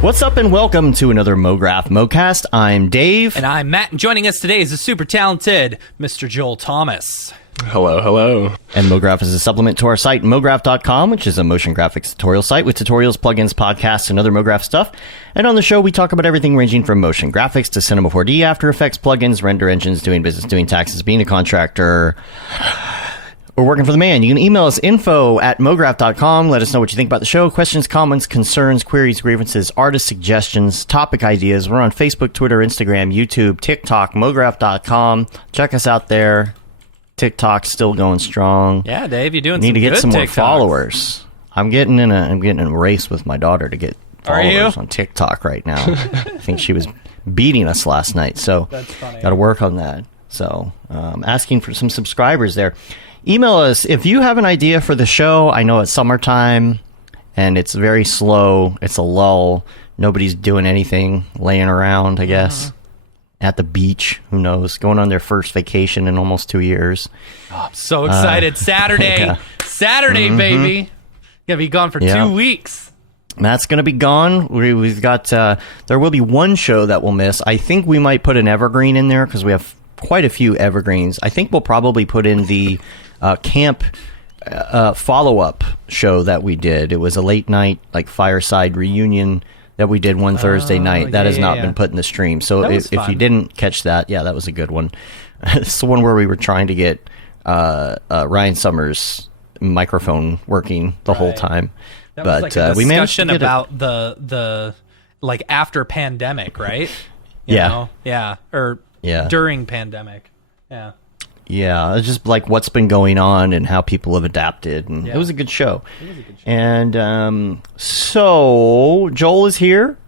What's up and welcome to another Mograph Mocast. I'm Dave. And I'm Matt, and joining us today is the super talented Mr. Joel Thomas. Hello, hello. And Mograph is a supplement to our site, mograph.com, which is a motion graphics tutorial site with tutorials, plugins, podcasts, and other Mograph stuff. And on the show, we talk about everything ranging from motion graphics to Cinema 4D, After Effects, plugins, render engines, doing business, doing taxes, being a contractor, or working for the man. You can email us info@mograph.com. Let us know what you think about the show. Questions, comments, concerns, queries, grievances, artist suggestions, topic ideas. We're on Facebook, Twitter, Instagram, YouTube, TikTok, mograph.com. Check us out there. TikTok's still going strong. Yeah, Dave, you're doing Need some to get good some more TikToks. followers. I'm getting in a race with my daughter to get followers on TikTok right now. I think she was beating us last night, so That's funny. got to work on that. So asking for some subscribers there. Email us if you have an idea for the show. I know it's summertime and it's very slow. It's a lull. Nobody's doing anything, laying around, I guess. At the beach, who knows? Going on their first vacation in almost 2 years. Oh, I'm so excited. Saturday. Yeah. Saturday, baby. Gonna be gone for 2 weeks. Matt's going to be gone. We've got, there will be one show that we'll miss. I think we might put an evergreen in there because we have quite a few evergreens. I think we'll probably put in the camp follow-up show that we did. It was a late night, like fireside reunion that we did one Thursday night. That has not been put in the stream. So if you didn't catch that, yeah, that was a good one. It's the one where we were trying to get Ryan Summers' microphone working the whole time. That was like a we managed to discussion get about the like after pandemic, right? You Yeah. know? Yeah. Or during pandemic. Yeah. Yeah, it's just like what's been going on and how people have adapted, and it was a good show. And so Joel is here.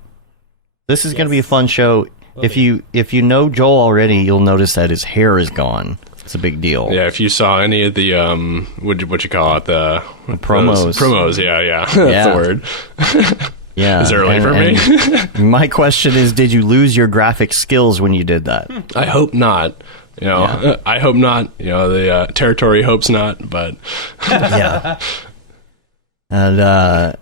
This is going to be a fun show. If you know Joel already, you'll notice that his hair is gone. It's a big deal. Yeah, if you saw any of the what you call it, the promos. Promos, yeah. That's the word. Yeah. Is it early for me? My question is, did you lose your graphic skills when you did that? I hope not. You know, I hope not. You know, the territory hopes not, but yeah. And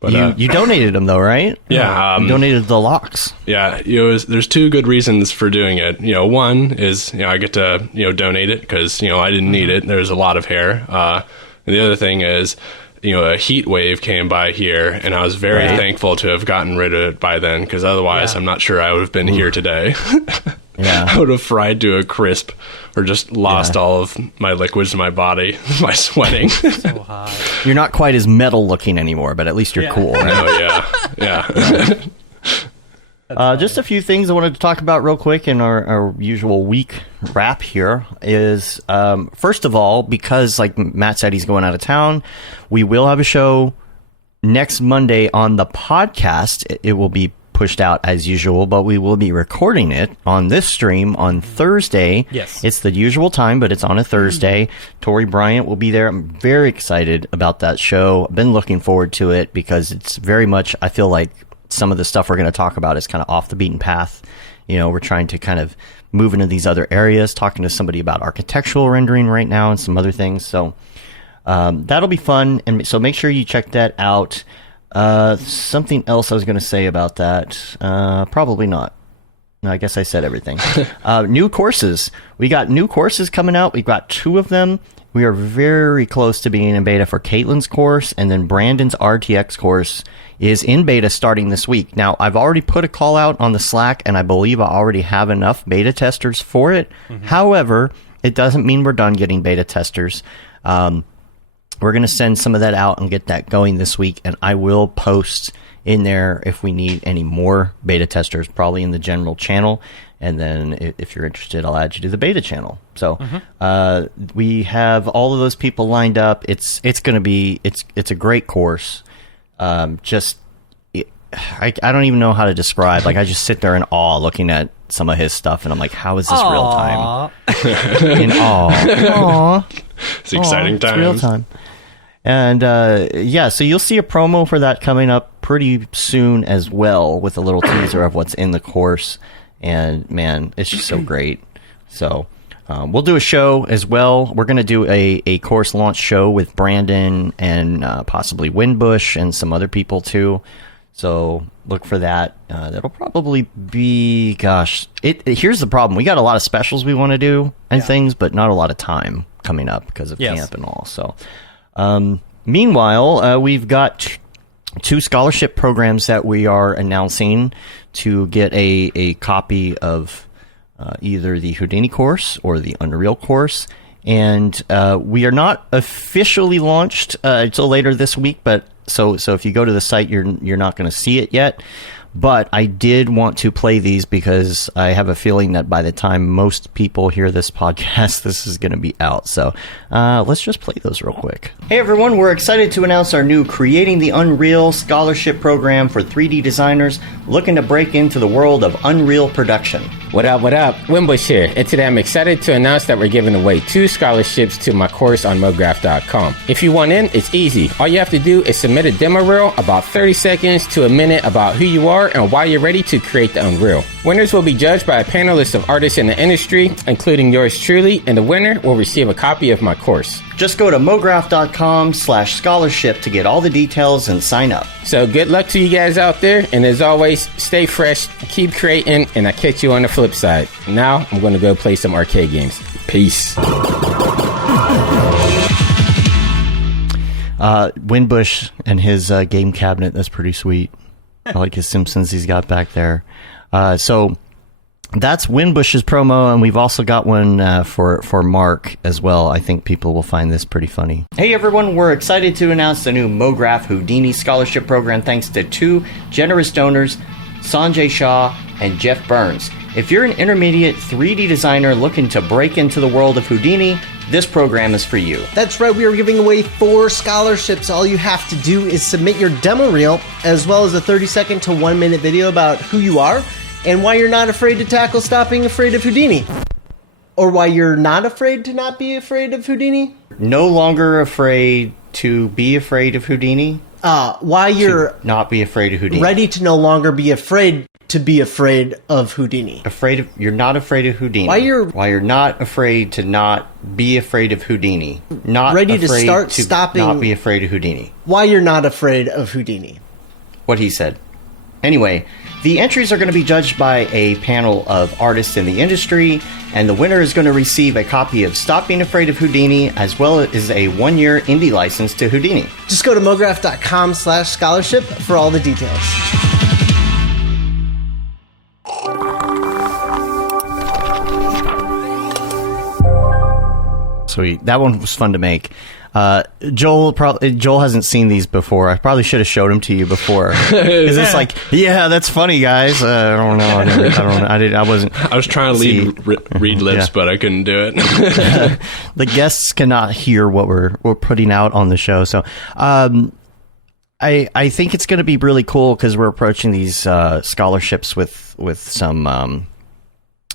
you donated them though, right? Yeah, you donated the locks. Yeah, there's two good reasons for doing it. You know, one is I get to donate it because I didn't need it. There's a lot of hair. And the other thing is, a heat wave came by here, and I was very thankful to have gotten rid of it by then, because otherwise I'm not sure I would have been here today. I would have fried to a crisp or just lost all of my liquids in my body by sweating. So hot. You're not quite as metal looking anymore, but at least you're cool. Right? Oh, yeah. Just a few things I wanted to talk about real quick in our usual week wrap here is, first of all, because like Matt said, he's going out of town, we will have a show next Monday on the podcast. It will be pushed out as usual, but we will be recording it on this stream on Thursday. Yes. It's the usual time, but it's on a Thursday. Tori Bryant will be there. I'm very excited about that show. I've been looking forward to it because it's very much, I feel like some of the stuff we're going to talk about is kind of off the beaten path. We're trying to kind of move into these other areas, talking to somebody about architectural rendering right now and some other things. So that'll be fun. And so make sure you check that out. Something else I was going to say about that. Probably not. No, I guess I said everything. New courses. We got new courses coming out. We've got 2 of them. We are very close to being in beta for Caitlin's course, and then Brandon's RTX course is in beta starting this week. Now, I've already put a call out on the Slack, and I believe I already have enough beta testers for it. However, it doesn't mean we're done getting beta testers. We're going to send some of that out and get that going this week, and I will post in there if we need any more beta testers, probably in the general channel. And then if you're interested, I'll add you to the beta channel. So we have all of those people lined up. It's going to be it's a great course. I don't even know how to describe. Like, I just sit there in awe looking at some of his stuff, and I'm like, how is this real time? In awe. It's exciting times. It's real time. And so you'll see a promo for that coming up pretty soon as well, with a little teaser of what's in the course. And man, it's just so great. So we'll do a show as well. We're going to do a course launch show with Brandon and possibly Windbush and some other people too. So look for that. That'll probably be, gosh, here's the problem. We got a lot of specials we want to do and things, but not a lot of time coming up because of camp and all. So meanwhile, we've got two scholarship programs that we are announcing to get a copy of either the Houdini course or the Unreal course. And we are not officially launched until later this week, but so if you go to the site, you're not going to see it yet. But I did want to play these because I have a feeling that by the time most people hear this podcast, this is going to be out. So let's just play those real quick. Hey everyone, we're excited to announce our new Creating the Unreal Scholarship Program for 3D designers looking to break into the world of Unreal production. What up, Wimbush here, and today I'm excited to announce that we're giving away 2 scholarships to my course on Mograph.com. If you want in, it's easy. All you have to do is submit a demo reel about 30 seconds to a minute about who you are and why you're ready to create the Unreal. Winners will be judged by a panel list of artists in the industry, including yours truly, and the winner will receive a copy of my course. Just go to mograph.com/scholarship to get all the details and sign up. So good luck to you guys out there, and as always, stay fresh, keep creating, and I'll catch you on the flip side. Now, I'm going to go play some arcade games. Peace. Winbush and his game cabinet, that's pretty sweet. I like his Simpsons he's got back there. So that's Winbush's promo, and we've also got one for Mark as well. I think people will find this pretty funny. Hey everyone, we're excited to announce the new Mograph Houdini Scholarship Program thanks to 2 generous donors, Sanjay Shah and Jeff Burns. If you're an intermediate 3D designer looking to break into the world of Houdini, this program is for you. That's right, we are giving away 4 scholarships. All you have to do is submit your demo reel, as well as a 30-second to 1-minute video about who you are and why you're not afraid to tackle stop being afraid of Houdini. Or why you're not afraid to not be afraid of Houdini. No longer afraid to be afraid of Houdini. Why you're to not be afraid of Houdini. Ready to no longer be afraid to be afraid of Houdini. You're not afraid of Houdini. Why you're not afraid to not be afraid of Houdini. Not ready afraid to start to stopping. Not be afraid of Houdini. Why you're not afraid of Houdini. What he said. Anyway, the entries are going to be judged by a panel of artists in the industry, and the winner is going to receive a copy of Stop Being Afraid of Houdini, as well as a 1-year indie license to Houdini. Just go to mograph.com/scholarship for all the details. Sweet. That one was fun to make. Joel hasn't seen these before. I probably should have showed them to you before. Because it's like, yeah, that's funny, guys. I don't know. I wasn't. I was trying to read lips, but I couldn't do it. The guests cannot hear what we're putting out on the show. So, I think it's going to be really cool because we're approaching these scholarships with some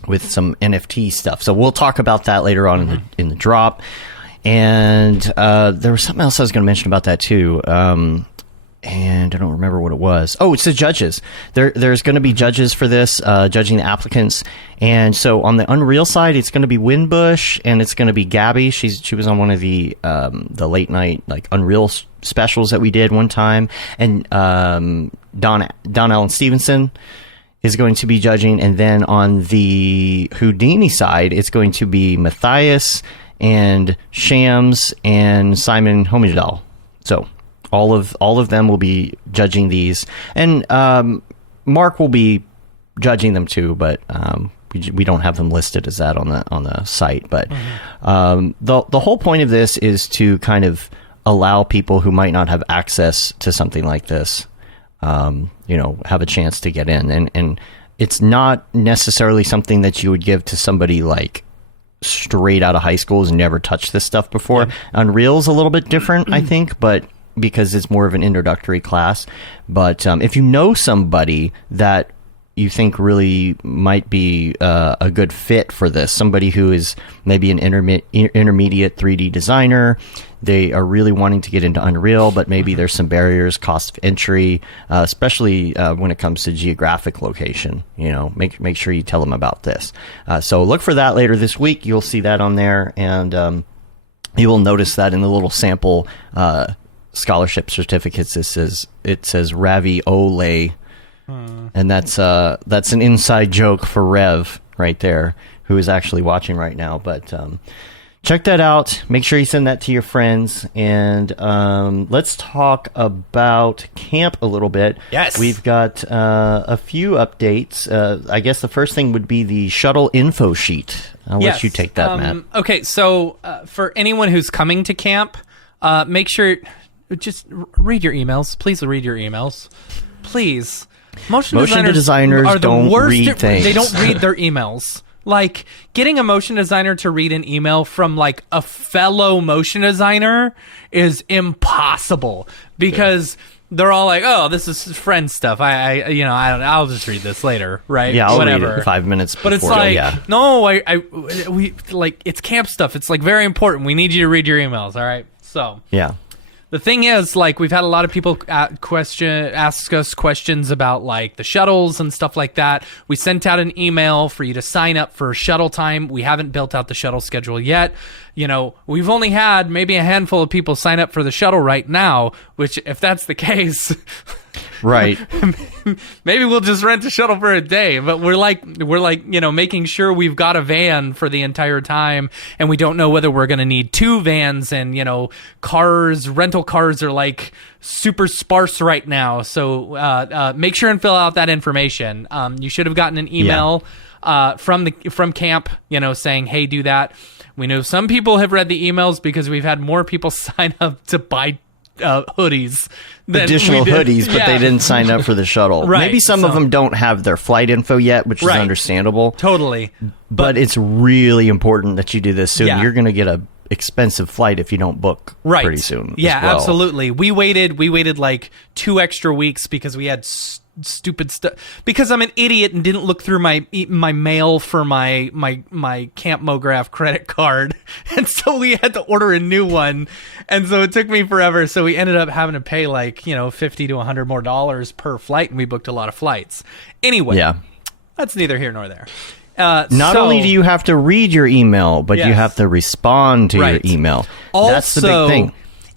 NFT stuff. So we'll talk about that later on in the drop. And there was something else I was going to mention about that too. And I don't remember what it was. Oh, it's the judges. There's going to be judges for this, judging the applicants. And so on the Unreal side, it's going to be Winbush and it's going to be Gabby. She was on one of the late night like Unreal specials that we did one time. And Don Allen Stevenson is going to be judging. And then on the Houdini side, it's going to be Matthias and Shams and Simon Homidal. So all of them will be judging these, and Mark will be judging them too, but we don't have them listed as that on the site. But the whole point of this is to kind of allow people who might not have access to something like this, have a chance to get in, and it's not necessarily something that you would give to somebody like straight out of high school who's never touched this stuff before. Yeah. Unreal's a little bit different, I think, but because it's more of an introductory class. But if you know somebody that you think really might be a good fit for this, somebody who is maybe an intermediate 3D designer, they are really wanting to get into Unreal, but maybe there's some barriers, cost of entry, especially when it comes to geographic location. Make sure you tell them about this. So look for that later this week. You'll see that on there, and you will notice that in the little sample scholarship certificates. It says Ravi Ole, and that's an inside joke for Rev right there, who is actually watching right now. But check that out. Make sure you send that to your friends. And let's talk about camp a little bit. Yes. We've got a few updates. I guess the first thing would be the shuttle info sheet. I'll let you take that, Matt. Okay, so for anyone who's coming to camp, make sure just read your emails. Please read your emails. Please. Motion designers are the don't worst. read things. They don't read their emails. Like, getting a motion designer to read an email from, like, a fellow motion designer is impossible, because they're all like, "Oh, this is friend stuff. I'll just read this later, right? Yeah, I'll Whatever. read it in 5 minutes before. But it's like, yeah. no, we like, it's camp stuff. It's like very important. We need you to read your emails. All right. So Yeah. the thing is, like, we've had a lot of people ask us questions about, like, the shuttles and stuff like that. We sent out an email for you to sign up for shuttle time. We haven't built out the shuttle schedule yet. You know, we've only had maybe a handful of people sign up for the shuttle right now, which, if that's the case, Right. maybe we'll just rent a shuttle for a day. But we're like, making sure we've got a van for the entire time, and we don't know whether we're going to need 2 vans, and, rental cars are, like, super sparse right now. So make sure and fill out that information. You should have gotten an email from camp, saying, "Hey, do that." We know some people have read the emails, because we've had more people sign up to buy hoodies, additional hoodies, but they didn't sign up for the shuttle. Right, Maybe some of them don't have their flight info yet, which is understandable. Totally. But it's really important that you do this soon. Yeah. You're going to get a expensive flight if you don't book pretty soon. Yeah, as well. absolutely. We waited like 2 extra weeks because we had stupid stuff, because I'm an idiot and didn't look through my mail for my Camp Mograph credit card, and so we had to order a new one, and so it took me forever. So we ended up having to pay, like, $50 to $100 more per flight, and we booked a lot of flights. Anyway, that's neither here nor there. Not only do you have to read your email, but you Yes. have to respond to your email. That's the big thing.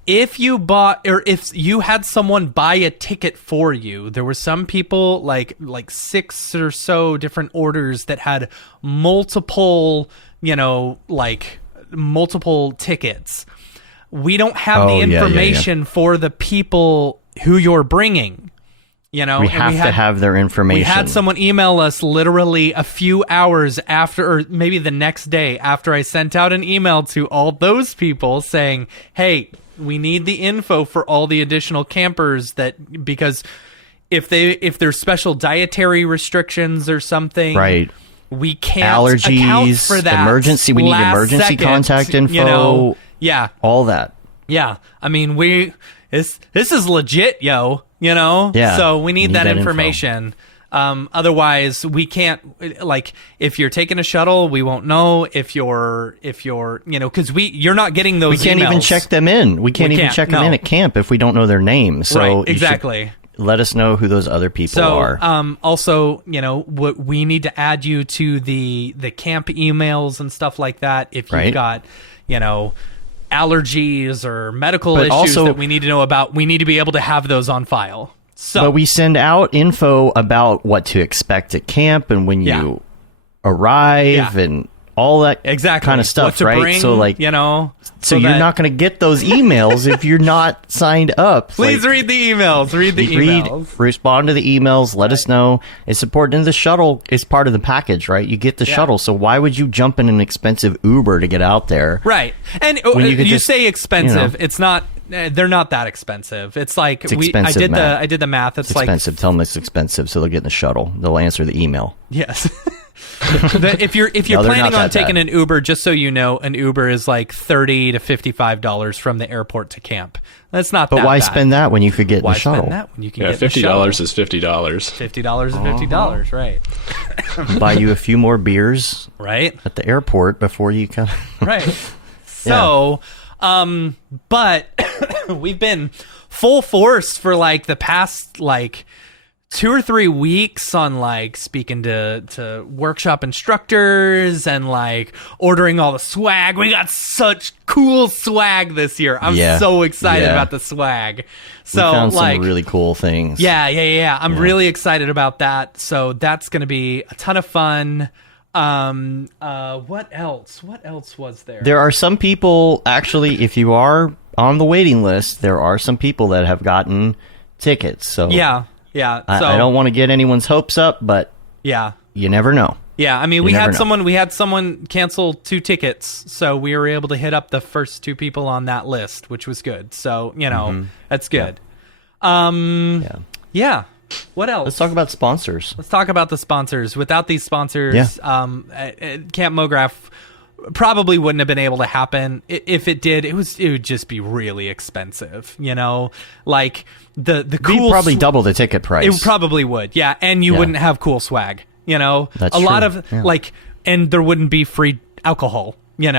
If you bought, or if you had someone buy a ticket for you, there were some people, like 6 or so different orders that had multiple, multiple tickets. We don't have the information for the people who you're bringing. We have to have their information. We had someone email us literally a few hours after, or maybe the next day after I sent out an email to all those people saying, "Hey, we need the info for all the additional campers, because if there's special dietary restrictions or something, right, we can't allergies, account for that. emergency. We need emergency contact info. All that. Yeah, I mean, this is legit, yo. Yeah, so we need that info. information. Otherwise, we can't, like, if you're taking a shuttle, we won't know if you're, because you're not getting those. We can't even check them in. We can't even check them in at camp if we don't know their name. So right, exactly. Let us know who those other people are. Also, we need to add you to the camp emails and stuff like that. If you've got, allergies or medical issues that we need to know about, we need to be able to have those on file. So, but we send out info about what to expect at camp and when you arrive and all that kind of stuff, right? Bring, so, like, so you're not going to get those emails if you're not signed up. Please read the emails. Read the emails. Respond to the emails. Let us know. It's important. And the shuttle is part of the package, right? You get the shuttle. So why would you jump in an expensive Uber to get out there? Right. And you say expensive. It's not. They're not that expensive. It's like expensive, I did the math. It's like expensive. Tell them it's expensive, so they'll get in the shuttle. They'll answer the email. Yes. If you're planning on taking an Uber, just so you know, an Uber is like $30 to $55 from the airport to camp. That's not. But why spend that when you could get in the shuttle? Why spend that when you can get $50 is $50. $50 is $50, right? Buy you a few more beers, right, at the airport before you come. Right. So, but we've been full force for like the past 2 or 3 weeks on like speaking to workshop instructors and like ordering all the swag. We got such cool swag this year. I'm so excited about the swag. So we found like some really cool things. Yeah. I'm really excited about that. So that's going to be a ton of fun. What else? What else was there? There are some people, actually, if you are on the waiting list, there are some people that have gotten tickets. So Yeah. I don't want to get anyone's hopes up, but Yeah. you never know. Yeah, I mean, You we never had someone cancel 2 tickets, so we were able to hit up the first 2 people on that list, which was good. So, that's good. Yeah. What else? Let's talk about sponsors. Let's talk about the sponsors. Without these sponsors, Camp Mograph probably wouldn't have been able to happen. If it did, it would just be really expensive, like the cool probably double the ticket price. It probably would. Yeah, and you wouldn't have cool swag, That's a lot true. of like, and there wouldn't be free alcohol, at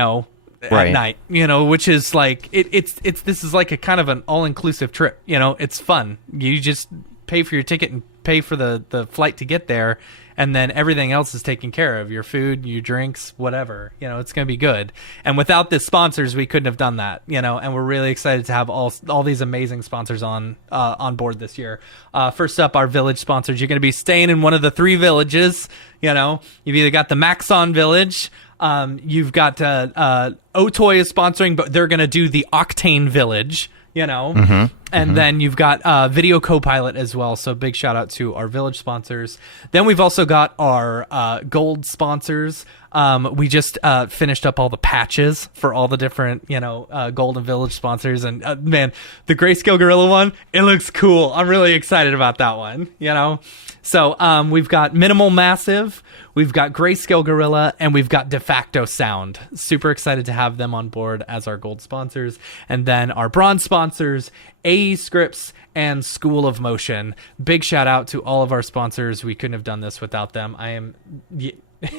night, which is like it's this is like a kind of an all-inclusive trip, it's fun. You just pay for your ticket and pay for the flight to get there, and then everything else is taken care of, your food, your drinks, whatever. It's going to be good. And without the sponsors, we couldn't have done that, and we're really excited to have all these amazing sponsors on board this year. First up, our village sponsors. You're going to be staying in one of the 3 villages. You've either got the Maxon Village, you've got Otoy is sponsoring, but they're going to do the Octane Village, and then you've got Video Copilot as well. So big shout out to our village sponsors. Then we've also got our gold sponsors. We just finished up all the patches for all the different, golden village sponsors. And man, the Grayscale Gorilla one, it looks cool. I'm really excited about that one, So we've got Minimal Massive, we've got Grayscale Gorilla, and we've got De Facto Sound. Super excited to have them on board as our gold sponsors. And then our bronze sponsors, AE Scripts and School of Motion. Big shout out to all of our sponsors. We couldn't have done this without them.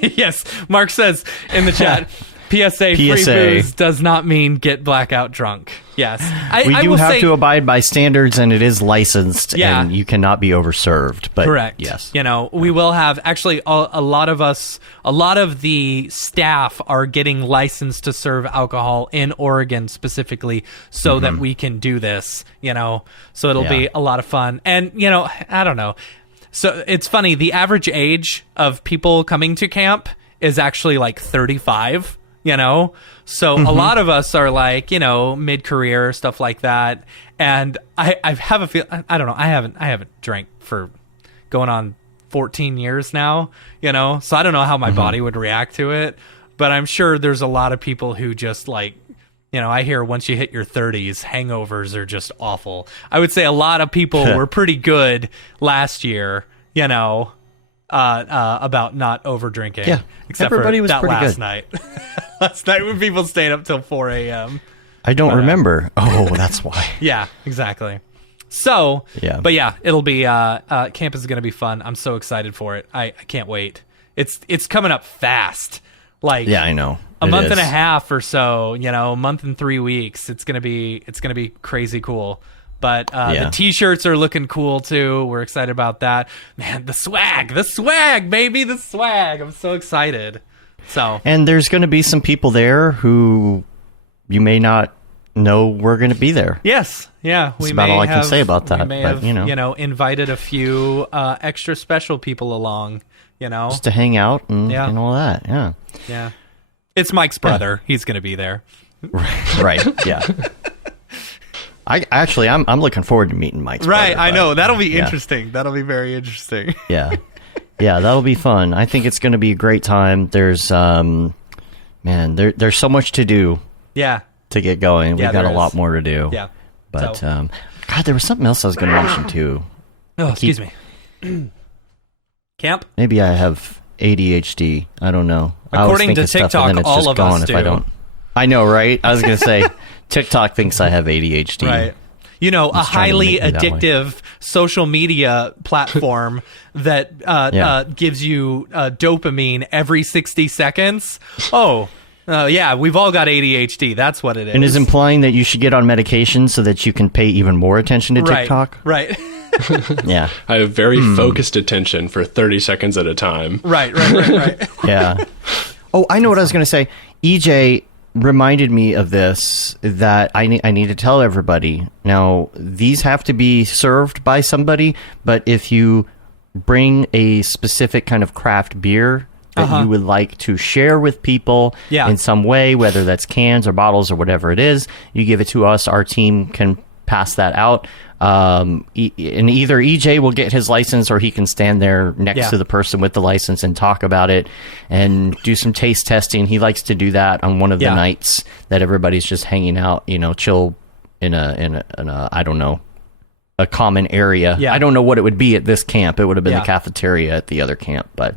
Yes, Mark says in the chat, PSA, free booze does not mean get blackout drunk. Yes. We do have to abide by standards, and it is licensed, and you cannot be overserved. But correct. Yes. We will have, actually, a lot of the staff are getting licensed to serve alcohol in Oregon specifically so that we can do this, so it'll be a lot of fun. And, I don't know. So it's funny, the average age of people coming to camp is actually like 35, So a lot of us are like, mid-career, stuff like that. And I have a feel, I don't know, I haven't drank for going on 14 years now, So I don't know how my body would react to it, but I'm sure there's a lot of people who just like, I hear once you hit your 30s, hangovers are just awful. I would say a lot of people were pretty good last year, about not over drinking. Yeah, except everybody for was that pretty last good. night. Last night when people stayed up till 4 a.m. I don't remember. Oh, that's why. Yeah, exactly. So, but yeah, it'll be camp is going to be fun. I'm so excited for it. I can't wait. It's coming up fast. Like I know. A month and a half or so, a month and 3 weeks. It's gonna be crazy cool. But the t-shirts are looking cool too. We're excited about that. Man, the swag, baby, the swag. I'm so excited. So, and there's going to be some people there who you may not know we're going to be there. Yes, yeah. That's about all I can say about that. We may but, have, invited a few extra special people along. Just to hang out and all that. Yeah. Yeah. It's Mike's brother. He's going to be there. Right. Yeah. I'm looking forward to meeting Mike's brother. Right. I know. That'll be interesting. That'll be very interesting. Yeah. Yeah. That'll be fun. I think it's going to be a great time. There's, there's so much to do. Yeah. To get going. Yeah, We've got a lot more to do. Yeah. But, God, there was something else I was going to mention too. Oh, excuse me. Camp? Maybe I have ADHD. I don't know. According to TikTok, all of us do. I know, right? I was going to say, TikTok thinks I have ADHD. Right. A highly addictive social media platform that gives you dopamine every 60 seconds. We've all got ADHD. That's what it is. And is implying that you should get on medication so that you can pay even more attention to TikTok? Right. Yeah. I have very focused attention for 30 seconds at a time. Right. Yeah. Oh, I know what I was going to say. EJ reminded me of this, that I need to tell everybody. Now, these have to be served by somebody, but if you bring a specific kind of craft beer that you would like to share with people in some way, whether that's cans or bottles or whatever it is, you give it to us. Our team can pass that out. And either EJ will get his license, or he can stand there next to the person with the license and talk about it and do some taste testing. He likes to do that on one of the nights that everybody's just hanging out, chill in a I don't know, a common area. I don't know what it would be at this camp. It would have been the cafeteria at the other camp, but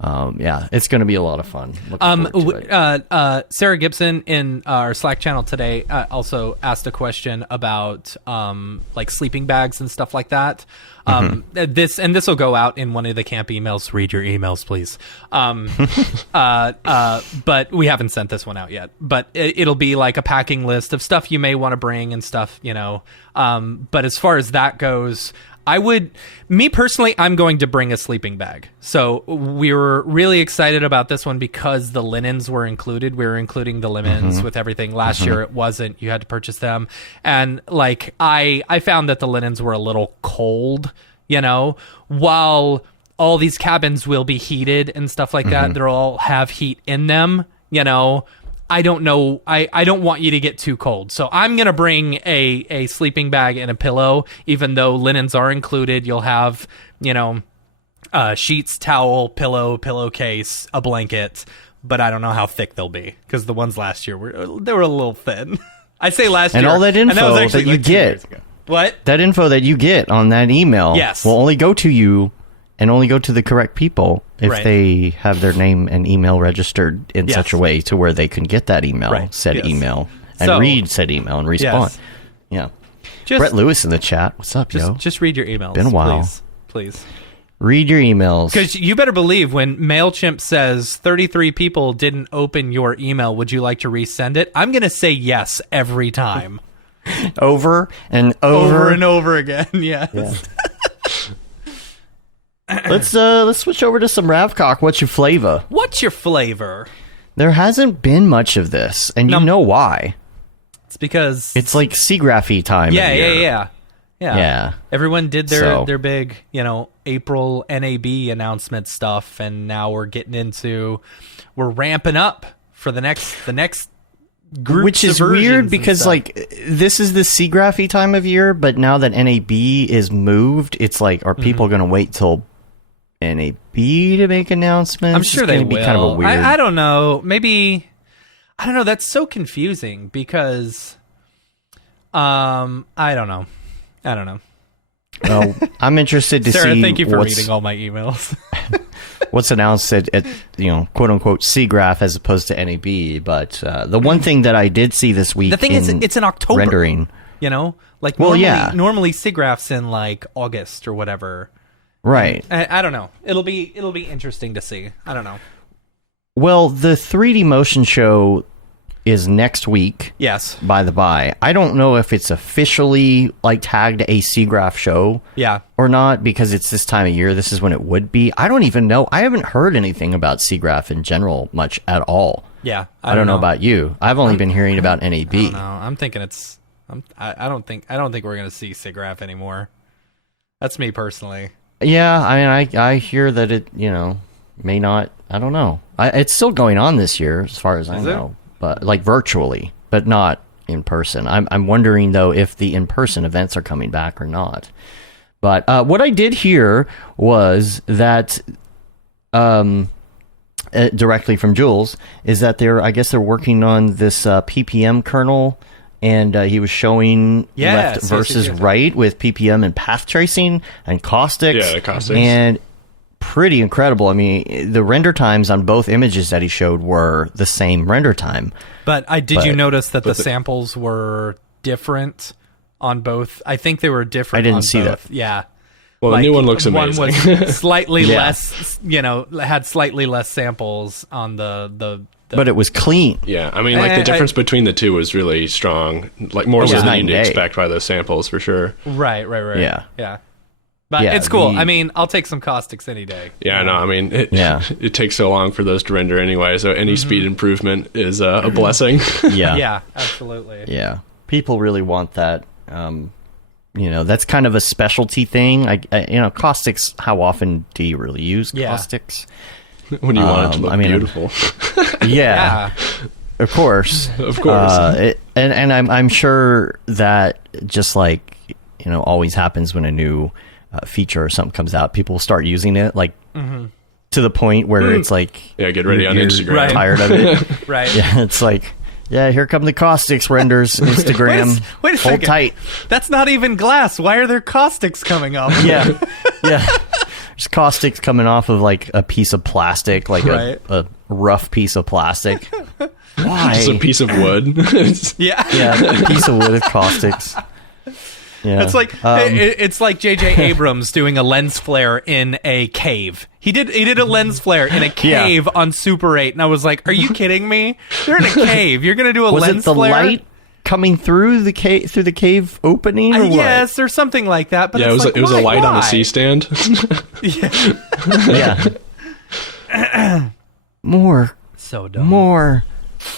it's going to be a lot of fun. Looking forward to it. Sarah Gibson in our Slack channel today also asked a question about like sleeping bags and stuff like that. This will go out in one of the camp emails. Read your emails, please. But we haven't sent this one out yet. But it'll be like a packing list of stuff you may want to bring and stuff, But as far as that goes, me personally, I'm going to bring a sleeping bag. So we were really excited about this one because the linens were included. We were including the linens with everything. Last year it wasn't. You had to purchase them. And like I found that the linens were a little cold, while all these cabins will be heated and stuff like that. They'll all have heat in them, I don't know. I don't want you to get too cold. So I'm going to bring a sleeping bag and a pillow, even though linens are included. You'll have, sheets, towel, pillowcase, a blanket, but I don't know how thick they'll be because the ones last year were a little thin. I say last year. And all that info that you get. What? That info that you get on that email will only go to you and only go to the correct people if they have their name and email registered in such a way to where they can get that email, email, and read said email and respond. Yeah. Brett Lewis in the chat. What's up, yo? Just read your emails. Been a while. Please. Read your emails. Because you better believe when MailChimp says 33 people didn't open your email, would you like to resend it? I'm going to say yes every time. Over and over. Over and over again, yes. Yeah. Let's switch over to some Ravcock. What's your flavor? What's your flavor? There hasn't been much of this, and you know why. It's because it's like Seagraphy time. Yeah. Yeah. Everyone did their big, April NAB announcement stuff, and now we're ramping up for the next group, which is weird because like this is the Seagraphy time of year, but now that NAB is moved, it's like, are people going to wait till NAB to make announcements? I'm sure they will. Be kind of a weird. I don't know. Maybe I don't know. That's so confusing because I don't know. Well, I'm interested to Sarah, see. Thank you for reading all my emails. What's announced at quote unquote Seagraph as opposed to NAB, but the one thing that I did see this week, the thing is, it's in October rendering. Normally Seagraph's in like August or whatever. Right. I don't know. It'll be interesting to see. I don't know. Well, the 3D motion show is next week. Yes. By the by, I don't know if it's officially like tagged a Seagraph show. Yeah. Or not, because it's this time of year. This is when it would be. I don't even know. I haven't heard anything about Seagraph in general much at all. Yeah. I don't know about you. I've only been hearing about NAB. I don't know. I'm thinking it's. I don't think we're gonna see Seagraph anymore. That's me personally. Yeah, I mean, I hear that it may not. I don't know. It's still going on this year, as far as I know, but like virtually, but not in person. I'm wondering though if the in-person events are coming back or not. But what I did hear was that, directly from Jules, is that I guess they're working on this PPM kernel. And he was showing left versus right with PPM and path tracing and caustics. Yeah, the caustics. And pretty incredible. I mean, the render times on both images that he showed were the same render time. But did you notice that the samples were different on both? I think they were different. I didn't see both. that. Yeah. Well, the new one looks amazing. One was slightly less, had slightly less samples on the but it was clean. Yeah, I mean, like the difference between the two was really strong, like more so was than night you'd and day. expect by those samples for sure. Right. Yeah. But Yeah, it's cool. the- I mean, I'll take some caustics any day. Yeah, no, I mean, Yeah. it takes so long for those to render anyway, so any speed improvement is a blessing. Yeah. Yeah, absolutely. Yeah. People really want that. That's kind of a specialty thing. Caustics, how often do you really use Yeah. caustics? When you want it to look beautiful. Yeah. Of course. Of course. And I'm sure that just like, always happens when a new feature or something comes out, people will start using it like to the point where it's like, Yeah, get ready on you're Instagram. Right. tired of it. Right. Yeah, it's like, yeah, here come the caustics renders, Instagram. Wait a Hold second. tight. That's not even glass. Why are there caustics coming up? Yeah. Yeah. There's caustics coming off of like a piece of plastic, like Right. a rough piece of plastic. Why? Just a piece of wood. Yeah. Yeah, a piece of wood with caustics. Yeah. It's like it's like J.J. Abrams doing a lens flare in a cave. He did a lens flare in a cave on Super 8, and I was like, "Are you kidding me? They're in a cave. You're gonna do a was lens it the flare?" light coming through the cave opening or what? Yes, or something like that. But Yeah, it's it was like, a why? light on a Why? C-stand. Yeah. More. So dumb. More.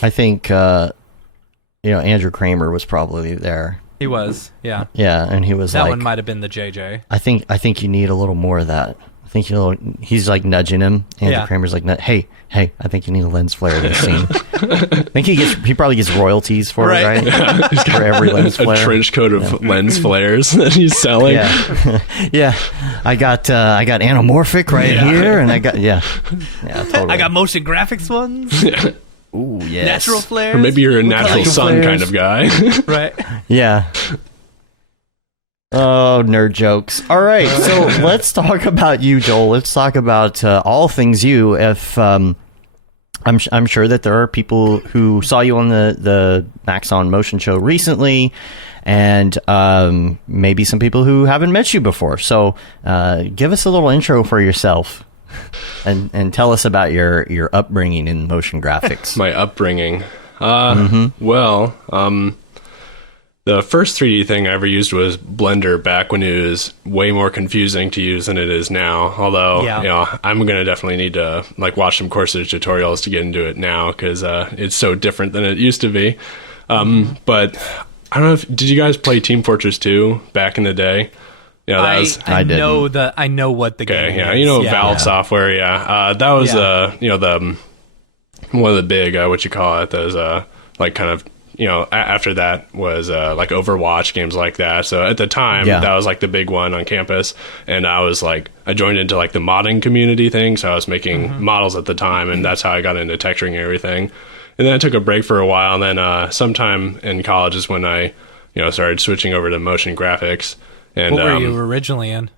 I think Andrew Kramer was probably there. He was, yeah. Yeah, and he was That like, one might have been the JJ. I think you need a little more of that. I think he's like nudging him. Andrew Yeah. Kramer's like, hey, I think you need a lens flare in this scene. I think he probably gets royalties for it, Right. right? For every lens A flare. trench coat of lens flares that he's selling. Yeah, yeah. I got anamorphic right here, and I got totally. I got motion graphics ones, Ooh, yes. natural flares. Or maybe you're a natural Natural sun flares. kind of guy. right. Yeah. Oh, nerd jokes. All right, so let's talk about you, Joel. Let's talk about all things you. If I'm sure that there are people who saw you on the Maxon Motion Show recently, and maybe some people who haven't met you before. So give us a little intro for yourself, and tell us about your upbringing in motion graphics. My upbringing. Well, the first 3D thing I ever used was Blender back when it was way more confusing to use than it is now. Although, Yeah. I'm going to definitely need to watch some courses, tutorials to get into it now because it's so different than it used to be. But I don't know did you guys play Team Fortress 2 back in the day? Yeah, that was... I didn't. I know what the game yeah, is. Valve software, yeah. That was, Yeah. the one of the big, what you call it, those, kind of, after that was, like Overwatch, games like that. So at the time, that was, like, the big one on campus. And I was, I joined into, the modding community thing. So I was making models at the time, and that's how I got into texturing and everything. And then I took a break for a while, and then sometime in college is when I, started switching over to motion graphics. And, What were you originally in?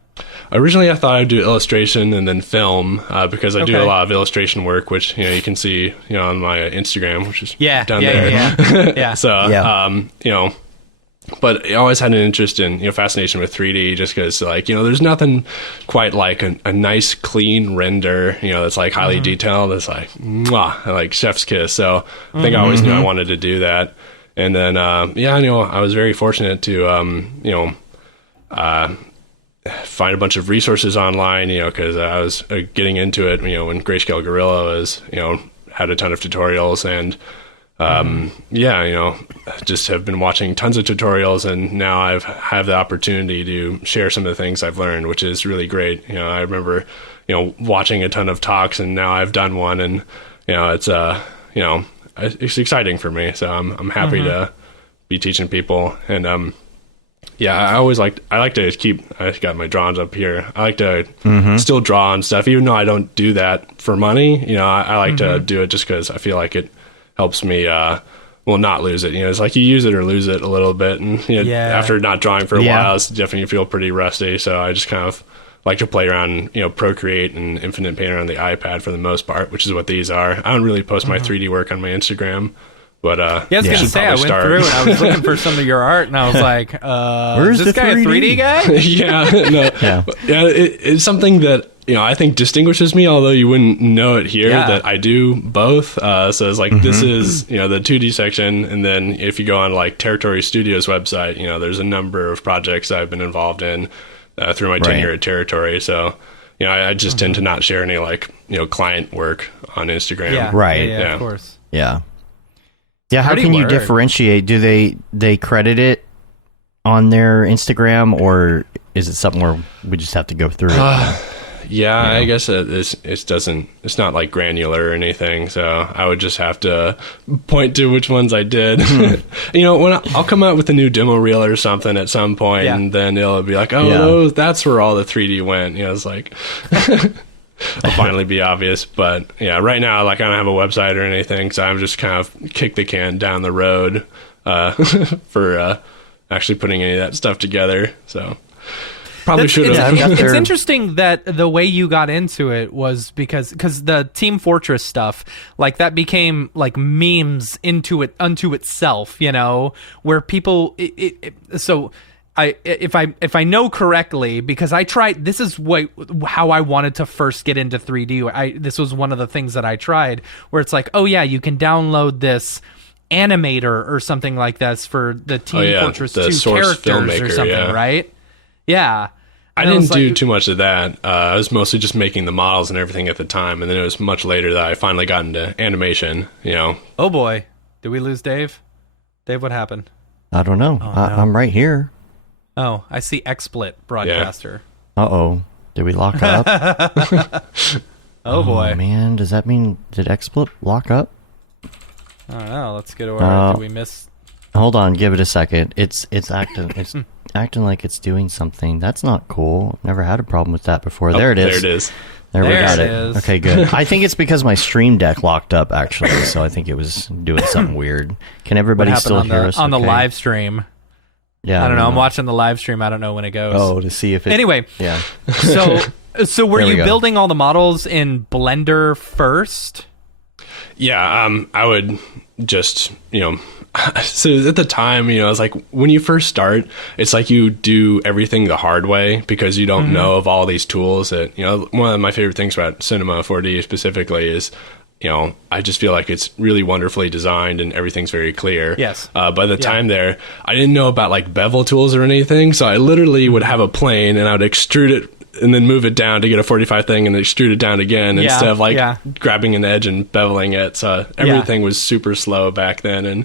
originally, I thought I'd do illustration and then film because I do Okay. a lot of illustration work, which you can see on my Instagram, which is down there. Yeah. So but I always had an interest in fascination with 3D, just because there's nothing quite like a nice clean render that's highly detailed. That's like chef's kiss. So I think I always knew I wanted to do that. And then I was very fortunate to find a bunch of resources online, because I was getting into it, when Grayscale Gorilla was, had a ton of tutorials, and just have been watching tons of tutorials, and now I have the opportunity to share some of the things I've learned, which is really great. I remember, watching a ton of talks, and now I've done one, and it's it's exciting for me. So I'm happy to be teaching people, and I like to keep, I got my drawings up here. I like to still draw and stuff, even though I don't do that for money. I like to do it just because I feel like it helps me, not lose it. It's like you use it or lose it a little bit. And after not drawing for a while, it's definitely feel pretty rusty. So I just kind of like to play around, Procreate and Infinite Painter on the iPad for the most part, which is what these are. I don't really post my 3D work on my Instagram. But I was going to should say, I went probably through and I was looking for some of your art, and I was like, Where's is this the guy 3D? a 3D guy? yeah, no, Yeah. it's something that I think distinguishes me, although you wouldn't know it here, that I do both. So it's like, this is, the 2D section. And then if you go on like Territory Studios website, there's a number of projects I've been involved in through my tenure at Territory. So, I just tend to not share any like, client work on Instagram. Yeah. Right. Yeah, of course. Yeah. Yeah. How Pretty can you word. differentiate? Do they credit it on their Instagram, or is it something where we just have to go through it? Yeah, I guess it's not like granular or anything, so I would just have to point to which ones I did. When I'll come out with a new demo reel or something at some point, and then it'll be like, that's where all the 3D went. It's like, I'll finally be obvious. But yeah, right now, like, I don't have a website or anything, so I'm just kind of kick the can down the road for actually putting any of that stuff together. So probably should have. It's interesting that the way you got into it was because the Team Fortress stuff, like, that became like memes unto itself, where people. If I know correctly, because I tried, this is how I wanted to first get into 3D. This was one of the things that I tried, where it's like, oh yeah, you can download this animator or something like this for the Team Fortress 2 characters filmmaker, or something, right? Yeah. I didn't do too much of that. I was mostly just making the models and everything at the time, and then it was much later that I finally got into animation, Oh boy. Did we lose Dave? Dave, what happened? I don't know. I'm right here. Oh, I see XSplit broadcaster. Uh-oh. Did we lock up? Oh boy. Man, does that mean, did XSplit lock up? I don't know. Let's get over. Did we miss? Hold on, give it a second. It's acting like it's doing something. That's not cool. Never had a problem with that before. There it is. There it is. There we got it it. is. Okay, good. I think it's because my Stream Deck locked up, actually, so I think it was doing something weird. Can everybody still hear us? On the okay? live stream? Yeah. I don't know. I'm watching the live stream. I don't know when it goes. Oh, to see if it... Anyway. Yeah. So were There we you go. building all the models in Blender first? Yeah, I would just, so at the time, it's like when you first start, it's like you do everything the hard way because you don't know of all these tools that, one of my favorite things about Cinema 4D specifically is, I just feel like it's really wonderfully designed and everything's very clear. Yes. By the time there, I didn't know about like bevel tools or anything, so I literally would have a plane and I would extrude it and then move it down to get a 45 thing and extrude it down again instead of like grabbing an edge and beveling it. So everything was super slow back then, and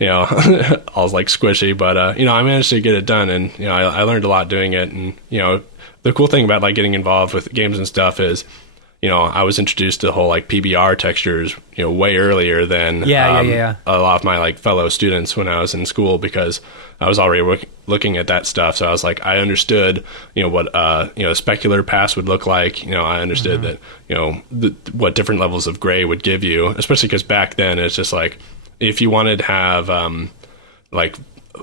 I was like squishy, but I managed to get it done, and I learned a lot doing it. And the cool thing about like getting involved with games and stuff is I was introduced to the whole like PBR textures way earlier than a lot of my like fellow students when I was in school, because I was already looking at that stuff. So I was like, I understood what a specular pass would look like. I understood that what different levels of gray would give you, especially because back then it's just like, if you wanted to have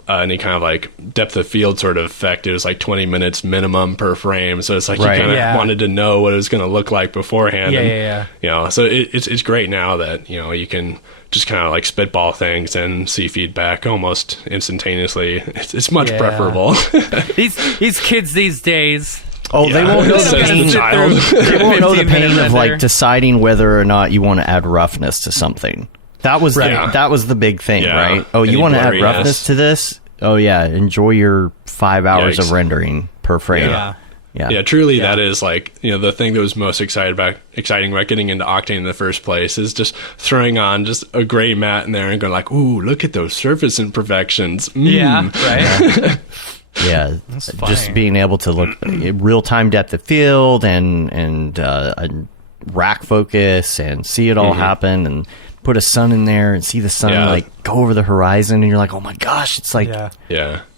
any kind of like depth of field sort of effect, it was like 20 minutes minimum per frame. So it's like you kind of wanted to know what it was going to look like beforehand. So it's great now that you can just kind of like spitball things and see feedback almost instantaneously. It's much preferable. These kids these days. Oh, they won't know Says the the pain. child. They won't know the 15 pain minutes of like render. deciding whether or not you want to add roughness to something. That was that was the big thing, right? Oh, you Any want to add blurriness. roughness to this? Oh yeah, enjoy your 5 hours of Yikes. rendering per frame. Yeah, truly, that is like the thing that was most exciting about getting into Octane in the first place is just throwing on just a gray mat in there and going like, ooh, look at those surface imperfections. Right. Yeah, funny. just being able to look real time depth of field and rack focus and see it all happen, and put a sun in there and see the sun like go over the horizon, and you're like, oh my gosh, it's like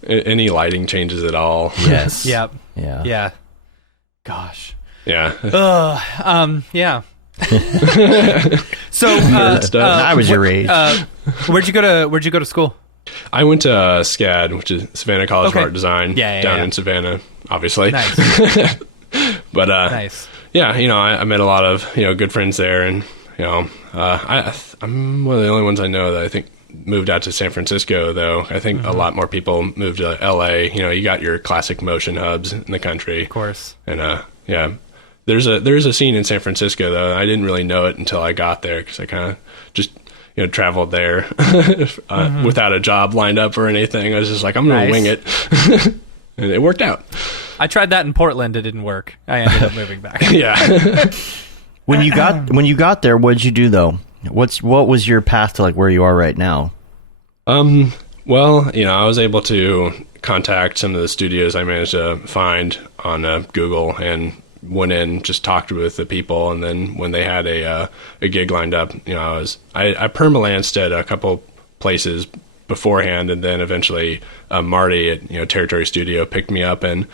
Any lighting changes at all. yes, Yeah. Gosh. Yeah. Yeah. So I was your age. where'd you go to school? I went to SCAD, which is Savannah College of Art Design, down in Savannah, obviously. Nice. But Nice. yeah, I met a lot of good friends there, and I'm one of the only ones I know that I think moved out to San Francisco. Though I think a lot more people moved to LA. You got your classic motion hubs in the country, Of course. and there's a scene in San Francisco though. I didn't really know it until I got there because I kind of just traveled there without a job lined up or anything. I was just like, I'm gonna wing it, and it worked out. I tried that in Portland. It didn't work. I ended up moving back. Yeah. When you got there, what did you do though? What was your path to like where you are right now? Well, I was able to contact some of the studios I managed to find on Google and went in, just talked with the people, and then when they had a gig lined up, I permalanced at a couple places beforehand, and then eventually Marty at Territory Studio picked me up, and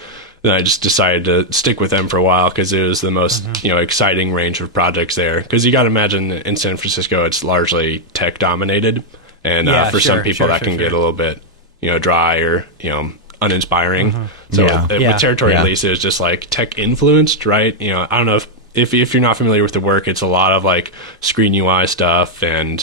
then I just decided to stick with them for a while because it was the most exciting range of projects there. Because you got to imagine in San Francisco it's largely tech dominated, and for some people that can get a little bit dry or uninspiring. So with Territory, at least, it was just like tech influenced, right? I don't know if you're not familiar with the work, it's a lot of like screen UI stuff, and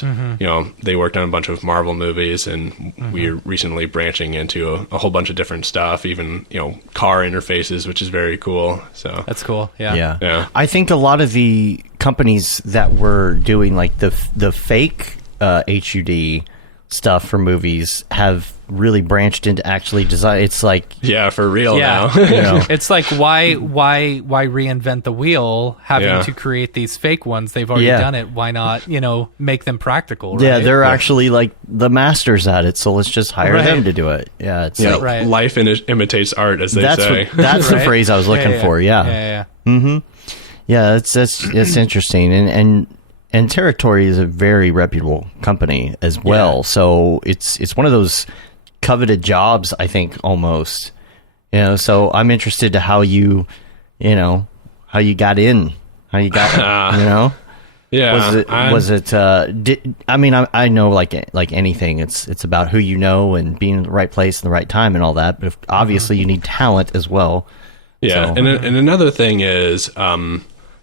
they worked on a bunch of Marvel movies, and we're recently branching into a whole bunch of different stuff, even car interfaces, which is very cool. So that's cool. Yeah. I think a lot of the companies that were doing like the fake HUD stuff for movies have really branched into actually design. It's like for real now. It's like why reinvent the wheel, having to create these fake ones? They've already done it. Why not make them practical? Right? Yeah, they're actually like the masters at it, so let's just hire them to do it. It's like, life imitates art, as they say. That's the phrase I was looking for. Yeah. It's interesting, and Territory is a very reputable company as well. So it's one of those coveted jobs, I think, almost. So I'm interested to how you got in, how you got, Yeah. Was it? I know like anything, it's about who you know and being in the right place in the right time and all that. But obviously, you need talent as well. Yeah, so. and another thing is,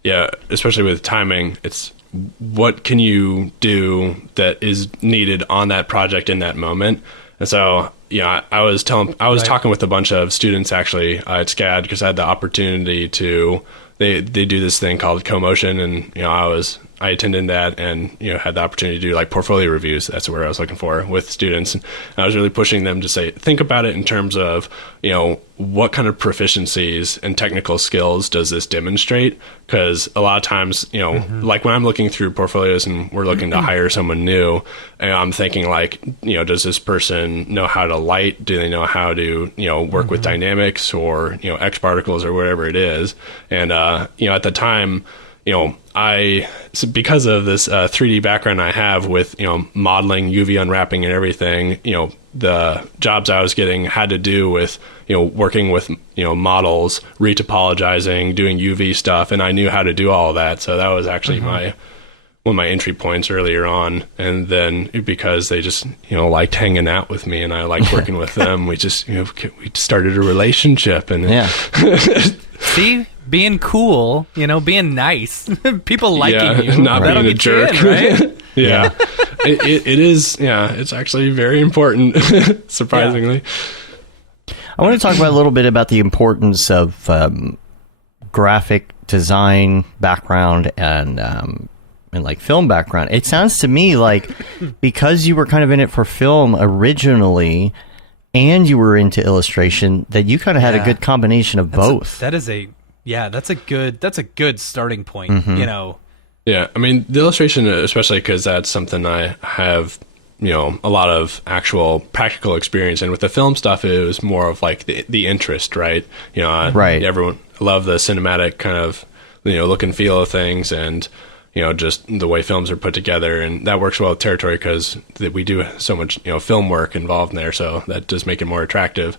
especially with timing, it's what can you do that is needed on that project in that moment. And so, I was talking with a bunch of students actually at SCAD because I had the opportunity to. They do this thing called co-motion, and I attended that and had the opportunity to do like portfolio reviews. That's where I was looking for with students, and I was really pushing them to say, think about it in terms of what kind of proficiencies and technical skills does this demonstrate? Because a lot of times like when I'm looking through portfolios and we're looking to hire someone new, I'm thinking like does this person know how to light? Do they know how to work with dynamics or X particles or whatever it is? And at the time, because of this 3D background I have with modeling, UV unwrapping, and everything, the jobs I was getting had to do with working with models, retopologizing, doing UV stuff, and I knew how to do all of that. So that was actually one of my entry points earlier on. And then because they just liked hanging out with me and I liked working with them, we just we started a relationship. And See, being cool, being nice, people liking you, not being a jerk, right? It is. Yeah, it's actually very important. Surprisingly, I want to talk about a little bit about the importance of graphic design background and like film background. It sounds to me like because you were kind of in it for film originally, and you were into illustration, that you kind of had a good combination of both. That's a good starting point. Yeah, I mean the illustration, especially because that's something I have a lot of actual practical experience in. With the film stuff, it was more of like the interest, right? Everyone love the cinematic kind of look and feel of things, and just the way films are put together, and that works well with Territory because we do so much film work involved in there, so that does make it more attractive.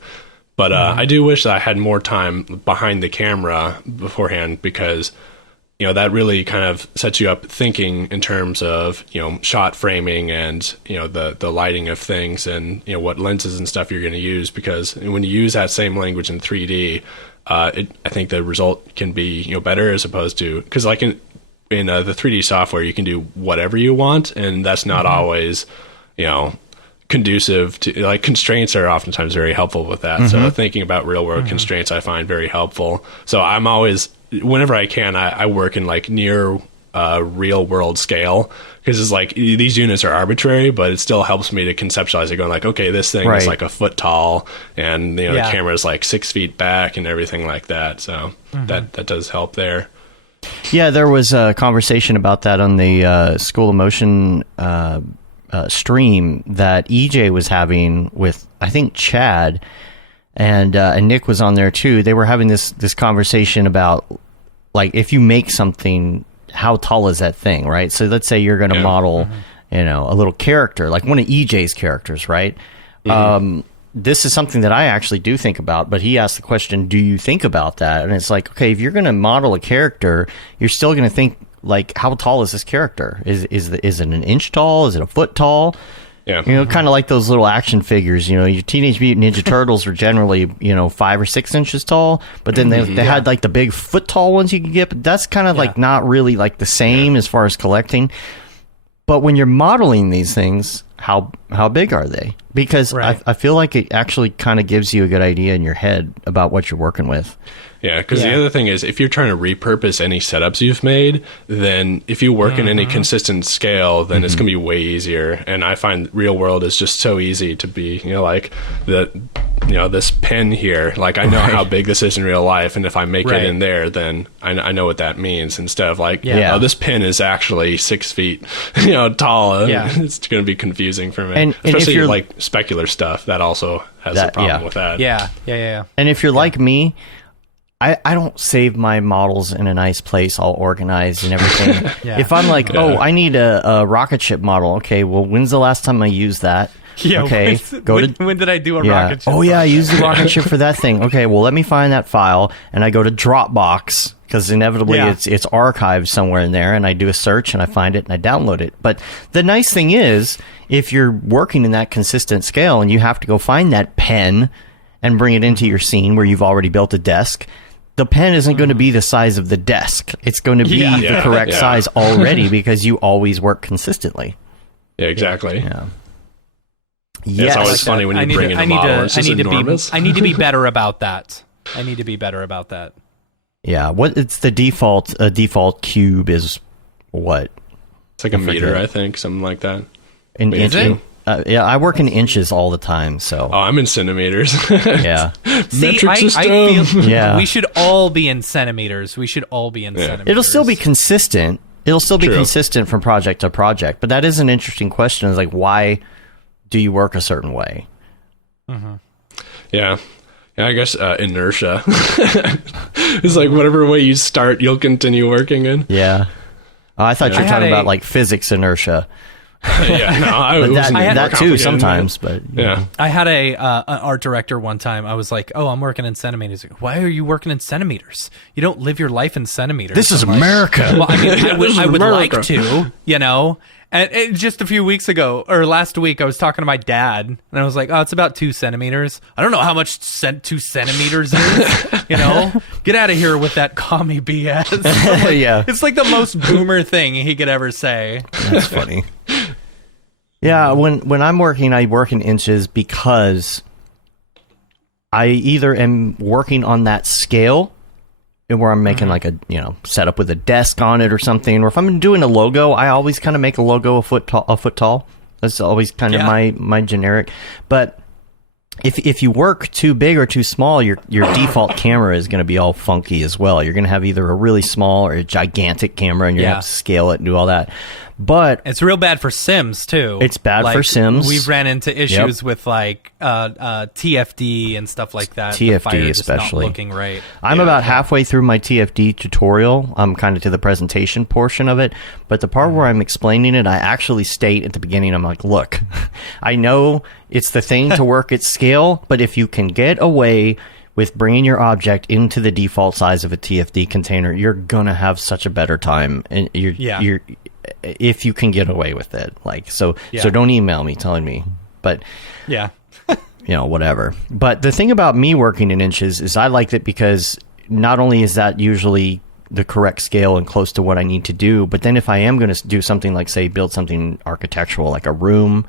But I do wish that I had more time behind the camera beforehand, because that really kind of sets you up thinking in terms of shot framing and the lighting of things, and what lenses and stuff you're going to use, because when you use that same language in 3D, I think the result can be better, as opposed to, because like in the 3D software you can do whatever you want, and that's not always conducive to, like, constraints are oftentimes very helpful with that. So thinking about real world constraints I find very helpful. So I'm always, whenever I can, I work in like near real world scale, because it's like these units are arbitrary, but it still helps me to conceptualize it, going like, okay, this thing is like a foot tall, and the camera is like 6 feet back and everything like that. So that does help there. Yeah, there was a conversation about that on the School of Motion stream that EJ was having with, I think, Chad, and Nick was on there too. They were having this conversation about, like, if you make something, how tall is that thing, right? So let's say you're going to model, a little character, like one of EJ's characters, right? This is something that I actually do think about, but he asked the question, do you think about that? And it's like, okay, if you're going to model a character, you're still going to think, like, how tall is this character? Is it an inch tall? Is it a foot tall? Yeah. Kind of like those little action figures. Your Teenage Mutant Ninja Turtles are generally, 5 or 6 inches tall, but then they had like the big foot tall ones you can get, but that's kind of like not really like the same as far as collecting. But when you're modeling these things, how big are they? Because I feel like it actually kind of gives you a good idea in your head about what you're working with. Yeah, because the other thing is, if you're trying to repurpose any setups you've made, then if you work in any consistent scale, then it's going to be way easier. And I find real world is just so easy to be, like this pen here. Like, I know how big this is in real life, and if I make it in there, then I know what that means. Instead of like, oh, this pen is actually 6 feet, tall. Yeah. It's going to be confusing for me, and especially if you're, like specular stuff. That also has a problem with that. Yeah. And if you're like me, I don't save my models in a nice place, all organized and everything. If I'm like, I need a rocket ship model. Okay, well, when's the last time I used that? Yeah. Okay. When did I do a rocket ship? Oh yeah, I used the rocket ship for that thing. Okay, well, let me find that file, and I go to Dropbox, because inevitably it's archived somewhere in there, and I do a search and I find it and I download it. But the nice thing is, if you're working in that consistent scale and you have to go find that pen and bring it into your scene where you've already built a desk, the pen isn't going to be the size of the desk. It's going to be the correct size already, because you always work consistently. Yeah, exactly. Yeah. Yes. It's always funny when you bring in a model. It's just enormous. I need to be better about that. Yeah. What it's the default cube is what? It's like a meter, I think, something like that. In inches. I work in inches all the time, so. Oh, I'm in centimeters. Yeah. See, Metric system. I feel we should all be in centimeters. Centimeters. It'll still be consistent. It'll still be consistent from project to project, but that is an interesting question. Is like, why do you work a certain way? Yeah, I guess inertia. It's like whatever way you start, you'll continue working in. Yeah. Oh, I thought you were talking about like physics inertia. That too sometimes, but I had an art director one time. I was like, "Oh, I'm working in centimeters." Like, why are you working in centimeters? You don't live your life in centimeters. This is America. Well, I mean, I would like to, And just a few weeks ago, or last week, I was talking to my dad, and I was like, "Oh, it's about 2 centimeters." I don't know how much 2 centimeters is. Get out of here with that commie BS. Like, it's like the most boomer thing he could ever say. That's funny. Yeah, when I'm working, I work in inches because I either am working on that scale, where I'm making like a setup with a desk on it or something, or if I'm doing a logo, I always kind of make a logo a foot tall. That's always kind of my generic. But if you work too big or too small, your default camera is going to be all funky as well. You're going to have either a really small or a gigantic camera, and you have to scale it and do all that. But it's real bad for Sims too. It's bad for Sims. We've ran into issues with like TFD and stuff like that. TFD especially. Not looking right. I'm about halfway through my TFD tutorial. I'm kind of to the presentation portion of it, but the part where I'm explaining it, I actually state at the beginning, I'm like, look, I know it's the thing to work at scale, but if you can get away with bringing your object into the default size of a TFD container, you're gonna have such a better time, and you're if you can get away with it. Like, so don't email me telling me, but whatever. But the thing about me working in inches is I like it because not only is that usually the correct scale and close to what I need to do, but then if I am going to do something like, say, build something architectural, like a room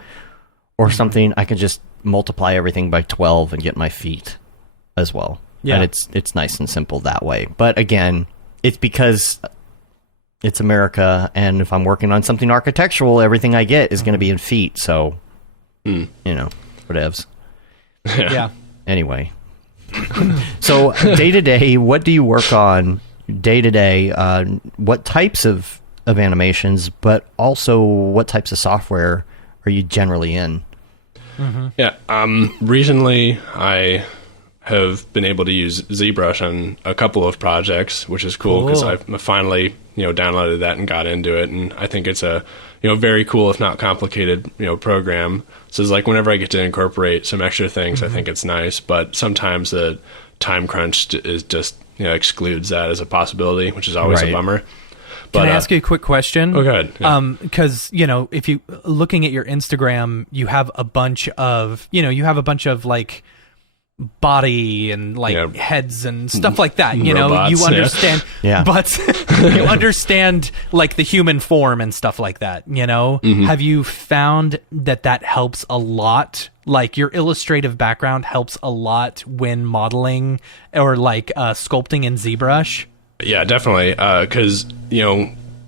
or something, I can just multiply everything by 12 and get my feet as well. Yeah. And it's nice and simple that way. But again, it's because it's America, and if I'm working on something architectural, everything I get is going to be in feet. So, you know, whatevs. Yeah. Anyway. So, day to day, what do you work on day to day? What types of animations, but also what types of software are you generally in? Yeah. Recently, I have been able to use ZBrush on a couple of projects, which is cool because I've finally, downloaded that and got into it. And I think it's a, very cool, if not complicated, program. So it's like whenever I get to incorporate some extra things, I think it's nice. But sometimes the time crunch is just, excludes that as a possibility, which is always a bummer. But, Can I ask you a quick question? Oh, go ahead. Yeah. Because if you looking at your Instagram, you have a bunch of like body and like heads and stuff like that. Robots, you understand, but you understand like the human form and stuff like that. Have you found that helps a lot? Like your illustrative background helps a lot when modeling or like sculpting in ZBrush. Yeah, definitely. Because,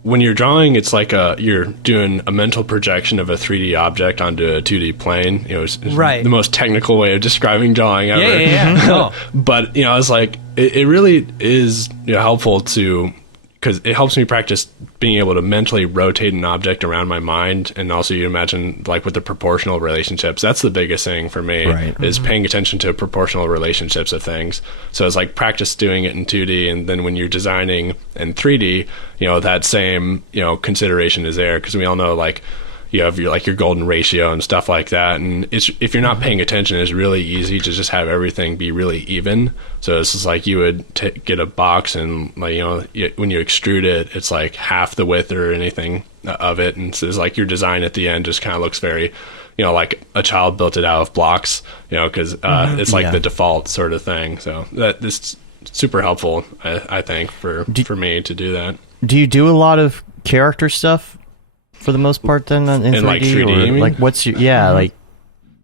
when you're drawing, it's like you're doing a mental projection of a 3D object onto a 2D plane. It's the most technical way of describing drawing ever. Yeah. But, I was like, it really is helpful to, because it helps me practice being able to mentally rotate an object around my mind. And also you imagine like with the proportional relationships, that's the biggest thing for me is paying attention to proportional relationships of things. So it's like practice doing it in 2D. And then when you're designing in 3D, that same, consideration is there. Cause we all know like, you have your golden ratio and stuff like that, and if you're not paying attention, it's really easy to just have everything be really even. So it's just like you would get a box and like when you extrude it, it's like half the width or anything of it, and so it's like your design at the end just kind of looks very, like a child built it out of blocks, because it's like the default sort of thing. So this super helpful, I think, for me to do that. Do you do a lot of character stuff? For the most part, then in 3D, like 3D, or like what's your like?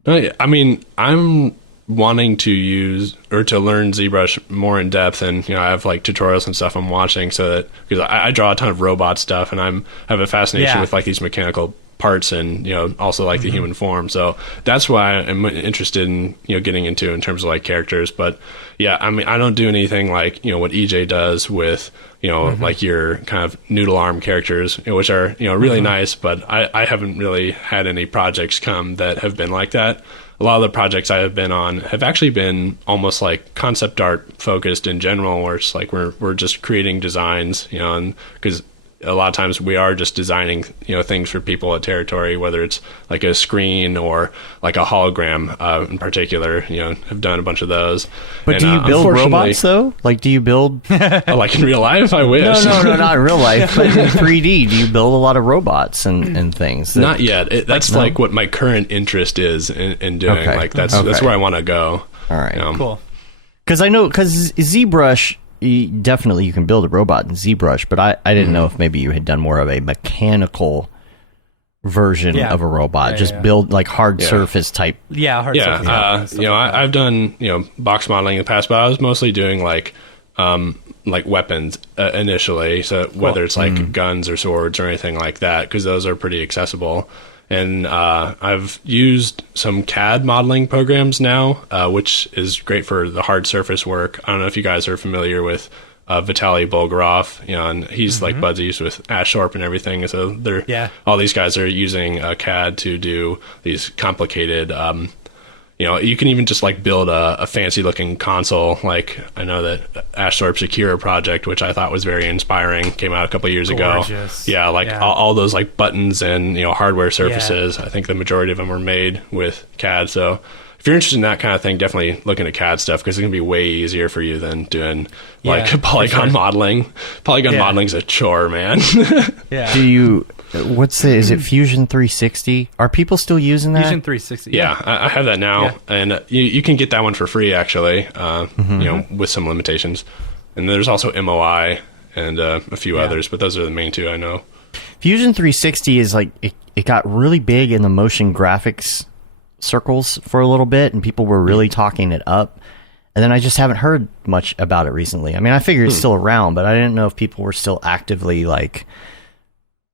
I mean, I'm wanting to use or to learn ZBrush more in depth, and I have like tutorials and stuff I'm watching, so that because I draw a ton of robot stuff, and have a fascination with like these mechanical parts and also like the human form. So that's why I'm interested in getting into in terms of like characters. But yeah, I mean, I don't do anything like what EJ does with like your kind of noodle arm characters, which are really nice, but I haven't really had any projects come that have been like that. A lot of the projects I have been on have actually been almost like concept art focused in general, where it's like we're just creating designs, and because a lot of times we are just designing, things for people at Territory, whether it's like a screen or like a hologram in particular, have done a bunch of those. But do you build robots though? Like, do you build? Like in real life? I wish. No, not in real life, but in 3D, do you build a lot of robots and things? Not yet. That's like what my current interest is in doing. Okay. Like that's where I want to go. All right. Cool. Because ZBrush, definitely you can build a robot in ZBrush, but I didn't know if maybe you had done more of a mechanical version of a robot, build like hard surface type. Hard surface. I've done box modeling in the past, but I was mostly doing like weapons initially. So whether it's like guns or swords or anything like that, because those are pretty accessible. And I've used some CAD modeling programs now, which is great for the hard surface work. I don't know if you guys are familiar with Vitaly Mograph, and he's like buddies with Ash Thorpe and everything. So all these guys are using CAD to do these complicated. You can even just like build a fancy looking console. Like I know that Ash Thorpe's Akira project, which I thought was very inspiring, came out a couple of years ago. Yeah, all those like buttons and hardware surfaces. I think the majority of them were made with CAD. So if you're interested in that kind of thing, definitely look into CAD stuff because it's gonna be way easier for you than doing like polygon modeling. Polygon modeling is a chore, man. Do you? Is it Fusion 360? Are people still using that? Fusion 360. Yeah, I have that now, and you can get that one for free actually. With some limitations, and there's also MOI and a few others, but those are the main two I know. Fusion 360 is like it got really big in the motion graphics circles for a little bit, and people were really talking it up. And then I just haven't heard much about it recently. I mean, I figured it's still around, but I didn't know if people were still actively like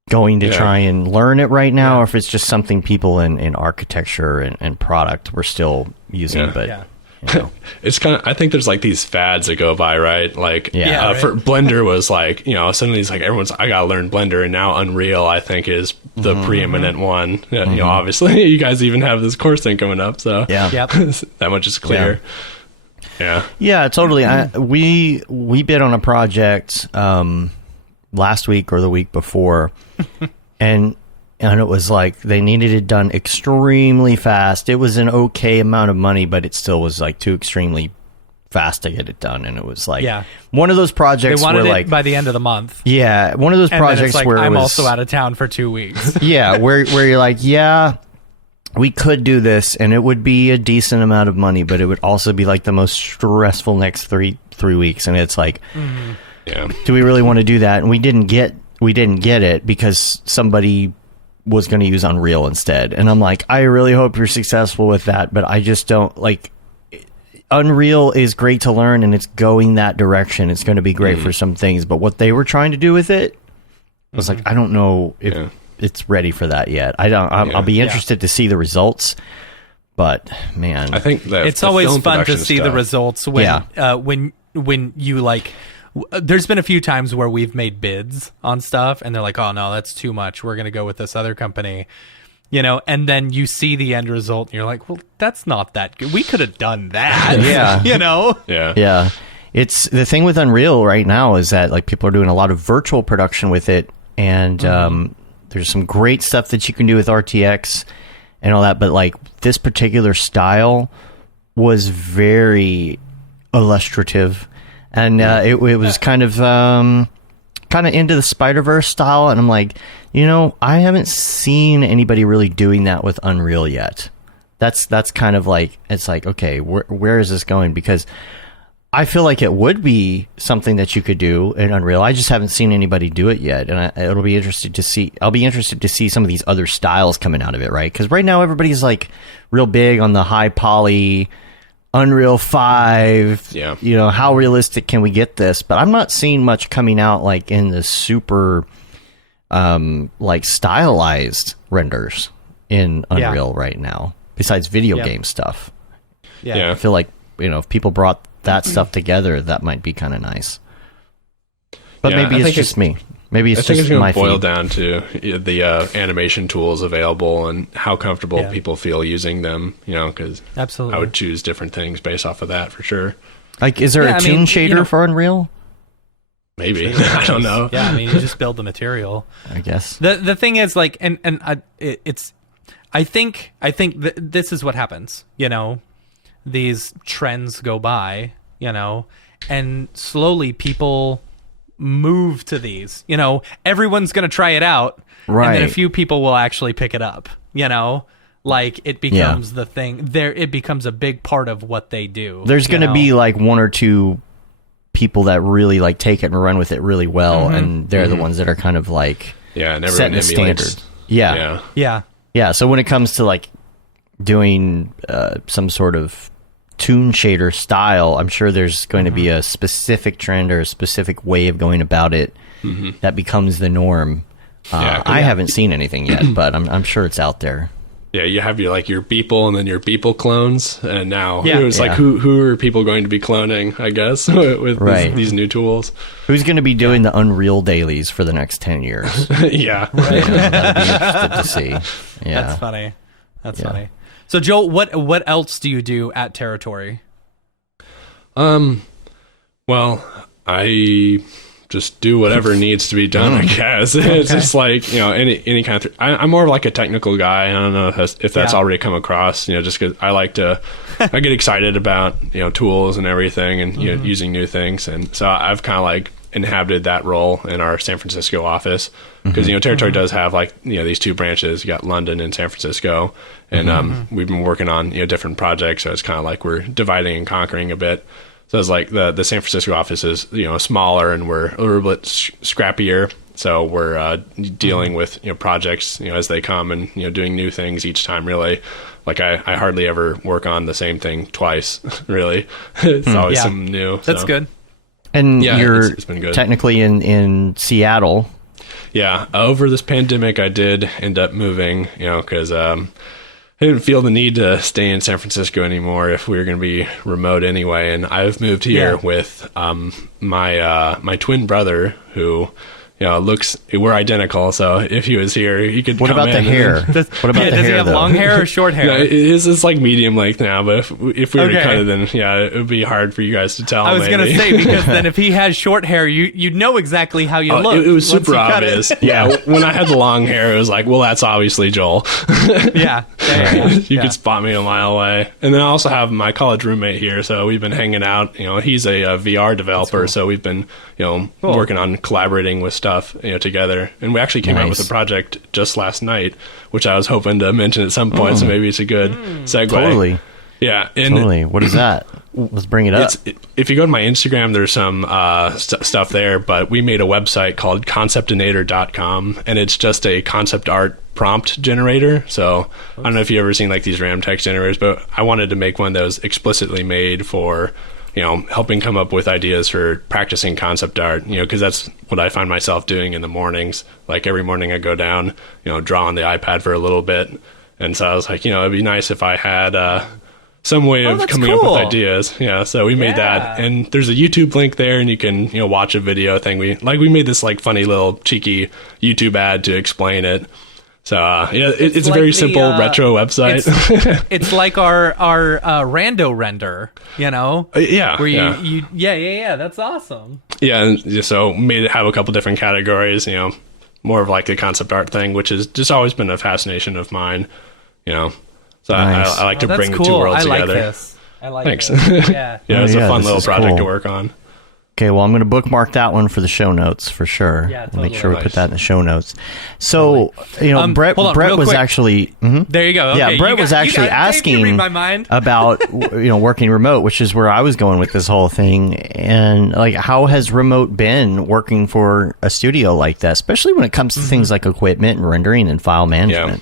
going to try and learn it right now, or if it's just something people in architecture and product were still using. Yeah. But Yeah. It's kind of, I think there's like these fads that go by, right? Like, Yeah. for Blender was like, suddenly it's like everyone's, I gotta learn Blender, and now Unreal, I think, is the preeminent one. Obviously, you guys even have this course thing coming up, so yeah. Yep. that much is clear. Yeah. Yeah, totally. We bid on a project last week or the week before, and it was like they needed it done extremely fast. It was an okay amount of money, but it still was like too extremely fast to get it done. And it was like one of those projects They wanted where it like by the end of the month. yeah, one of those And then projects it's like, where it I'm was, also out of town for 2 weeks. yeah, where you're like, yeah, we could do this, and it would be a decent amount of money, but it would also be like the most stressful next three weeks. And it's like, do we really want to do that? And we didn't get it because somebody was going to use Unreal instead. And I'm like, I really hope you're successful with that, but I just don't like. Unreal is great to learn, and it's going that direction. It's going to be great for some things, but what they were trying to do with it was like, I don't know if it's ready for that yet. I'll be interested to see the results, but man, I think that It's the always film fun to production see the stuff- results when you like. There's been a few times where we've made bids on stuff, and they're like, "Oh no, that's too much. We're gonna go with this other company." And then you see the end result, and you're like, "Well, that's not that good. We could have done that." Yeah. Yeah. Yeah. It's the thing with Unreal right now is that like people are doing a lot of virtual production with it, and there's some great stuff that you can do with RTX and all that, but like this particular style was very illustrative, and it was kind of into the Spider-Verse style, and I'm like, I haven't seen anybody really doing that with Unreal yet. That's kind of like, it's like, okay, where is this going? Because I feel like it would be something that you could do in Unreal. I just haven't seen anybody do it yet, and it'll be interesting to see. I'll be interested to see some of these other styles coming out of it, right? Because right now everybody's like real big on the high poly Unreal 5. Yeah. How realistic can we get this? But I'm not seeing much coming out like in the super like stylized renders in Unreal right now, besides video game stuff. Yeah. I feel like, if people brought that stuff together, that might be kind of nice. But Yeah, maybe I it's think just me. Maybe it's I think just it's my going to boil feed. down to the animation tools available and how comfortable people feel using them, because Absolutely. I would choose different things based off of that for sure. Like, is there a tune shader for Unreal? Maybe. I don't know. Yeah, I mean, you just build the material. I guess. The thing is, like, I think this is what happens. These trends go by. And slowly people move to these. Everyone's gonna try it out, Right. and then a few people will actually pick it up. Like it becomes the thing. It becomes a big part of what they do. There's going to be like one or two people that really like take it and run with it really well, and they're the ones that are kind of like Yeah, and setting everyone the emulates. standard. Yeah. Yeah. Yeah. So when it comes to like doing some sort of tune shader style, I'm sure there's going to be a specific trend or a specific way of going about it that becomes the norm. I haven't seen anything yet, but I'm sure it's out there. Yeah, you have your Beeple and then your Beeple clones, and now it's like Yeah. who are people going to be cloning? I guess with Right. these new tools. Who's going to be doing the Unreal dailies for the next 10 years? Yeah, That'd be interested to see. Yeah. That's funny. That's Yeah. funny. So Joel, what else do you do at Territory? Well, I just do whatever needs to be done. I guess it's just like any kind of. I'm more of like a technical guy. I don't know if that's already come across. Just because I like to, I get excited about tools and everything, and using new things, and so I've kind of like inhabited that role in our San Francisco office because Territory does have these two branches. You got London and San Francisco, and we've been working on different projects. So it's kind of like we're dividing and conquering a bit. So it's like the San Francisco office is smaller, and we're a little bit scrappier. So we're dealing with projects as they come, and doing new things each time. Really, like I hardly ever work on the same thing twice. Really, it's always something new. That's good. And Yeah, you're it's been good. technically in Seattle. Yeah, over this pandemic, I did end up moving. Because I didn't feel the need to stay in San Francisco anymore if we were going to be remote anyway. And I've moved here with my twin brother, who we're identical. So if he was here, he could. What come about the in hair? and- What about the does hair? he have though? long hair or short hair? No, it's like medium length now, but if we were to Okay. cut it, then it would be hard for you guys to tell. I was going to maybe. say, because then if he has short hair, you'd know exactly how you Oh, look. it was once super you cut obvious. it. Yeah, when I had the long hair, it was like, well, that's obviously Joel. Yeah. You could spot me a mile away. And then I also have my college roommate here, so we've been hanging out. He's a VR developer, so we've been working on collaborating with stuff together. And we actually came out with a project just last night, which I was hoping to mention at some point. So maybe it's a good segue. Totally. Yeah. And Totally. What is that? Let's bring it up. if you go to my Instagram, there's some stuff there, but we made a website called conceptinator.com, and it's just a concept art prompt generator. So I don't know if you've ever seen like these RAM text generators, but I wanted to make one that was explicitly made for helping come up with ideas for practicing concept art, because that's what I find myself doing in the mornings. Like every morning I go down, draw on the iPad for a little bit. And so I was like, it'd be nice if I had some way of that's coming up cool. with ideas. Yeah, so we made that. And there's a YouTube link there, and you can, watch a video thing. We made this like funny little cheeky YouTube ad to explain it. So it's a like very the, simple retro website. It's like our rando render, Yeah, where yeah. you that's awesome. Yeah, and so made it have a couple different categories, more of like a concept art thing, which has just always been a fascination of mine, So Nice. I like to That's bring cool. the two worlds I like together. this. I like Thanks. this. Yeah. Yeah, it's a fun this little is project cool. to work on. Okay, well, I'm going to bookmark that one for the show notes for sure. Yeah, We'll make totally. sure we put Nice. that in the show notes. So, Brett hold on, Brett real was quick. actually There you go. yeah, Okay, Brett you was got- actually you got- you read asking my mind. about working remote, which is where I was going with this whole thing. And like, how has remote been working for a studio like that, especially when it comes to things like equipment and rendering and file management?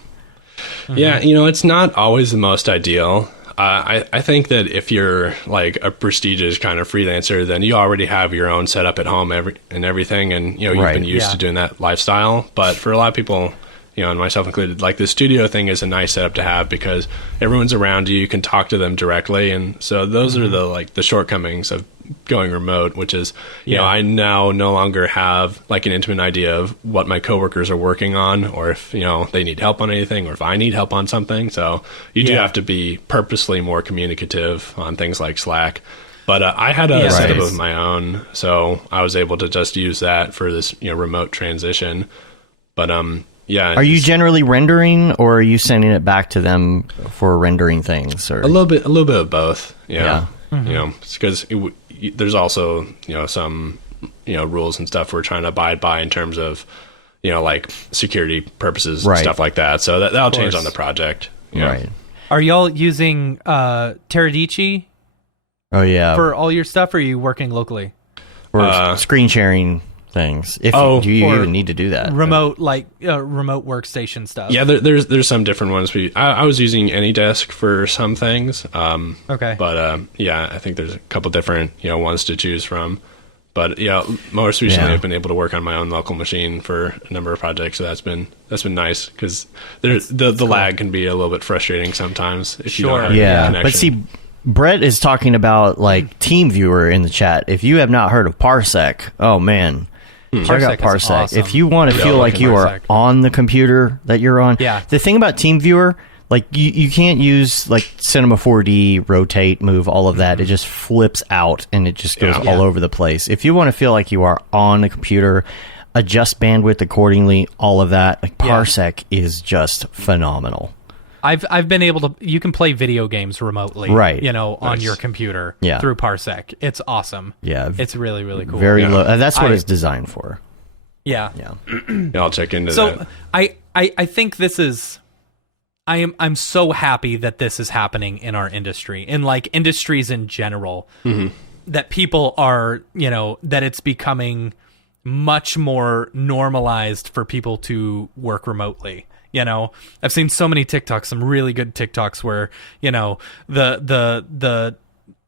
Yeah, it's not always the most ideal. I think that if you're like a prestigious kind of freelancer, then you already have your own setup at home and everything, and you've Right. been used to doing that lifestyle. But for a lot of people, and myself included, like the studio thing is a nice setup to have because everyone's around you. You can talk to them directly, and so those are the shortcomings of going remote, which is I now no longer have like an intimate idea of what my coworkers are working on, or if they need help on anything, or if I need help on something. So you do have to be purposely more communicative on things like Slack. But I had a setup Right. of my own, so I was able to just use that for this remote transition. But yeah, Are you generally rendering, or are you sending it back to them for rendering things? Or a little bit of both? Yeah. It's because there's also some rules and stuff we're trying to abide by in terms of like security purposes and Right. stuff like that. So that'll change course. on the project. right? Are y'all using Teradici Oh yeah, for all your stuff, or are you working locally? or screen sharing things. If Oh, do you or even need to do that? Remote, remote workstation stuff. Yeah, there's some different ones. I was using AnyDesk for some things. Okay. But yeah, I think there's a couple different ones to choose from. But yeah, most recently Yeah. I've been able to work on my own local machine for a number of projects, so that's been nice because the lag can be a little bit frustrating sometimes if you don't have a Yeah, connection. but see, Brett is talking about like TeamViewer in the chat. If you have not heard of Parsec, oh man, check out Parsec is Parsec. awesome. If you want to Yeah, feel look like at you are Parsec. on the computer that you're on, Yeah. The thing about TeamViewer, like you can't use like Cinema 4D, rotate, move, all of that. It just flips out and it just goes Yeah. all over the place. If you want to feel like you are on the computer, adjust bandwidth accordingly, all of that. Like Parsec is just phenomenal. I've been able to. You can play video games remotely, Right. on Nice. your computer, Yeah. through Parsec. It's awesome. Yeah, It's really really cool. very Yeah. low. That's what I- it's designed for. yeah. Yeah. Yeah, I'll check into So that. I think this is. I'm so happy that this is happening in our industry, in like industries in general, that people are that it's becoming much more normalized for people to work remotely. You know, I've seen so many TikToks, some really good TikToks where, you know, the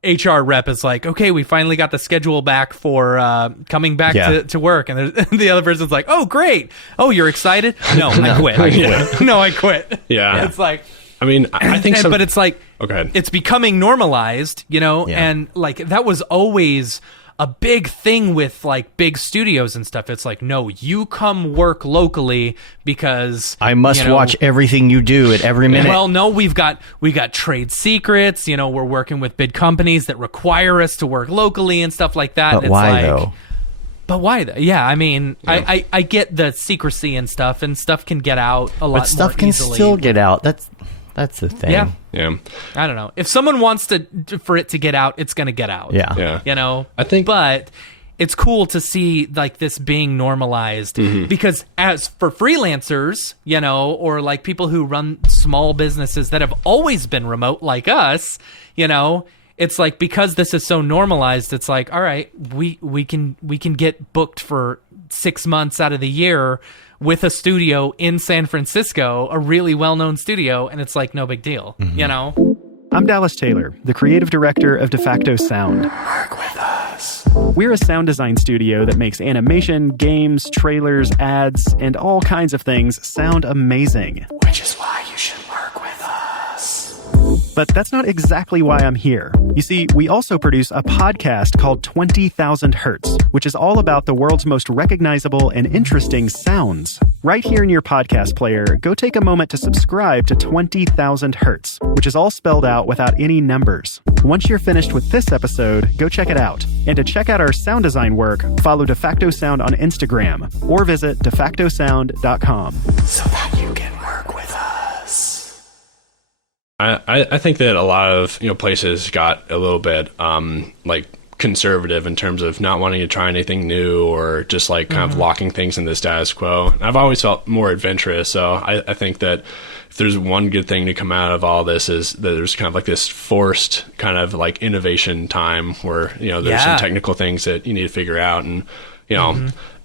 HR rep is like, okay, we finally got the schedule back for coming back to work. And the other person's like, oh, great. Oh, you're excited? No, I quit. No, I quit. Yeah. It's like, I mean, I think but it's like, okay, it's becoming normalized, you know, and like that was always a big thing with like big studios and stuff. It's like, no, you come work locally because I must watch everything you do at every minute. Well, no, we got trade secrets. You know, we're working with big companies that require us to work locally and stuff like that. But and why though? But why? Yeah, I mean, I get the secrecy and stuff can get out a lot more easily. But stuff can still get out. That's the thing. Yeah. I don't know. If someone wants for it to get out, it's going to get out. Yeah. You know? I think... But it's cool to see, like, this being normalized. Because as for freelancers, you know, or, like, people who run small businesses that have always been remote like us, you know, it's like, because this is so normalized, it's like, all right, we can get booked for 6 months out of the year with a studio in San Francisco, a really well-known studio, and it's like no big deal, you know? I'm Dallas Taylor, the creative director of De Facto Sound. Work with us. We're a sound design studio that makes animation, games, trailers, ads, and all kinds of things sound amazing. Which is why you should work with us. But that's not exactly why I'm here. You see, we also produce a podcast called 20,000 Hertz, which is all about the world's most recognizable and interesting sounds. Right here in your podcast player, go take a moment to subscribe to 20,000 Hertz, which is all spelled out without any numbers. Once you're finished with this episode, go check it out. And to check out our sound design work, follow De Facto Sound on Instagram or visit defactosound.com. So that you can work with us. I think that a lot of places got a little bit like conservative in terms of not wanting to try anything new or just like kind of locking things in the status quo. I've always felt more adventurous, so I think that if there's one good thing to come out of all this is that there's kind of like this forced kind of like innovation time where there's some technical things that you need to figure out, and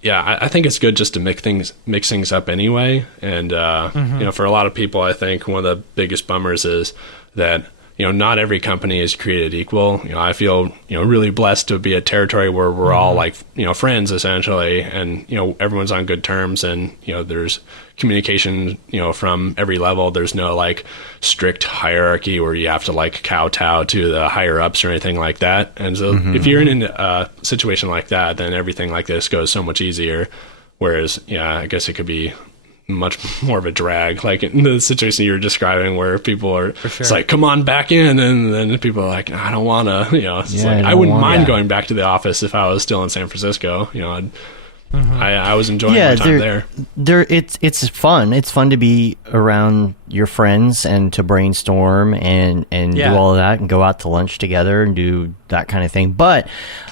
I think it's good just to mix things up anyway. And for a lot of people, I think one of the biggest bummers is that not every company is created equal. I feel really blessed to be a territory where we're all like friends essentially, and everyone's on good terms, and there's communication from every level. There's no like strict hierarchy where you have to like kowtow to the higher ups or anything like that. And so if you're in a situation like that, then everything like this goes so much easier. Whereas I guess it could be much more of a drag, like in the situation you're describing where people are it's like, come on back in, and then people are like, I don't want to I wouldn't mind going back to the office if I was still in San Francisco. I was enjoying my time there. It's fun. It's fun to be around your friends and to brainstorm and do all of that and go out to lunch together and do that kind of thing. But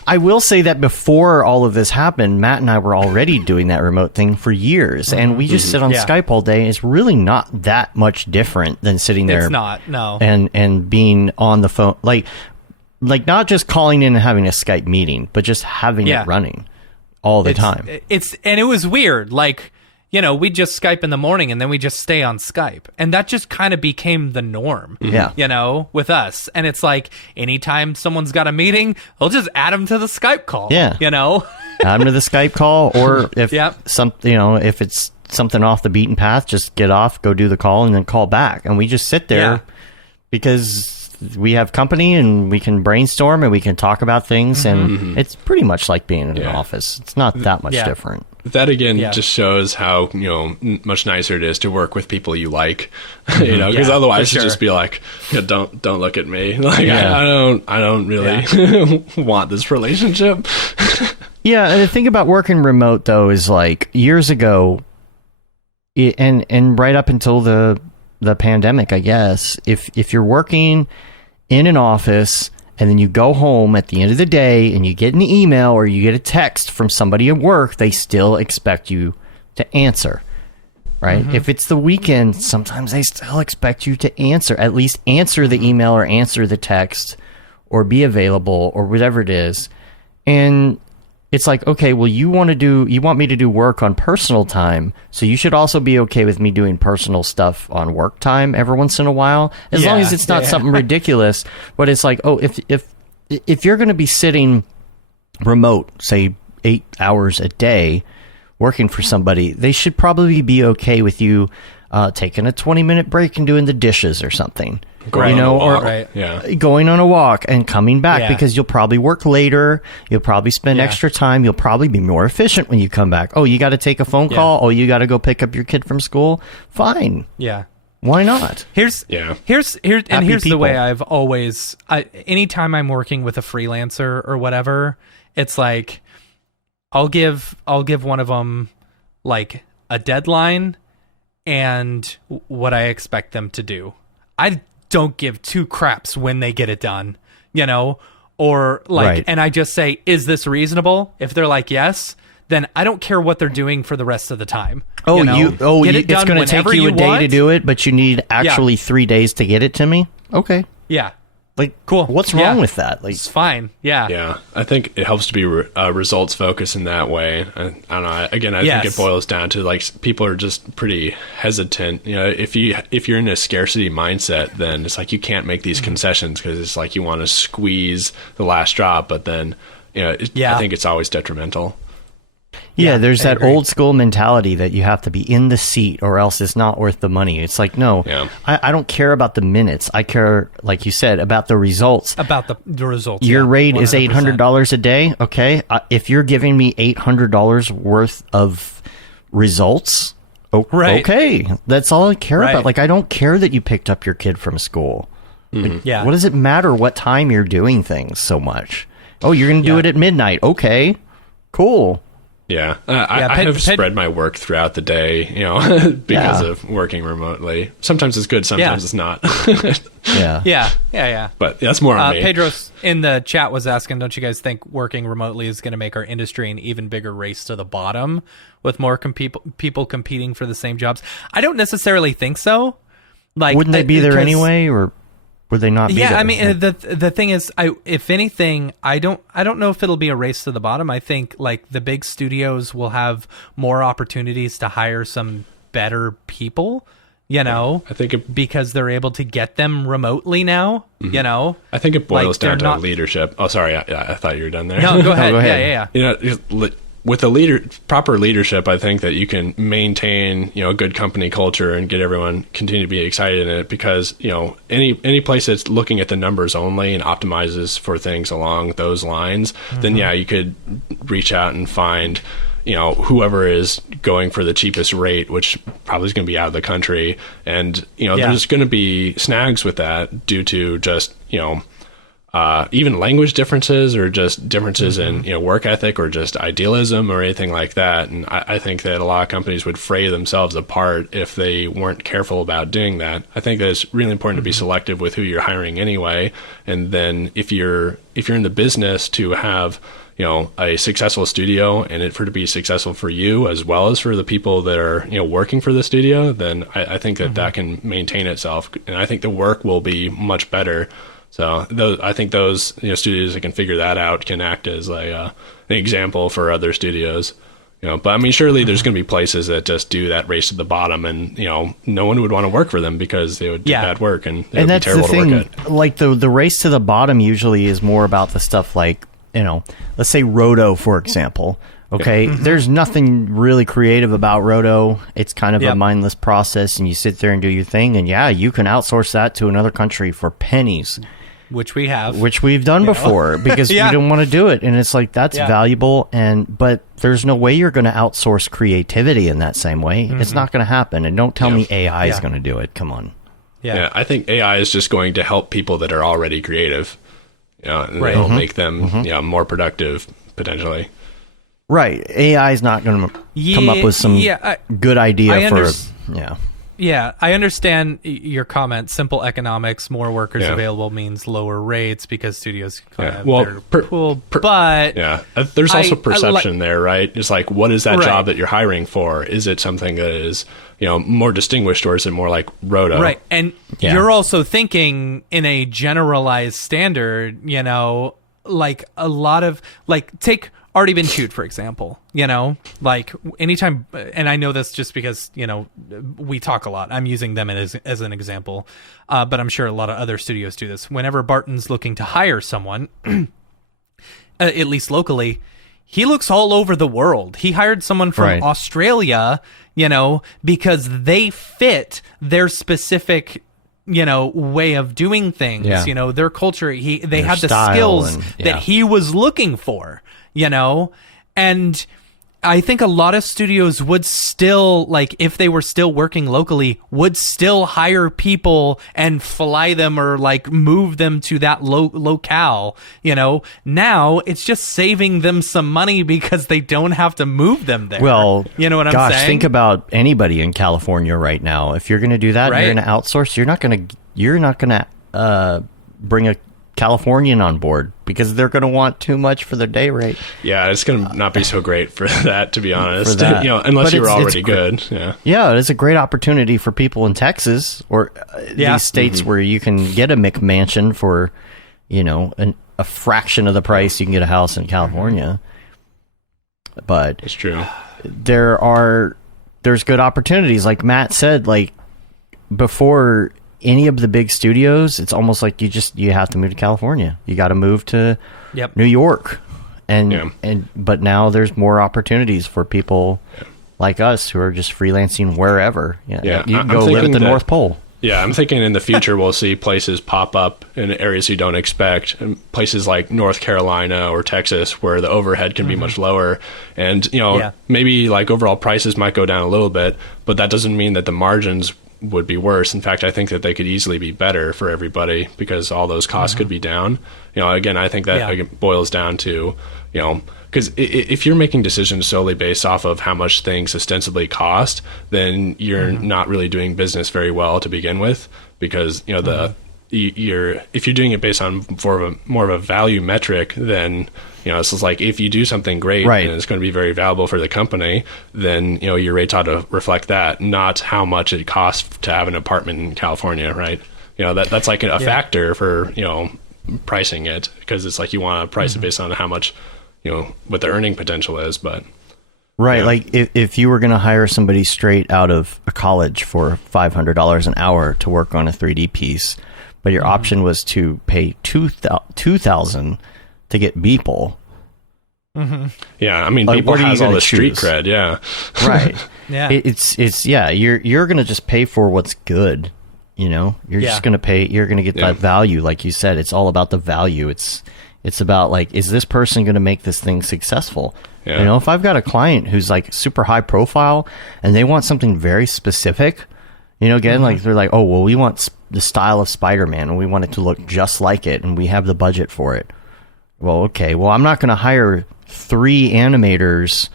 I will say that before all of this happened, Matt and I were already doing that remote thing for years, and we just sit on Skype all day. It's really not that much different than sitting there. It's not, no. And being on the phone, like not just calling in and having a Skype meeting, but just having it running all the time. And it was weird. Like, we'd just Skype in the morning and then we just stay on Skype. And that just kind of became the norm, with us. And it's like, anytime someone's got a meeting, they'll just add them to the Skype call. Yeah. Add them to the Skype call, or if if it's something off the beaten path, just get off, go do the call, and then call back. And we just sit there because we have company and we can brainstorm and we can talk about things, and it's pretty much like being in an office. It's not that much different. That again just shows how much nicer it is to work with people you like, because otherwise it'd just be like, don't look at me, like I don't really want this relationship. The thing about working remote though is like years ago, and right up until the pandemic, I guess, if you're working in an office and then you go home at the end of the day and you get an email or you get a text from somebody at work, they still expect you to answer, right? If it's the weekend, sometimes they still expect you to answer, at least answer the email or answer the text or be available or whatever it is. And it's like, okay, well, you want me to do work on personal time, so you should also be okay with me doing personal stuff on work time every once in a while, as long as it's not something ridiculous. But it's like, oh, if you're going to be sitting remote, say 8 hours a day, working for somebody, they should probably be okay with you taking a 20-minute break and doing the dishes or something. Going on a walk. Right. Going on a walk and coming back, Yeah. because you'll probably work later. You'll probably spend extra time. You'll probably be more efficient when you come back. Oh, you got to take a phone call. Oh, you got to go pick up your kid from school. Fine. Yeah. Why not? Here's the people. way I've always, anytime I'm working with a freelancer or whatever, it's like I'll give one of them like a deadline and what I expect them to do. I don't give two craps when they get it done, or like, Right. and I just say, is this reasonable? If they're like, yes, then I don't care what they're doing for the rest of the time. Oh, Get it it's done going to take whenever you a day to want. do it, but you need actually 3 days to get it to me? Okay. Yeah. Like, Cool. what's Yeah. wrong with that? Like, It's fine. Yeah. Yeah, I think it helps to be results focused in that way. I don't know. Again, I think it boils down to like people are just pretty hesitant. If you're in a scarcity mindset, then it's like you can't make these concessions because it's like you want to squeeze the last drop, but then I think it's always detrimental. yeah, there's I that agree. old school mentality that you have to be in the seat or else it's not worth the money. It's like, no, Yeah. I don't care about the minutes. I care, like you said, about the results. About the results. Your yeah, rate is 100%. $800 a day. Okay. If you're giving me $800 worth of results, Right. okay. That's all I care Right. about. Like, I don't care that you picked up your kid from school. Yeah. What does it matter what time you're doing things so much? Oh, you're going to do Yeah. it at midnight. Okay. Cool. Yeah, I have spread my work throughout the day, because of working remotely. Sometimes it's good, sometimes it's not. Yeah. Yeah. But that's more on me. Pedro's in the chat was asking, don't you guys think working remotely is going to make our industry an even bigger race to the bottom with more people competing for the same jobs? I don't necessarily think so. Like, Wouldn't they be there 'cause- anyway, or would they not be there? Yeah, I mean, the thing is, if anything, I don't know if it'll be a race to the bottom. I think like the big studios will have more opportunities to hire some better people, I think because they're able to get them remotely now. I think it boils they're down to not- leadership. Oh, sorry, I thought you were done there. No, go ahead. go ahead. Yeah. With the proper leadership, I think that you can maintain, a good company culture and get everyone continue to be excited in it, because, any place that's looking at the numbers only and optimizes for things along those lines, then you could reach out and find, whoever is going for the cheapest rate, which probably is going to be out of the country. And, there's going to be snags with that due to just, even language differences or just differences in work ethic or just idealism or anything like that. And I think that a lot of companies would fray themselves apart if they weren't careful about doing that. I think that it's really important to be selective with who you're hiring anyway. And then if you're in the business to have a successful studio and it for to be successful for you as well as for the people that are working for the studio, then I think that can maintain itself, and I think the work will be much better. So I think those studios that can figure that out can act as an example for other studios. But I mean, surely there's going to be places that just do that race to the bottom, and no one would want to work for them because they would do bad work and they would be that's the terrible to work thing. at. Like the race to the bottom usually is more about the stuff like, let's say Roto, for example. Okay, there's nothing really creative about Roto. It's kind of a mindless process, and you sit there and do your thing. And you can outsource that to another country for pennies, Which we have. which we've done before because we don't want to do it. And it's like, that's valuable. But there's no way you're going to outsource creativity in that same way. It's not going to happen. And don't tell me AI is going to do it. Come on. Yeah, I think AI is just going to help people that are already creative. And it'll make them more productive potentially. Right. AI is not going to come up with some good idea Yeah, I understand your comment. Simple economics, more workers Yeah. available means lower rates because studios can have Well, their pool. But there's also I perception there, right? It's like, what is that Right. job that you're hiring for? Is it something that is, more distinguished, or is it more like Roto? right, and you're also thinking in a generalized standard. Like a lot of take already been chewed, for example. You know, like anytime, and I know this just because, you know, we talk a lot. I'm using them as an example, but I'm sure a lot of other studios do this. Whenever Barton's looking to hire someone, at least locally, he looks all over the world. He hired someone from Australia, you know, because they fit their specific, you know, way of doing things, you know, their culture. They had the skills that he was looking for, you know, and I think a lot of studios would still, like, if they were still working locally, would still hire people and fly them or like move them to that locale, you know. Now it's just saving them some money because they don't have to move them there. Well, you know what I'm saying? Think about anybody in California right now. If you're going to do that, you're going to outsource. You're not going to bring a Californian on board because they're going to want too much for their day rate. Yeah, it's going to not be so great for that, to be honest. You know, unless you're already good. Yeah, it's a great opportunity for people in Texas or these states where you can get a McMansion for, you know, a fraction of the price you can get a house in California. But it's true. There's good opportunities, like Matt said. Like before any of the big studios, it's almost like you have to move to California. You got to move to New York, but now there's more opportunities for people like us who are just freelancing wherever. You can go live at the North Pole. Yeah, I'm thinking in the future we'll see places pop up in areas you don't expect, and places like North Carolina or Texas where the overhead can be much lower, and you know maybe like overall prices might go down a little bit, but that doesn't mean that the margins would be worse. In fact, I think that they could easily be better for everybody because all those costs could be down. You know, again, I think that boils down to, you know, because if you're making decisions solely based off of how much things ostensibly cost, then you're not really doing business very well to begin with, because, you know, if you're doing it based on more of a value metric, then, you know, it's just like if you do something great and it's going to be very valuable for the company, then, you know, your rates ought to reflect that, not how much it costs to have an apartment in California, right? You know, that's like a factor for, you know, pricing it, because it's like you want to price it based on how much, you know, what the earning potential is. But like if you were going to hire somebody straight out of a college for $500 an hour to work on a 3D piece, but your option was to pay $2,000 to get Beeple. Yeah, I mean, like, Beeple has all the street cred. Yeah, right. It's you're gonna just pay for what's good. You know, you're just gonna pay. You're gonna get that value, like you said. It's all about the value. It's about, like, is this person gonna make this thing successful? You know, if I've got a client who's like super high profile and they want something very specific, you know, again, like they're like, oh, well, we want the style of Spider-Man and we want it to look just like it and we have the budget for it. Well, okay, well, I'm not going to hire 3 animators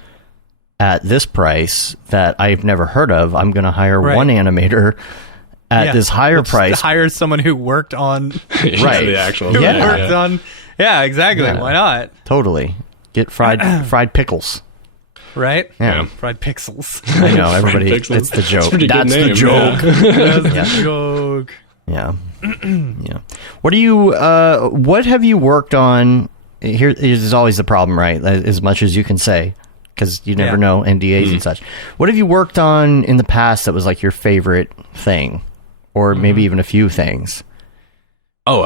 at this price that I've never heard of. I'm going to hire one animator at this higher price. Hire someone who worked on the actual worked on. Yeah, exactly. Yeah. Why not? Totally. Get fried pickles. Right? Yeah. Fried pixels. I know, everybody. It's the joke. That's the joke. That's the joke. Yeah. Yeah. What have you worked on? Here is always the problem, right? As much as you can say, because you never know, NDAs and such. What have you worked on in the past that was like your favorite thing, or maybe even a few things? Oh,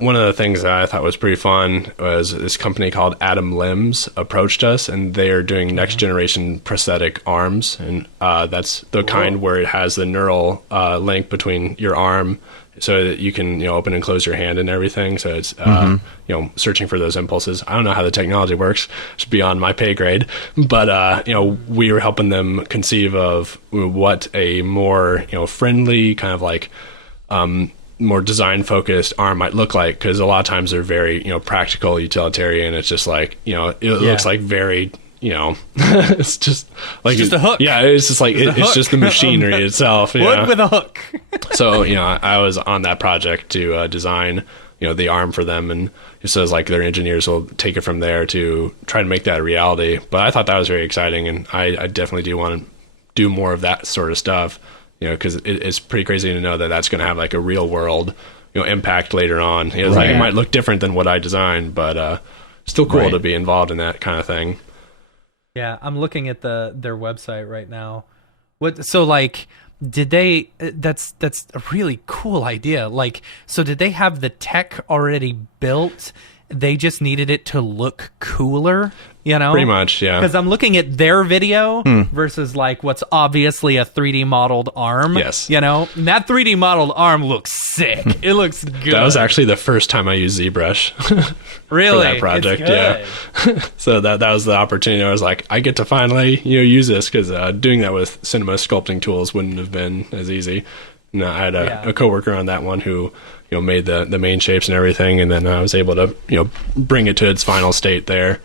one of the things that I thought was pretty fun was this company called Atom Limbs approached us, and they are doing next generation prosthetic arms, and that's the kind where it has the neural link between your arm, so that you can, you know, open and close your hand and everything. So it's you know, searching for those impulses. I don't know how the technology works; it's beyond my pay grade. But you know, we were helping them conceive of what a more, you know, friendly kind of like more design focused arm might look like, because a lot of times they're very, you know, practical, utilitarian. It's just like, you know, it looks like very, you know, it's just like it's just a hook. Yeah, it's just like it's just the machinery itself. Wood with a hook. So, you know, I was on that project to design, you know, the arm for them, and it says like their engineers will take it from there to try to make that a reality. But I thought that was very exciting, and I definitely do want to do more of that sort of stuff. You know, because it's pretty crazy to know that that's going to have like a real world, you know, impact later on. You know, like it might look different than what I designed, but still cool Right. to be involved in that kind of thing. Yeah, I'm looking at their website right now. So like did they that's a really cool idea. Like, so did they have the tech already built? They just needed it to look cooler, you know? Pretty much, yeah. Because I'm looking at their video versus like what's obviously a 3D modeled arm. Yes. You know? And that 3D modeled arm looks sick. It looks good. That was actually the first time I used ZBrush really for that project. It's good. Yeah. So that was the opportunity. I was like, I get to finally use this, because doing that with cinema sculpting tools wouldn't have been as easy. No, I had a coworker on that one who made the main shapes and everything, and then I was able to bring it to its final state there.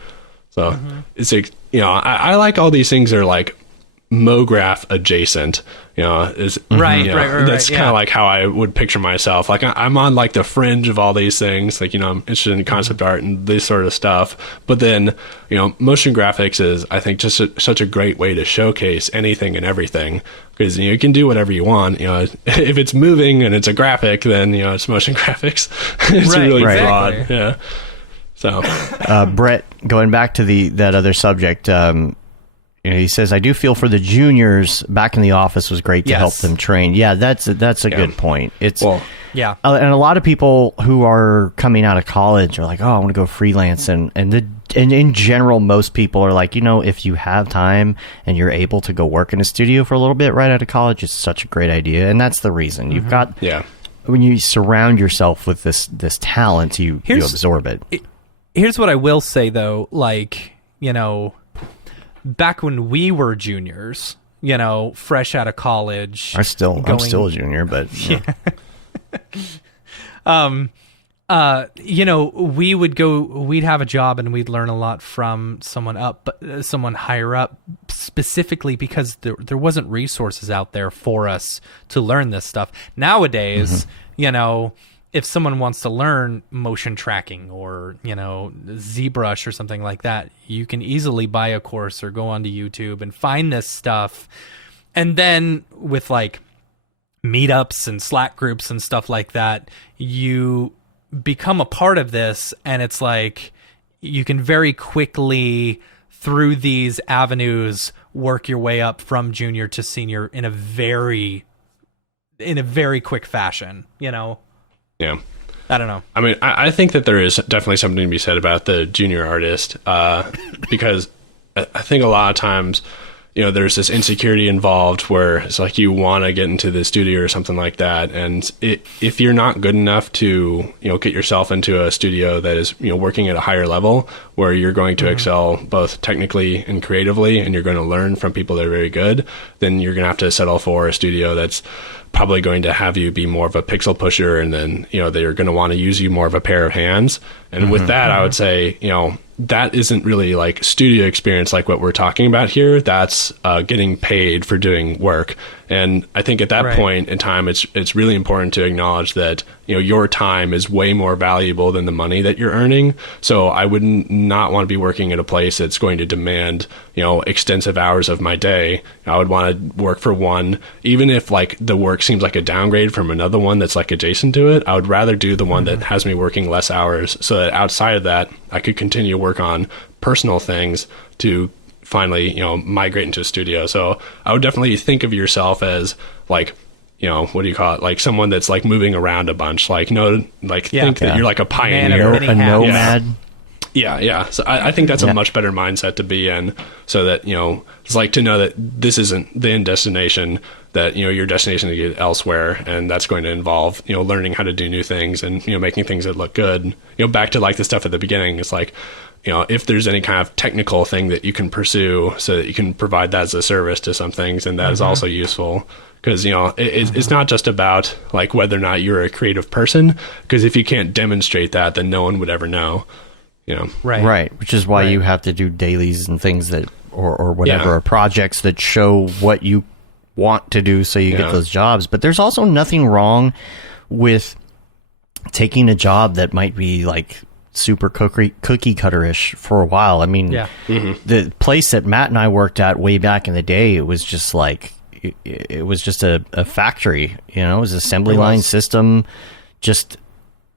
So it's like, I like all these things that are like Mograph adjacent. Right. That's kind of like how I would picture myself. Like I'm on like the fringe of all these things. Like I'm interested in concept art and this sort of stuff. But then motion graphics is, I think, just such a great way to showcase anything and everything, because you can do whatever you want. If it's moving and it's a graphic, then it's motion graphics. It's Right, really exactly. broad. Yeah. So Brett, going back to that other subject, he says, I do feel for the juniors back in the office was great to help Yes. them train. Yeah, that's a good point. It's Yeah. and a lot of people who are coming out of college are like, oh, I want to go freelance, and in general, most people are like, if you have time and you're able to go work in a studio for a little bit right out of college, it's such a great idea, and that's the reason. You've got when you surround yourself with this talent, you absorb it. Here's what I will say though, like, back when we were juniors, fresh out of college. I'm still a junior, but we'd have a job and we'd learn a lot from someone higher up, specifically because there wasn't resources out there for us to learn this stuff. Nowadays, if someone wants to learn motion tracking or, ZBrush or something like that, you can easily buy a course or go onto YouTube and find this stuff. And then with like meetups and Slack groups and stuff like that, you become a part of this, and it's like you can very quickly, through these avenues, work your way up from junior to senior in a very quick fashion, Yeah. I don't know. I mean, I think that there is definitely something to be said about the junior artist, because I think a lot of times, there's this insecurity involved where it's like you want to get into the studio or something like that. And if you're not good enough to, get yourself into a studio that is, working at a higher level where you're going to excel both technically and creatively, and you're going to learn from people that are very good, then you're going to have to settle for a studio that's probably going to have you be more of a pixel pusher, and then they're going to want to use you more of a pair of hands. And with that, I would say that isn't really like studio experience like what we're talking about here. That's getting paid for doing work. And I think at that point in time, it's really important to acknowledge that your time is way more valuable than the money that you're earning. So I would not want to be working at a place that's going to demand extensive hours of my day. I would want to work for one, even if like the work seems like a downgrade from another one that's like adjacent to it. I would rather do the one that has me working less hours, so that outside of that, I could continue to work on personal things to finally, migrate into a studio. So I would definitely think of yourself as like, what do you call it? Like someone that's like moving around a bunch, like, think that you're like a pioneer, a nomad. Yeah. So I think that's a much better mindset to be in, so that, it's like to know that this isn't the end destination, that, your destination to get elsewhere. And that's going to involve, learning how to do new things and, making things that look good. Back to like the stuff at the beginning, it's like, if there's any kind of technical thing that you can pursue so that you can provide that as a service to some things, and that is also useful. Because, it's not just about like whether or not you're a creative person, because if you can't demonstrate that, then no one would ever know. Right. Which is why you have to do dailies and things that, or whatever, or projects that show what you want to do, so you get those jobs. But there's also nothing wrong with taking a job that might be like super cookie cutter-ish for a while. I mean, the place that Matt and I worked at way back in the day, it was just like, it was just a factory, it was an assembly line system, just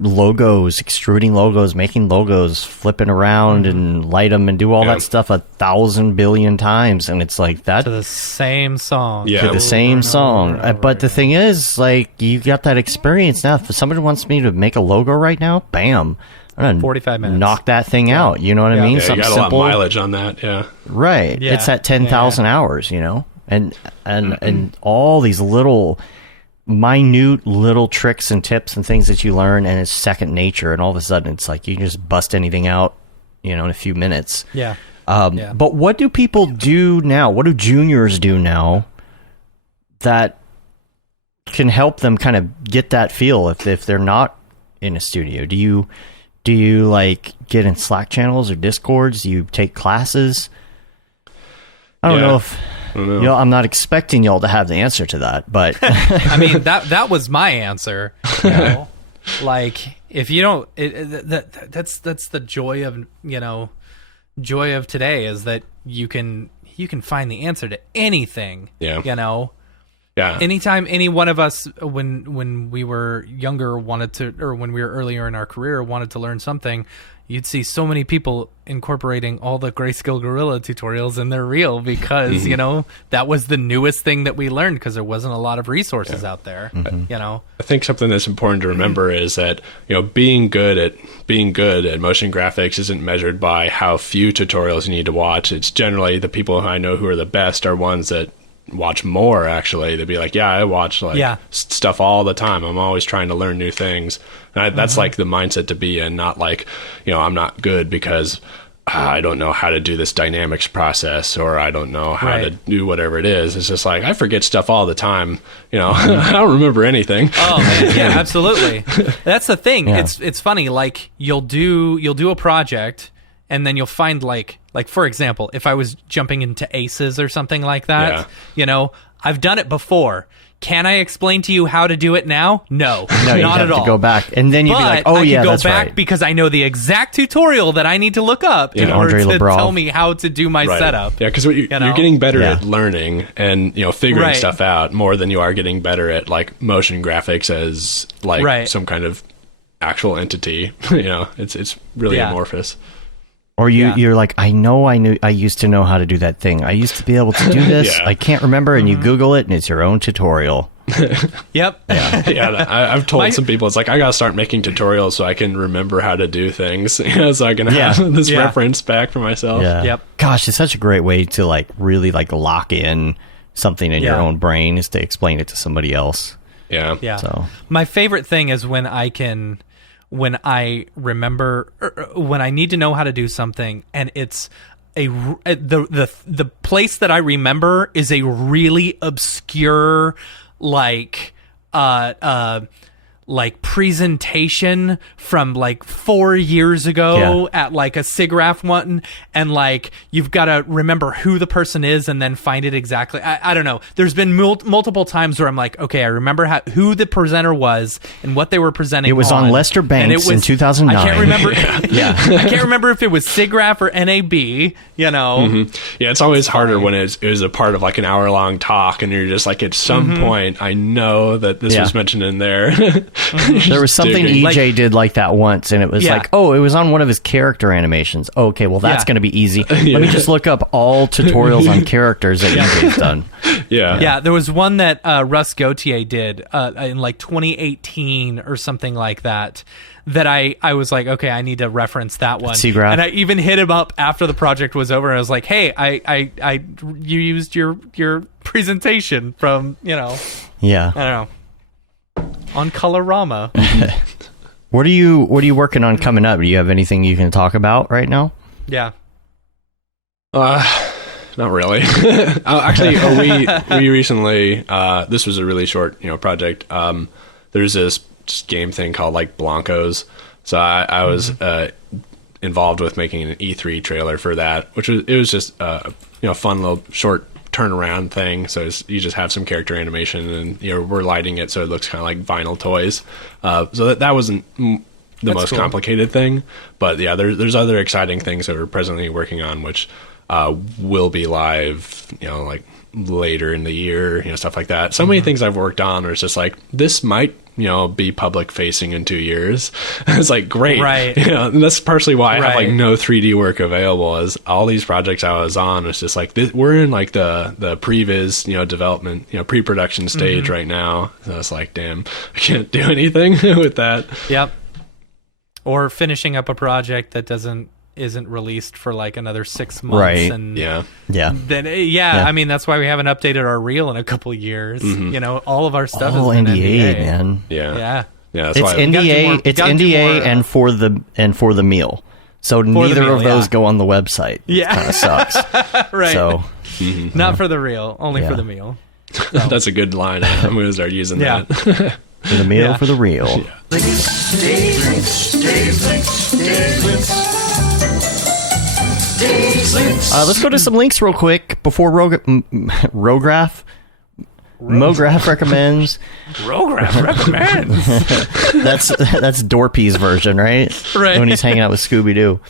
logos, extruding logos, making logos, flipping around and light them and do all that stuff 1,000 billion times, and it's like that To the same song. Yeah. to the same song. But the thing is, like, you got that experience now. If somebody wants me to make a logo right now, bam, I'm gonna 45 minutes. knock that thing out. You know what I mean? Yeah, you Something got a simple, lot of mileage on that. Yeah. right? Yeah. It's at 10,000 hours. You know, and all these little minute little tricks and tips and things that you learn, and it's second nature, and all of a sudden it's like you can just bust anything out, you know, in a few minutes. Yeah. But what do people do now? What do juniors do now that can help them kind of get that feel if they're not in a studio? Do you like get in Slack channels or Discords? Do you take classes? I don't know if you know. I'm not expecting y'all to have the answer to that, but I mean, that was my answer. You know? Like, if you don't, that's the joy of, you know, joy of today is that you can find the answer to anything. Yeah. You know. Yeah. Anytime any one of us, when we were younger, wanted to, or when we were earlier in our career, wanted to learn something, you'd see so many people incorporating all the Grayscale Gorilla tutorials in their reel because, you know, that was the newest thing that we learned because there wasn't a lot of resources out there, you know. I think something that's important to remember is that, you know, being good at motion graphics isn't measured by how few tutorials you need to watch. It's generally the people who I know who are the best are ones that watch more. Actually, they'd be like, yeah, I watch like stuff all the time. I'm always trying to learn new things, and that's like the mindset to be in. Not like, you know, I'm not good because I don't know how to do this dynamics process, or I don't know how to do whatever it is. It's just like I forget stuff all the time, you know. I don't remember anything. Oh man, yeah, absolutely. That's the thing. Yeah. It's funny, like you'll do a project and then you'll find like for example, if I was jumping into Aces or something like that, you know, I've done it before. Can I explain to you how to do it now? No, no, not have at all. to go back, and then you'd be like, But "Oh I yeah, can go that's back right." because I know the exact tutorial that I need to look up in order Andre to Lebrov. tell me how to do my Right. setup. Yeah, because you're know? getting better Yeah. at learning and, you know, figuring Right. stuff out more than you are getting better at like motion graphics as like Right. some kind of actual entity. You know, it's really Yeah. amorphous. Or Yeah. you're like, I used to know how to do that thing. I used to be able to do this. Yeah. I can't remember, and you Google it, and it's your own tutorial. Yep. Yeah, I've told some people, it's like, I gotta start making tutorials so I can remember how to do things, you know, so I can have this Yeah. reference back for myself. Yeah. Yep. Gosh, it's such a great way to like really like lock in something in your Yeah. own brain is to explain it to somebody else. Yeah. Yeah. So My favorite thing is when I remember, when I need to know how to do something, and it's the place that I remember is a really obscure, like presentation from like 4 years ago at like a SIGGRAPH one, and like you've got to remember who the person is and then find it exactly. I don't know. There's been multiple times where I'm like, okay, I remember who the presenter was and what they were presenting. It was on Lester and Banks in 2009. I can't remember. Yeah. I can't remember if it was SIGGRAPH or NAB. You know. Yeah, it's always harder when it was a part of like an hour-long talk, and you're just like, at some point, I know that this was mentioned in there. There was something digging. EJ did like that once, and it was Yeah. like, oh, it was on one of his character animations. Okay, well, that's Yeah. going to be easy. Let me just look up all tutorials on characters that EJ's done. Yeah. Yeah, there was one that Russ Gauthier did in like 2018 or something like that. That I was like, okay, I need to reference that one. SIGGRAPH. And I even hit him up after the project was over. And I was like, hey, you used your presentation from, you know, Yeah. I don't know, on Colorama. What are you working on coming up? Do you have anything you can talk about right now? Yeah. Not really. Actually, we recently, this was a really short, you know, project. There's this just game thing called like Blancos. So I was involved with making an E3 trailer for that, which was just you know, fun little short turnaround thing. So you just have some character animation, and you know, we're lighting it so it looks kind of like vinyl toys. So that wasn't the most cool. complicated thing, but yeah, there's other exciting things that we're presently working on, which will be live, you know, like later in the year, you know, stuff like that. So many things I've worked on where it's just like, this might be public facing in 2 years. It's like, great. Right. And that's partially why I have like Right. no 3D work available, is all these projects I was on. It's just like, we're in like the previs, development, pre-production stage right now. So it's like, damn, I can't do anything with that. Yep. Or finishing up a project that isn't released for like another 6 months. Right. And Yeah. then I mean, that's why we haven't updated our reel in a couple years. All of our stuff Oh, is NDA, man. Yeah. Yeah. That's It's why NDA. It's gotta do NDA more, and for the meal. So neither meal, of those yeah. go on the website. Yeah. Kind of sucks. Right. So Not for the reel, only Yeah. for the meal. that's a good line. I'm going to start using Yeah. that. for the meal, Yeah. for the real. Let's go to some links real quick before Mograph recommends. Mograph recommends. That's Dorpy's version, right? Right. When he's hanging out with Scooby Doo.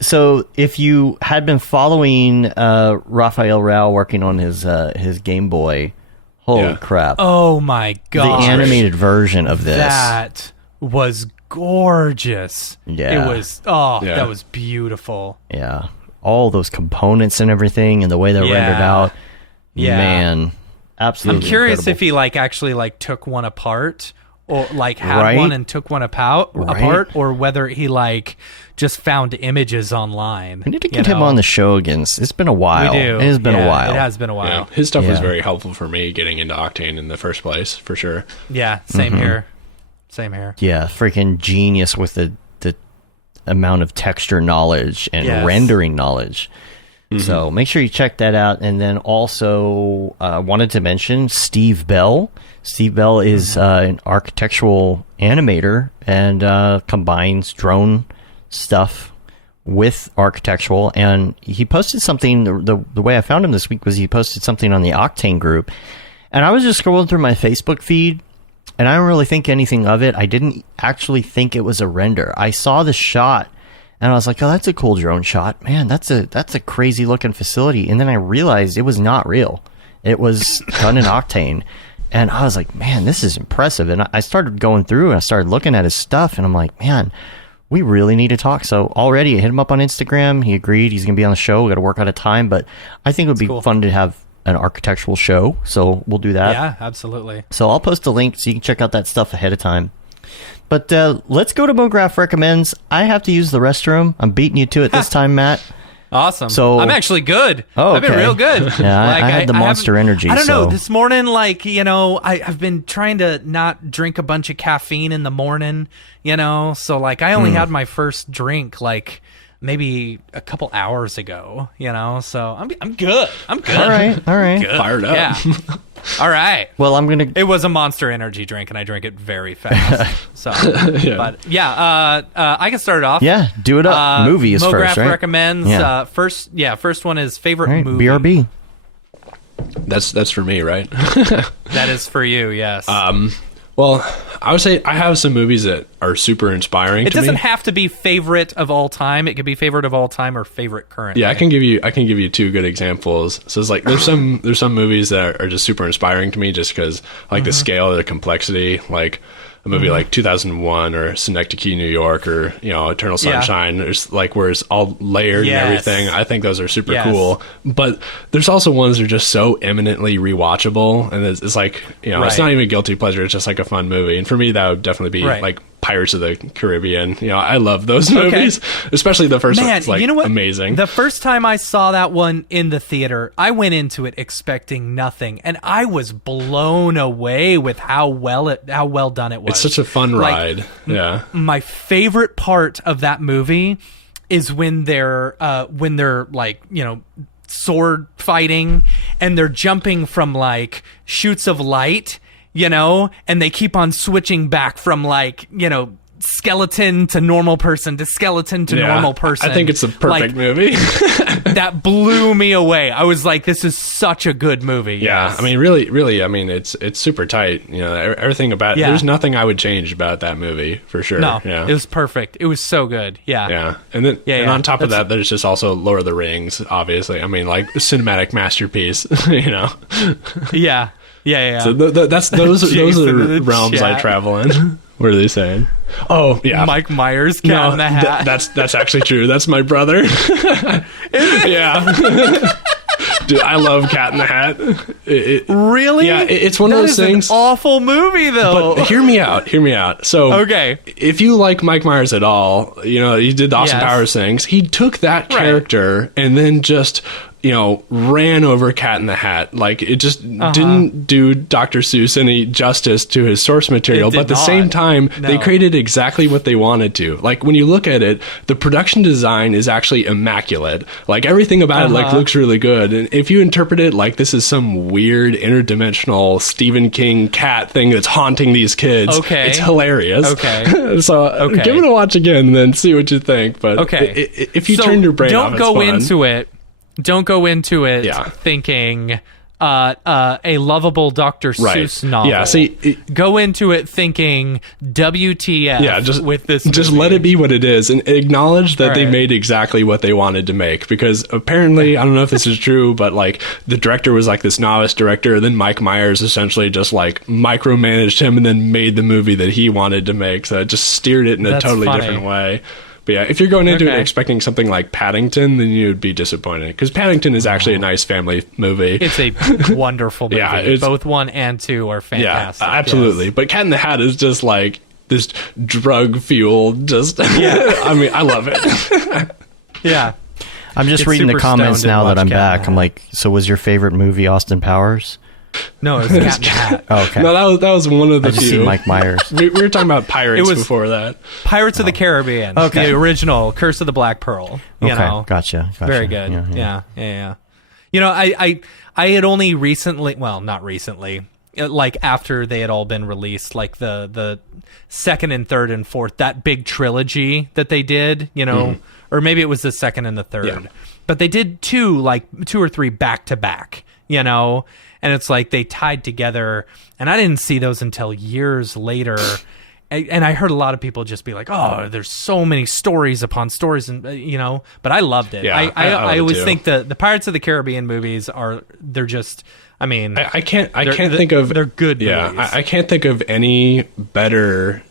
So if you had been following Raphael Rao working on his Game Boy, holy Yeah. crap! Oh my the god. animated version of this. That was gorgeous. Yeah. It was Yeah. that was beautiful. Yeah, all those components and everything, and the way they're Yeah. rendered out. Yeah. Man, absolutely. I'm curious incredible. if he like actually like took one apart or like had Right? one and took one apart, or whether he like just found images online. We need to get him on the show again. It's been a while. We do. It has been a Yeah, while. It has been a while. Yeah. His stuff was Yeah. very helpful for me getting into Octane in the first place, for sure. Yeah, same here. Same here. Yeah, freaking genius with the amount of texture knowledge and Yes. rendering knowledge. So make sure you check that out. And then also wanted to mention Steve Bell. Steve Bell is an architectural animator and combines drone stuff with architectural. And he posted something, the way I found him this week was he posted something on the Octane group. And I was just scrolling through my Facebook feed, and I don't really think anything of it. I didn't actually think it was a render. I saw the shot, and I was like, "Oh, that's a cool drone shot, man. That's a crazy looking facility." And then I realized it was not real. It was done in Octane, and I was like, "Man, this is impressive." And I started going through, and I started looking at his stuff, and I'm like, "Man, we really need to talk." So already I hit him up on Instagram. He agreed. He's going to be on the show. We got to work out a time, but I think it would be cool. fun to have an architectural show. So we'll do that. Yeah, absolutely. So I'll post a link so you can check out that stuff ahead of time. But let's go to Mograph Recommends. I have to use the restroom. I'm beating you to it this time, Matt. Awesome. So- I'm actually good. Oh, I've been okay. real good. Yeah, I had the Monster haven't- Energy, I don't know. so- This morning, I've been trying to not drink a bunch of caffeine in the morning, so I only had my first drink maybe a couple hours ago, so I'm good. I'm good. All right. Good. Fired up. Yeah. All right. Well, I'm going to... It was a Monster Energy drink, and I drank it very fast. So, Yeah. but yeah, I can start it off. Yeah, do it up. Movies Mograph first, right? recommends. Yeah. First one is favorite All right, movie. BRB. That's for me, right? That is for you. Yes. Well, I would say I have some movies that are super inspiring it to doesn't me. have to be favorite of all time. It could be favorite of all time or favorite current. Yeah, I can give you two good examples. So it's like there's some movies that are just super inspiring to me just because the scale, the complexity, like a movie like 2001 or Synecdoche, New York, or Eternal Sunshine. There's where it's all layered Yes. and everything. I think those are super Yes. cool. But there's also ones that are just so eminently rewatchable, and it's Right. it's not even a guilty pleasure. It's just a fun movie. And for me, that would definitely be Right. Pirates of the Caribbean. I love those movies, especially the first Man, one. It's you know what? amazing. The first time I saw that one in the theater, I went into it expecting nothing, and I was blown away with how well done it was. It's such a fun ride. Yeah. My favorite part of that movie is when they're sword fighting and they're jumping from shoots of light, and they keep on switching back from skeleton to normal person to skeleton to normal person. I think it's a perfect movie. That blew me away. I was like, this is such a good movie. Yeah, Yes. I mean, really, I mean, it's super tight. Everything about Yeah. there's nothing I would change about that movie for sure. No, yeah, it was perfect. It was so good. Yeah. yeah, and then Yeah, and yeah. on top of that, there's just also Lord of the Rings. Obviously, I mean, cinematic masterpiece. Yeah. Yeah. So those are Jason in the the realms I chat. travel in. What are they saying? Oh yeah, Mike Myers, Cat in the Hat. that's actually true. That's my brother. Yeah. Dude, I love Cat in the Hat. Really? Yeah, it's one of That those is things. An awful movie, though. But hear me out. So, Okay. if you like Mike Myers at all, he did the Austin Yes. Powers things. He took that Right. character and then just, ran over Cat in the Hat. Like, it just didn't do Dr. Seuss any justice to his source material. It But at did the same not. time, they No. created exactly what they wanted to. Like, when you look at it, the production design is actually immaculate. Like, everything about it, looks really good. And if you interpret it like this is some weird interdimensional Stephen King cat thing that's haunting these kids, Okay. it's hilarious. Okay. So Okay. give it a watch again and then see what you think. But Okay. if you So turn your brain don't off, it's go fun. into it. Don't go into it Yeah. thinking a lovable Dr. Right. Seuss novel. Yeah, see, go into it thinking WTF Yeah, just with this just movie. let it be what it is and acknowledge that they Right. made exactly what they wanted to make. Because apparently, I don't know if this is true, but like the director was like this novice director, and then Mike Myers essentially just like micromanaged him and then made the movie that he wanted to make. So it just steered it in a That's totally funny. different way. But yeah, if you're going into it Okay. expecting something like Paddington, then you'd be disappointed. Because Paddington is actually a nice family movie. It's a wonderful movie. Yeah, it's- Both 1 and 2 are fantastic. Yeah, absolutely. Yes. But Cat in the Hat is just like this drug fueled, just, I mean, I love it. Yeah. I'm just Get reading the super comments stoned and now that watch I'm Cat in the back. I'm Hat. like, so was your favorite movie Austin Powers? No, it was Cat in the Hat. Oh, okay. No, that was one of the I just see few. Mike Myers. We were talking about pirates It was- before that. Pirates of the Caribbean. Okay. The original Curse of the Black Pearl. You Okay, know. gotcha. Very good. Yeah. You know, I had only recently, well, not recently, like after they had all been released, like the second and third and fourth, that big trilogy that they did, or maybe it was the second and the third, Yeah. but they did two or three back to back, and it's like they tied together, and I didn't see those until years later. And I heard a lot of people just be like, "Oh, there's so many stories upon stories," and but I loved it. Yeah, I I loved it always too. think the Pirates of the Caribbean movies they're just. I mean, I can't they're- think of. they're good Yeah, movies. I can't think of any better,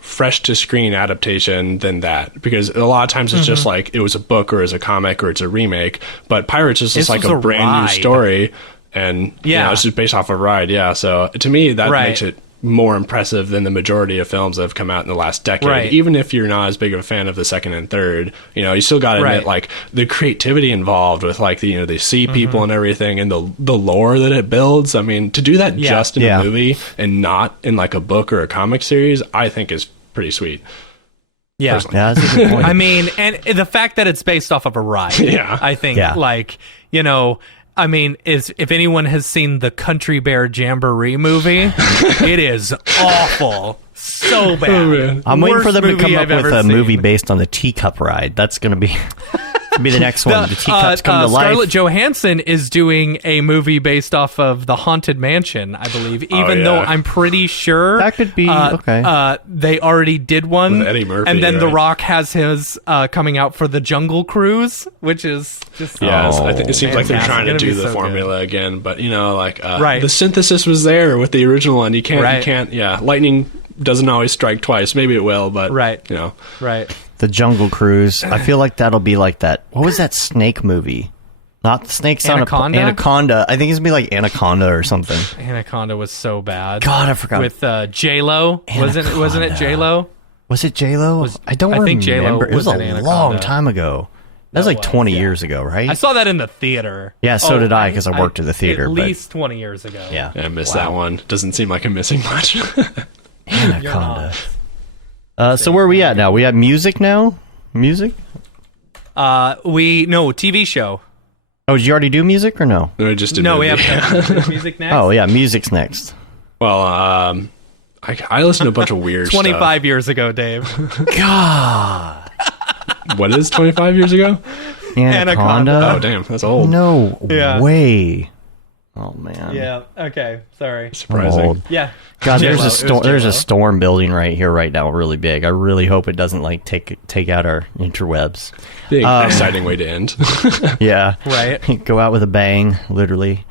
fresh to screen adaptation than that, because a lot of times it's just like it was a book or it's a comic or it's a remake, but Pirates is just This like was a a brand ride. new story, and Yeah. it's just based off a ride. Yeah, so to me that Right. makes it more impressive than the majority of films that have come out in the last decade. Right. Even if you're not as big of a fan of the second and third, you still got to admit, Right. like the creativity involved with like the sea people and everything, and the lore that it builds. I mean, to do that Yeah. just in Yeah. a movie and not in like a book or a comic series, I think is pretty sweet. yeah. Yeah, that's a good point. I mean, and the fact that it's based off of a ride, Yeah. I think, Yeah. I mean, if anyone has seen the Country Bear Jamboree movie, it is awful, so bad. Oh, man. I'm waiting Worst for them to movie come up I've with ever a movie seen. based on the teacup ride. That's going to be the next one. The teacups come to life. Scarlett Johansson is doing a movie based off of the Haunted Mansion, I believe. Even though yeah. I'm pretty sure That could be- okay. They already did one, With Eddie Murphy, and then The right? Rock has his coming out for the Jungle Cruise, which is just Yeah, I think it seems like they're fantastic. trying to Gonna do be the so good. formula again, but Right. the synthesis was there with the original one. You Right. can't. Yeah, lightning doesn't always strike twice. Maybe it will, but Right. you know. right. The Jungle Cruise. I feel like that'll be like that. What was that snake movie? Not the snakes Anaconda? on Anaconda. I think it's gonna be like Anaconda or something. Anaconda was so bad. God, I forgot. With J-Lo, wasn't it Anaconda. J-Lo? Was it J-Lo? I don't I remember. think J-Lo It was was a in Anaconda. long time ago. That was like 20 yeah. years ago, right? I saw that in the theater. Yeah, so did I, 'cause I worked at the theater, At but- least 20 years ago. Yeah. I missed that one. Doesn't seem like I'm missing much. Anaconda. So where are we at now? We have music now? Music? TV show. Oh, did you already do music or no? I just did No, we movie. have music next. Oh, yeah, music's next. Well, I listen to a bunch of weird 25 years ago, Dave. God. stuff. What is 25 years ago? Anaconda? Oh, damn, that's old. No Yeah. way. Oh, man. Yeah. Okay. Sorry. I'm Surprising. old. Yeah. God, J-Lo. there's It a was storm. There's J-Lo. a storm building right here, right now, really big. I really hope it doesn't like take out our interwebs. Big, exciting way to end. Yeah, Right. Go out with a bang, literally.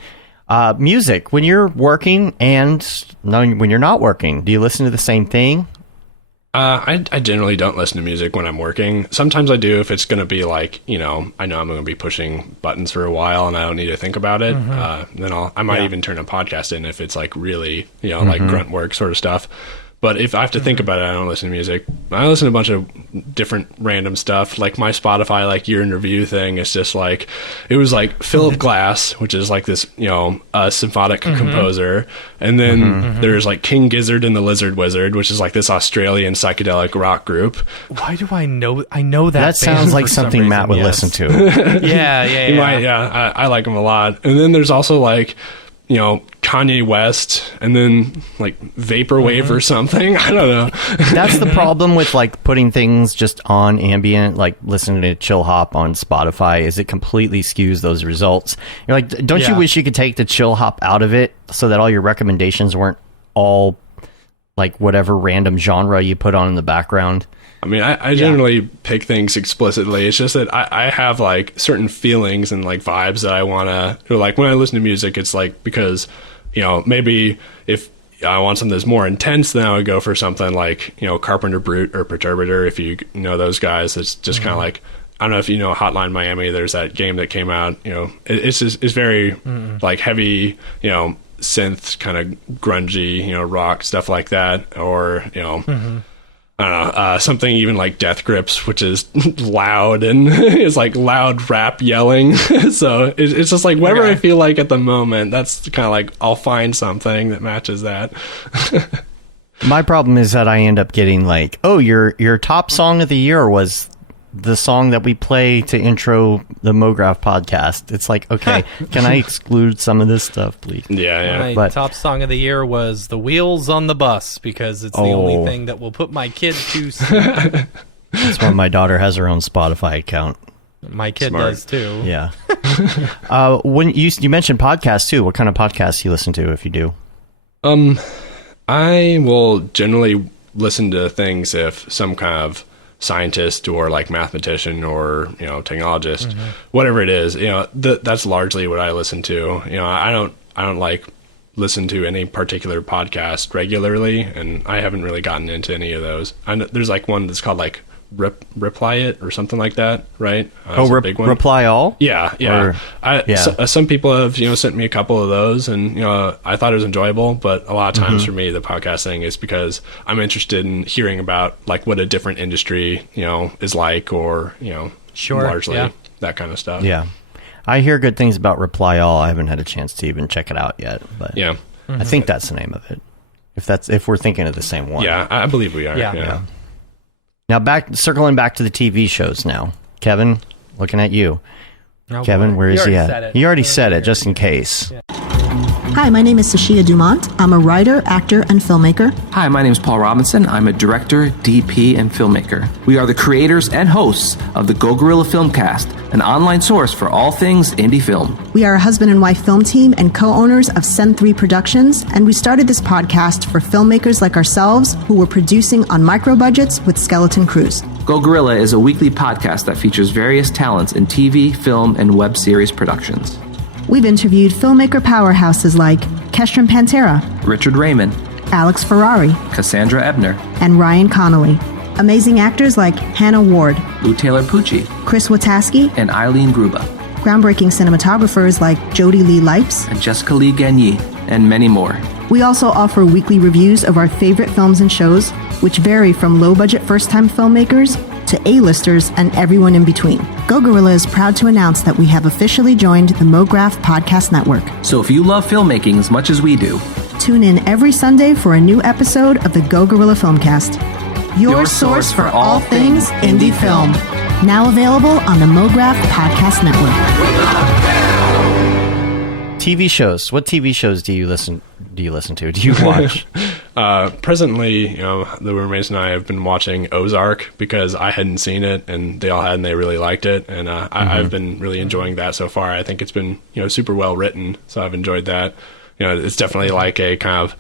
Music. When you're working and when you're not working, do you listen to the same thing? I generally don't listen to music when I'm working. Sometimes I do if it's going to be like, I know I'm going to be pushing buttons for a while and I don't need to think about it. Then I might even turn a podcast in if it's like really, like grunt work sort of stuff. But if I have to think about it, I don't listen to music. I listen to a bunch of different random stuff. Like my Spotify, like year in review thing, it's just like, it was like Philip Glass, which is like this, a symphonic composer. And then there's like King Gizzard and the Lizard Wizard, which is like this Australian psychedelic rock group. Why do I know? I know that. That sounds like something Matt would listen to. Yeah. You might, I like them a lot. And then there's also like, Kanye West, and then like Vaporwave or something. I don't know. That's the problem with like putting things just on ambient, like listening to chill hop on Spotify, is it completely skews those results. You're like, don't you wish you could take the chill hop out of it so that all your recommendations weren't all like whatever random genre you put on in the background? I mean, I generally pick things explicitly. It's just that I have like certain feelings and like vibes that I want to, like when I listen to music, it's like because, maybe if I want something that's more intense, then I would go for something like, Carpenter Brute or Perturbator. If you know those guys, it's just kind of like, I don't know if you know Hotline Miami. There's that game that came out, it's very like heavy, synth kind of grungy, rock stuff like that. Or, I don't know, something even like Death Grips, which is loud and it's like loud rap yelling. So it's just like whatever I feel like at the moment, that's kind of like I'll find something that matches that. My problem is that I end up getting like, oh, your top song of the year was the song that we play to intro the Mograph podcast. It's like, okay, can I exclude some of this stuff, please? Yeah. My top song of the year was The Wheels on the Bus, because it's the only thing that will put my kid to sleep. That's why my daughter has her own Spotify account. My kid Smart. does too. Yeah. When you mentioned podcasts too, what kind of podcasts do you listen to if you do? I will generally listen to things if some kind of scientist or like mathematician or technologist, whatever it is, that's largely what I listen to. I don't like listen to any particular podcast regularly, and I haven't really gotten into any of those. I know there's like one that's called like Reply It or something like that, right? Big one. Reply All? Yeah. Some people have sent me a couple of those, and I thought it was enjoyable. But a lot of times for me, the podcast thing is because I'm interested in hearing about like what a different industry is like, or largely that kind of stuff. Yeah, I hear good things about Reply All. I haven't had a chance to even check it out yet, but I think that's the name of it. If we're thinking of the same one. Yeah, I believe we are. Yeah. Now circling back to the TV shows now. Kevin, looking at you. Kevin, where is he at? You already said it, just in case. Yeah. Hi, my name is Sashia Dumont. I'm a writer, actor, and filmmaker. Hi, my name is Paul Robinson. I'm a director, DP, and filmmaker. We are the creators and hosts of the Go Gorilla Filmcast, an online source for all things indie film. We are a husband and wife film team and co-owners of Send 3 Productions, and we started this podcast for filmmakers like ourselves who were producing on micro budgets with skeleton crews. Go Gorilla is a weekly podcast that features various talents in TV, film, and web series productions. We've interviewed filmmaker powerhouses like Kestrom Pantera, Richard Raymond, Alex Ferrari, Cassandra Ebner, and Ryan Connolly. Amazing actors like Hannah Ward, Lou Taylor Pucci, Chris Wataski, and Eileen Gruba. Groundbreaking cinematographers like Jody Lee Lipes, and Jessica Lee Gagné, and many more. We also offer weekly reviews of our favorite films and shows, which vary from low-budget first-time filmmakers to A-listers and everyone in between. Go Gorilla is proud to announce that we have officially joined the Mograph Podcast Network. So if you love filmmaking as much as we do, tune in every Sunday for a new episode of the Go Gorilla Filmcast. Your source for all things indie film. Now available on the Mograph Podcast Network. TV shows. What TV shows do you listen to? Do you watch? Presently, the roommates and I have been watching Ozark because I hadn't seen it and they all had, and they really liked it, and I've been really enjoying that so far. I think it's been super well written, so I've enjoyed that. It's definitely like a kind of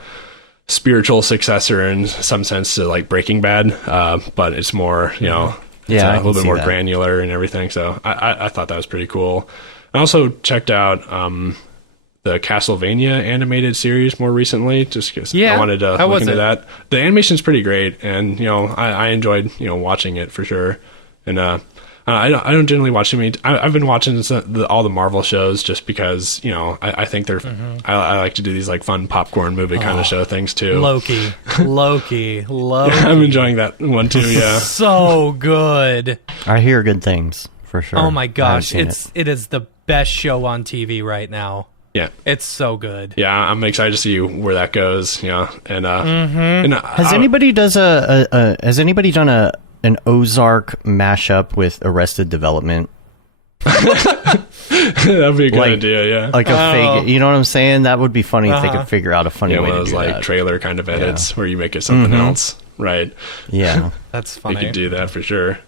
spiritual successor in some sense to like Breaking Bad, but it's more it's a little bit more granular and everything. So I thought that was pretty cool. I also checked out the Castlevania animated series more recently, just because Yeah, I wanted to how look was into it? that. The animation's pretty great, and I enjoyed watching it for sure. And I don't generally watch too many. I've been watching all the Marvel shows just because I think they're. I like to do these like fun popcorn movie kind of show things too. Loki. I'm enjoying that one too. Yeah. So good. I hear good things for sure. Oh my I gosh, haven't seen it is the best show on TV right now. Yeah. It's so good. Yeah, I'm excited to see where that goes. And Has anybody has anybody done an Ozark mashup with Arrested Development? that'd be a good idea. Yeah, Like a fake. You know what I'm saying? That would be funny if they could figure out a funny way one of to those do like that. trailer kind of edits where you make it something else. Right. Yeah. That's You funny. could do that for sure.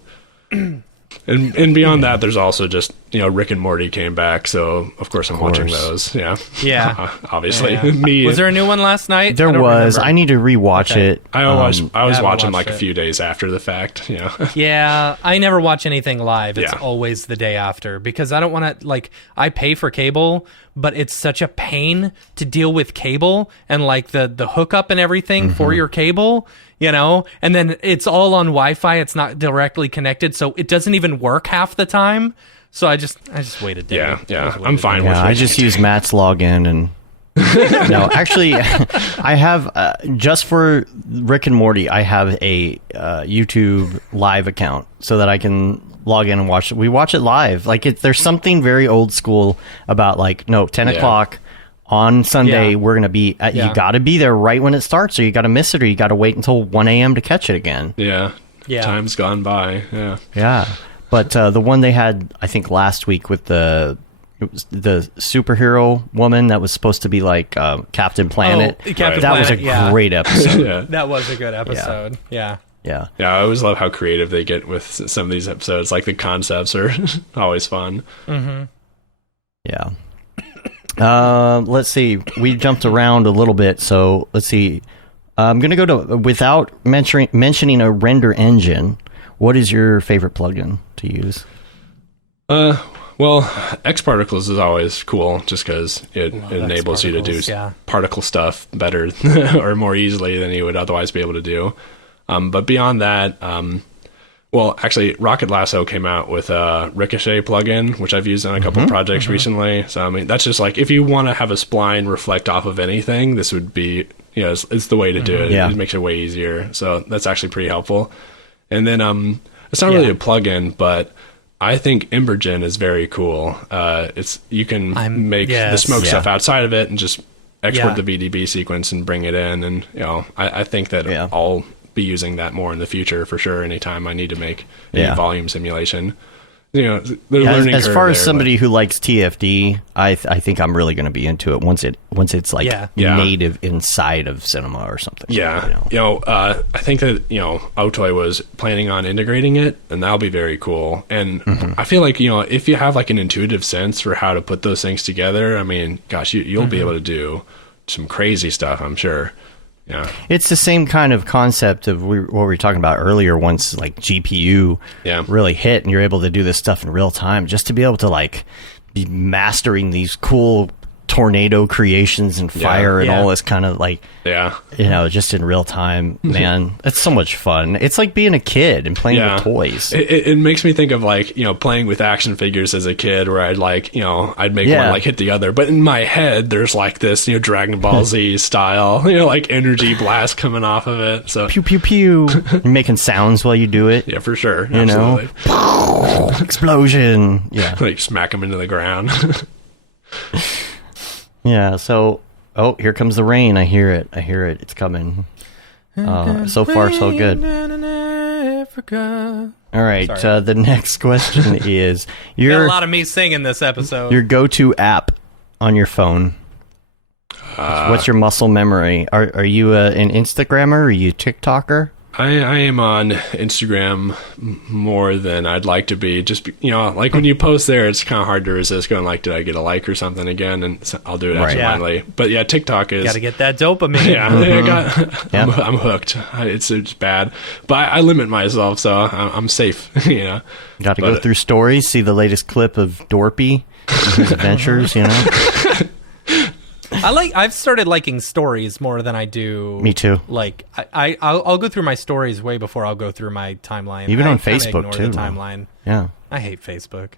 And beyond that, there's also just Rick and Morty came back, so of course I'm watching those. Yeah, Yeah. obviously. Yeah. Me, Was there a new one last night? There I don't was. remember. I need to rewatch Okay. it. I was haven't watching like watched a it. few days after the fact. Yeah, I never watch anything live. It's Yeah. always the day after because I don't want to I pay for cable, but it's such a pain to deal with cable and like the hookup and everything for your cable, and then it's all on Wi-Fi. It's not directly connected, so it doesn't even work half the time. So I just wait a day. yeah. I'm fine with Yeah, it. I just use Matt's login and. No, actually, I have just for Rick and Morty. I have a YouTube live account so that I can log in and watch it. We watch it live. Like there's something very old school about 10 o'clock on Sunday. Yeah. We're gonna be. Yeah. You got to be there right when it starts, or you got to miss it, or you got to wait until 1 a.m. to catch it again. Yeah. Time's gone by. Yeah. Yeah, but the one they had, I think last week with the superhero woman that was supposed to be like Captain Planet. Captain that was a Planet, yeah. great episode. Yeah. That was a good episode. Yeah. Yeah. Yeah, I always love how creative they get with some of these episodes. Like the concepts are always fun. Yeah. Let's see. We jumped around a little bit, so let's see. I'm going to go to, without mentioning a render engine, what is your favorite plugin to use? Well, Xparticles is always cool just because it enables you to do Xparticles, particle stuff better or more easily than you would otherwise be able to do. But beyond that, well, actually, Rocket Lasso came out with a Ricochet plugin, which I've used on a couple projects recently. So, I mean, that's just like, if you want to have a spline reflect off of anything, this would be, it's the way to do it. Yeah. It makes it way easier. So that's actually pretty helpful. And then, it's not really a plugin, but I think Embergen is very cool. You can make the smoke stuff outside of it and just export the VDB sequence and bring it in. And, I think that I'll be using that more in the future for sure. Anytime I need to make any volume simulation, there's learning As curve far as there, somebody who likes TFD, I think I'm really going to be into it once it's like native inside of Cinema or something. Yeah. I think that, Otoy was planning on integrating it, and that'll be very cool. And I feel like, if you have like an intuitive sense for how to put those things together, I mean, gosh, you'll be able to do some crazy stuff, I'm sure. Yeah. It's the same kind of concept of what we were talking about earlier. Once like GPU really hit and you're able to do this stuff in real time, just to be able to like be mastering these cool tornado creations and fire and all this kind of like, just in real time, man, it's so much fun. It's like being a kid and playing with toys. It makes me think of like, playing with action figures as a kid where I'd like, I'd make one like hit the other, but in my head, there's like this, Dragon Ball Z style, like energy blast coming off of it. So pew, pew, pew. You're making sounds while you do it. Yeah, for sure. You Absolutely. Explosion. Yeah. Like smack them into the ground. Yeah, so here comes the rain. I hear it. It's coming. So far, so good. All right, the next question is Got a lot of me singing this episode. your go-to app on your phone. What's your muscle memory? Are you an Instagrammer? Are you a TikToker? I am on Instagram more than I'd like to be. Just, like when you post there, it's kind of hard to resist going like, did I get a like or something again? And so I'll do it accidentally. But yeah, TikTok is... Got to get that dopamine. Yeah, I'm hooked. It's bad. But I limit myself, so I'm safe, Got to go through stories, see the latest clip of Dorpy and his adventures, I've started liking stories more than I do. Me too. Like I'll go through my stories way before I'll go through my timeline. Even I on kinda Facebook, ignore too. The timeline. Yeah. I hate Facebook.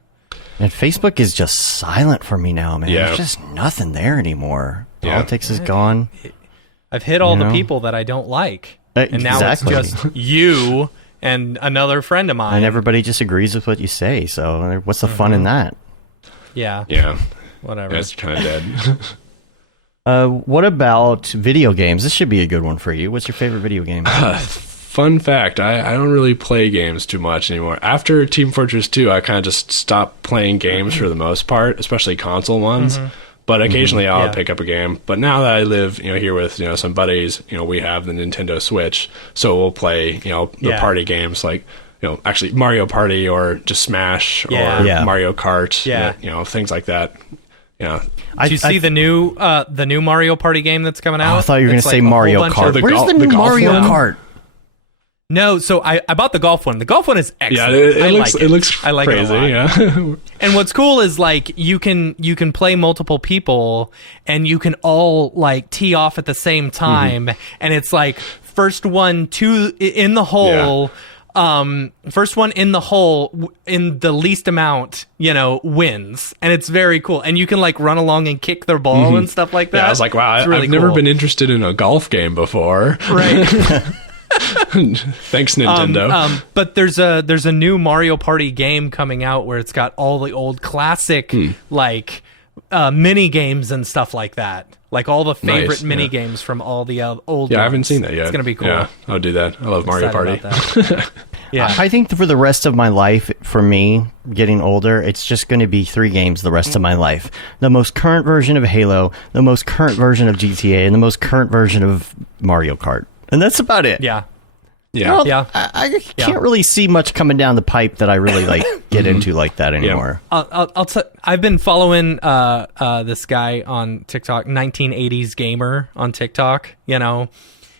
And Facebook is just silent for me now, man. Yeah. There's just nothing there anymore. Yeah. Politics is gone. I've hit all You the know? people that I don't like, and now Exactly. it's just you and another friend of mine. And everybody just agrees with what you say. So what's the fun in that? Yeah. Yeah. Whatever. That's kind of dead. What about video games? This should be a good one for you. What's your favorite video game? Fun fact, I don't really play games too much anymore. After Team Fortress 2, I kind of just stopped playing games for the most part, especially console ones. But occasionally I'll Yeah. pick up a game. But now that I live, here with, some buddies, we have the Nintendo Switch. So we'll play, the Yeah. party games like, actually Mario Party or just Smash Yeah. or Yeah. Mario Kart, Yeah. things like that. Yeah. Did you see the new Mario Party game that's coming out? I thought you were going It's to say like a whole Mario bunch Kart. of- Where's the the new golf Mario one? Kart? No, so I bought the golf one. The golf one is Yeah, excellent. I like it looks I like crazy, it a lot. yeah. And what's cool is like you can play multiple people and you can all like tee off at the same time, and it's like first one in the hole. First one in the hole in the least amount, wins, and it's very cool. And you can like run along and kick their ball and stuff like that. Yeah, I was like, wow, It's really I've never cool. been interested in a golf game before. right. Thanks, Nintendo. But there's a new Mario Party game coming out where it's got all the old classic like mini games and stuff like that. Like all the favorite Nice, mini yeah. games from all the old. Yeah, I ones. haven't seen that yet. It's gonna be cool. Yeah, I'll do that. I love Mario Party. Excited about that. Yeah. I think for the rest of my life, for me, getting older, it's just going to be 3 games the rest of my life. The most current version of Halo, the most current version of GTA, and the most current version of Mario Kart. And that's about it. Yeah. Yeah. Well, Yeah. I can't really see much coming down the pipe that I really like get into like that anymore. I've been following this guy on TikTok, 1980s gamer on TikTok.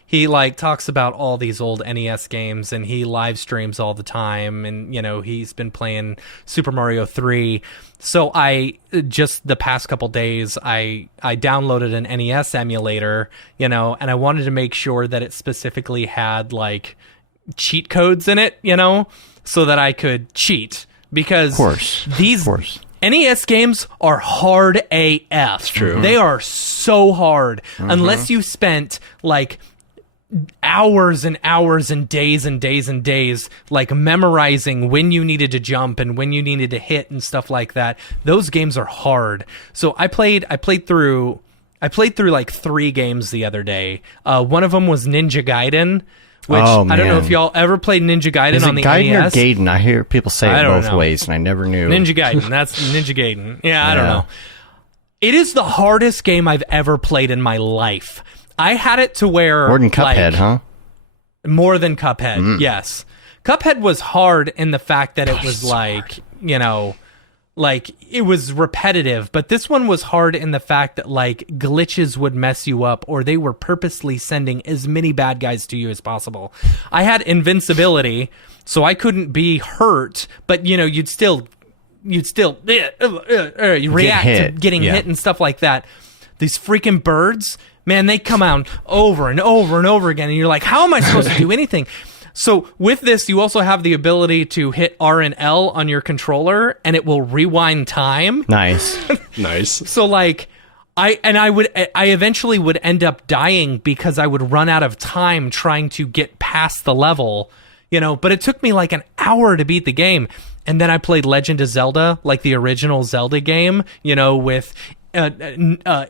He like talks about all these old NES games, and he live streams all the time, and he's been playing Super Mario 3. So I just the past couple days I downloaded an NES emulator, and I wanted to make sure that it specifically had like cheat codes in it, so that I could cheat, because Of course. these NES games are hard AF. True. They are so hard unless you spent like hours and hours and days and days and days like memorizing when you needed to jump and when you needed to hit and stuff like that. Those games are hard. So I played through like 3 games the other day. One of them was Ninja Gaiden, which Oh, I don't know man. if y'all ever played Ninja Gaiden Is on it the Gaiden or NES. Gaiden? I hear people say I it don't both know. ways, and I never knew. Ninja Gaiden. That's Ninja Gaiden. Yeah, I don't Yeah. know. It is the hardest game I've ever played in my life. I had it to where More than Cuphead, like, huh? More than Cuphead, yes. Cuphead was hard in the fact that it was like, like it was repetitive, but this one was hard in the fact that like glitches would mess you up, or they were purposely sending as many bad guys to you as possible. I had invincibility, so I couldn't be hurt, but you'd still you react to hit. getting Yeah. hit and stuff like that. These freaking birds, man, they come out over and over and over again, and you're like, how am I supposed to do anything? So with this, you also have the ability to hit R and L on your controller, and it will rewind time. Nice. Nice. So like, I eventually would end up dying because I would run out of time trying to get past the level, but it took me like an hour to beat the game. And then I played Legend of Zelda, like the original Zelda game, with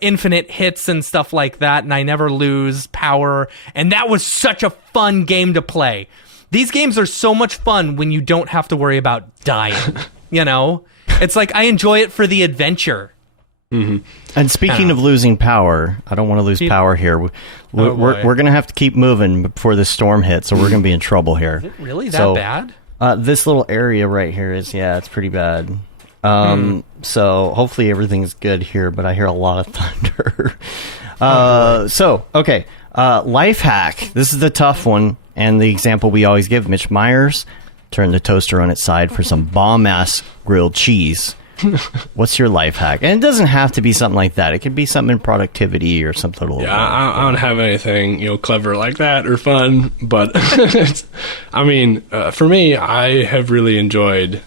infinite hits and stuff like that, and I never lose power, and that was such a fun game to play. These games are so much fun when you don't have to worry about dying. It's like I enjoy it for the adventure. And speaking of losing power, I don't want to lose power here. We're boy. going to have to keep moving before this storm hits, so we're going to be in trouble here. Is it really that So, bad? This little area right here is, it's pretty bad. So hopefully everything's good here, but I hear a lot of thunder. Okay. Life hack. This is the tough one, and the example we always give. Mitch Myers, turn the toaster on its side for some bomb-ass grilled cheese. What's your life hack? And it doesn't have to be something like that. It could be something in productivity or something a little Yeah, I don't have anything, clever like that or fun, but for me, I have really enjoyed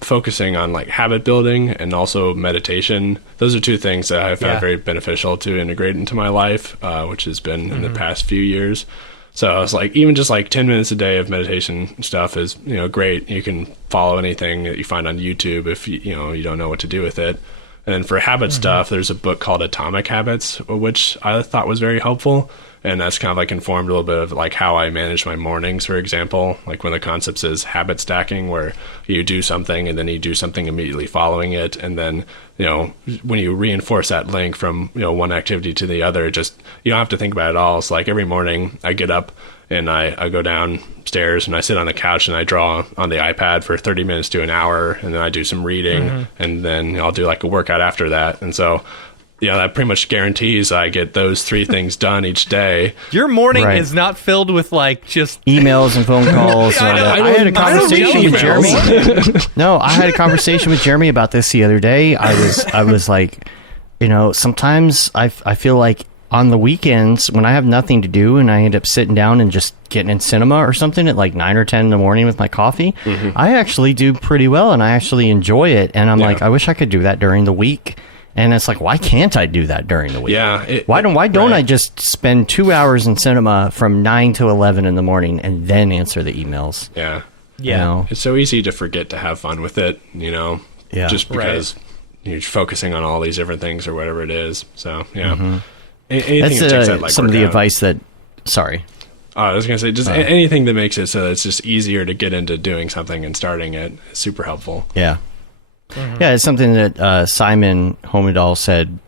focusing on like habit building and also meditation. Those are two things that I've found very beneficial to integrate into my life, which has been in the past few years. So I was like, even just like 10 minutes a day of meditation stuff is, great. You can follow anything that you find on YouTube if you don't know what to do with it. And then for habit stuff, there's a book called Atomic Habits, which I thought was very helpful. And that's kind of like informed a little bit of like how I manage my mornings, for example. Like one of the concepts is habit stacking, where you do something and then you do something immediately following it. And then, when you reinforce that link from, one activity to the other, just, you don't have to think about it all. It's like every morning I get up and I go downstairs and I sit on the couch and I draw on the iPad for 30 minutes to an hour. And then I do some reading and then I'll do like a workout after that. And so, that pretty much guarantees I get those 3 things done each day. Your morning is not filled with like just emails and phone calls. I had a conversation with Jeremy. No, I had a conversation with Jeremy about this the other day. I was like, sometimes I feel like on the weekends when I have nothing to do and I end up sitting down and just getting in cinema or something at like 9 or 10 in the morning with my coffee, I actually do pretty well and I actually enjoy it. And I'm like, I wish I could do that during the week. And it's like, why can't I do that during the week? Yeah. Why don't I just spend 2 hours in cinema from 9 to 11 in the morning and then answer the emails? Yeah. Yeah. It's so easy to forget to have fun with it, just because you're focusing on all these different things or whatever it is. So, yeah. Anything That's that takes that, like, some of the workout. advice that... Sorry. I was going to say, just anything that makes it so it's just easier to get into doing something and starting it is super helpful. Yeah. Yeah, it's something that Simon Homedal said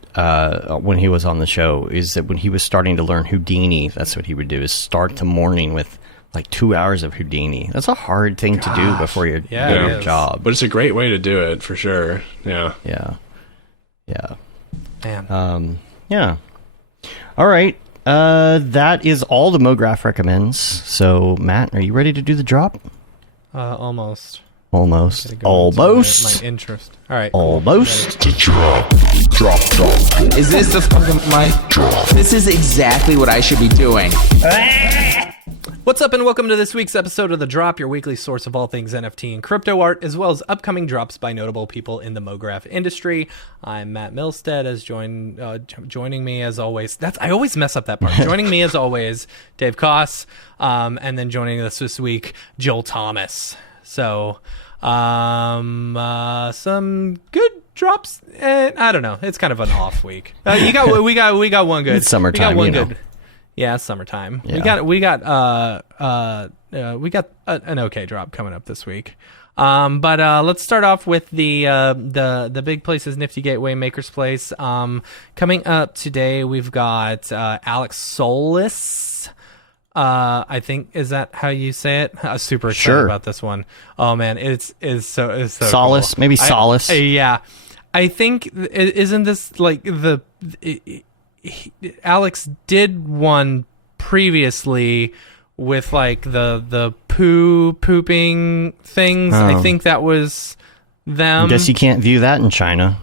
when he was on the show, is that when he was starting to learn Houdini, that's what he would do, is start the morning with like 2 hours of Houdini. That's a hard thing to do before you do your job. But it's a great way to do it, for sure. Yeah. Yeah. Man. Yeah. All right. That is all the Mograph recommends. So, Matt, are you ready to do the drop? Almost. Almost. My interest. All right. Almost. Drop. Is this the fucking mic? Drop. This is exactly what I should be doing. What's up, and welcome to this week's episode of The Drop, your weekly source of all things NFT and crypto art, as well as upcoming drops by notable people in the Mograph industry. I'm Matt Milstead, as joining me as always. I always mess up that part. Joining me as always, Dave Koss, and then joining us this week, Joel Thomas. So, some good drops. I don't know. It's kind of an off week. We got one good. It's summertime, good. Yeah, it's summertime. Yeah. We got an okay drop coming up this week. But let's start off with the big places, Nifty Gateway, Maker's Place. Coming up today, we've got Alex Solis. I think, is that how you say it? I'm super excited about this one. Oh man, it's so Solace, cool. maybe Solace. Yeah, I think isn't this like Alex did one previously with like the pooping things. I think that was them. I guess you can't view that in China.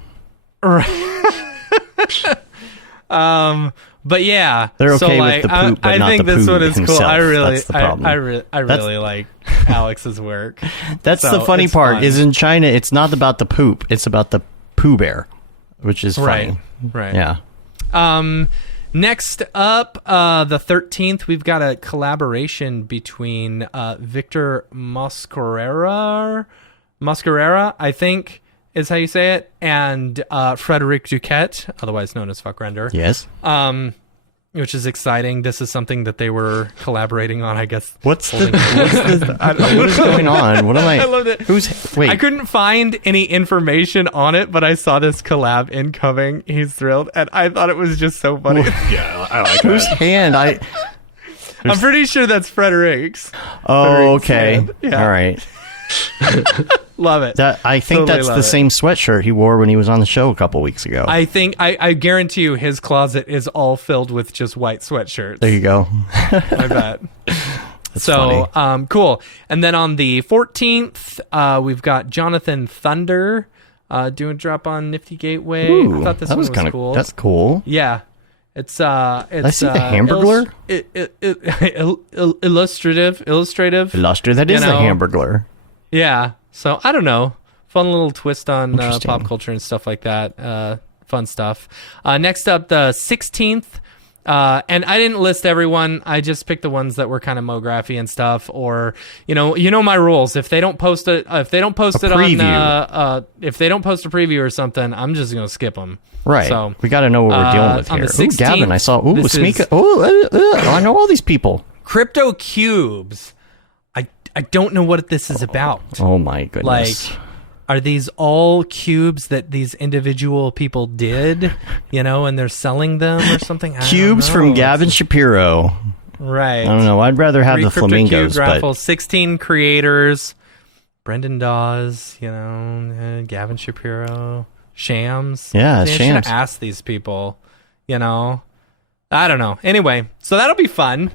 But yeah, they're okay with the poop, but I not think the this poo one is himself. cool. I That's the problem. really like Alex's work. That's the funny part. Fun. Is in China, it's not about the poop; it's about the Pooh Bear, which is funny. Right. Yeah. Next up, the 13th, we've got a collaboration between Victor Mascarera, I think is how you say it, and Frederic Duquette, otherwise known as Fuckrender. Yes. Which is exciting. This is something that they were collaborating on, I guess. What is going on? What am I? I loved it. Wait. I couldn't find any information on it, but I saw this collab incoming. He's thrilled, and I thought it was just so funny. Yeah, I like Whose that. hand? I'm pretty sure that's Frederic's. Oh, Frederic's okay. hand. Yeah. All right. Love it. I think Totally that's love the it. same sweatshirt he wore when he was on the show a couple weeks ago. I guarantee you his closet is all filled with just white sweatshirts. There you go. I bet. That's So, funny. cool. And then on the 14th, we've got Jonathan Thunder. doing drop on Nifty Gateway. Ooh, I thought this that one was kind of cool. That's cool. Yeah. It's I see the Hamburglar? Illustrative. That is a Hamburglar. Yeah. So I don't know. Fun little twist on Interesting. pop culture and stuff like that. Fun stuff. Next up, the 16th. And I didn't list everyone. I just picked the ones that were kind of Mography and stuff, or you know my rules. If they don't post it, if they don't post it preview. on, if they don't post a preview or something, I'm just gonna skip them. Right. So we got to know what we're dealing with on here. the Ooh, 16th, Gavin, I saw. Ooh, this Smeeka. is- I know all these people. Crypto cubes. I don't know what this is about. Oh my goodness. Like, are these all cubes that these individual people did, and they're selling them or something? I Cubes don't know. from Gavin Shapiro. Right. I don't know. I'd rather have Three the crypto flamingos, cube raffle, but 16 creators. Brendan Dawes, Gavin Shapiro, Shams. Yeah, See, I should Shams. have asked these people, I don't know. Anyway, so that'll be fun.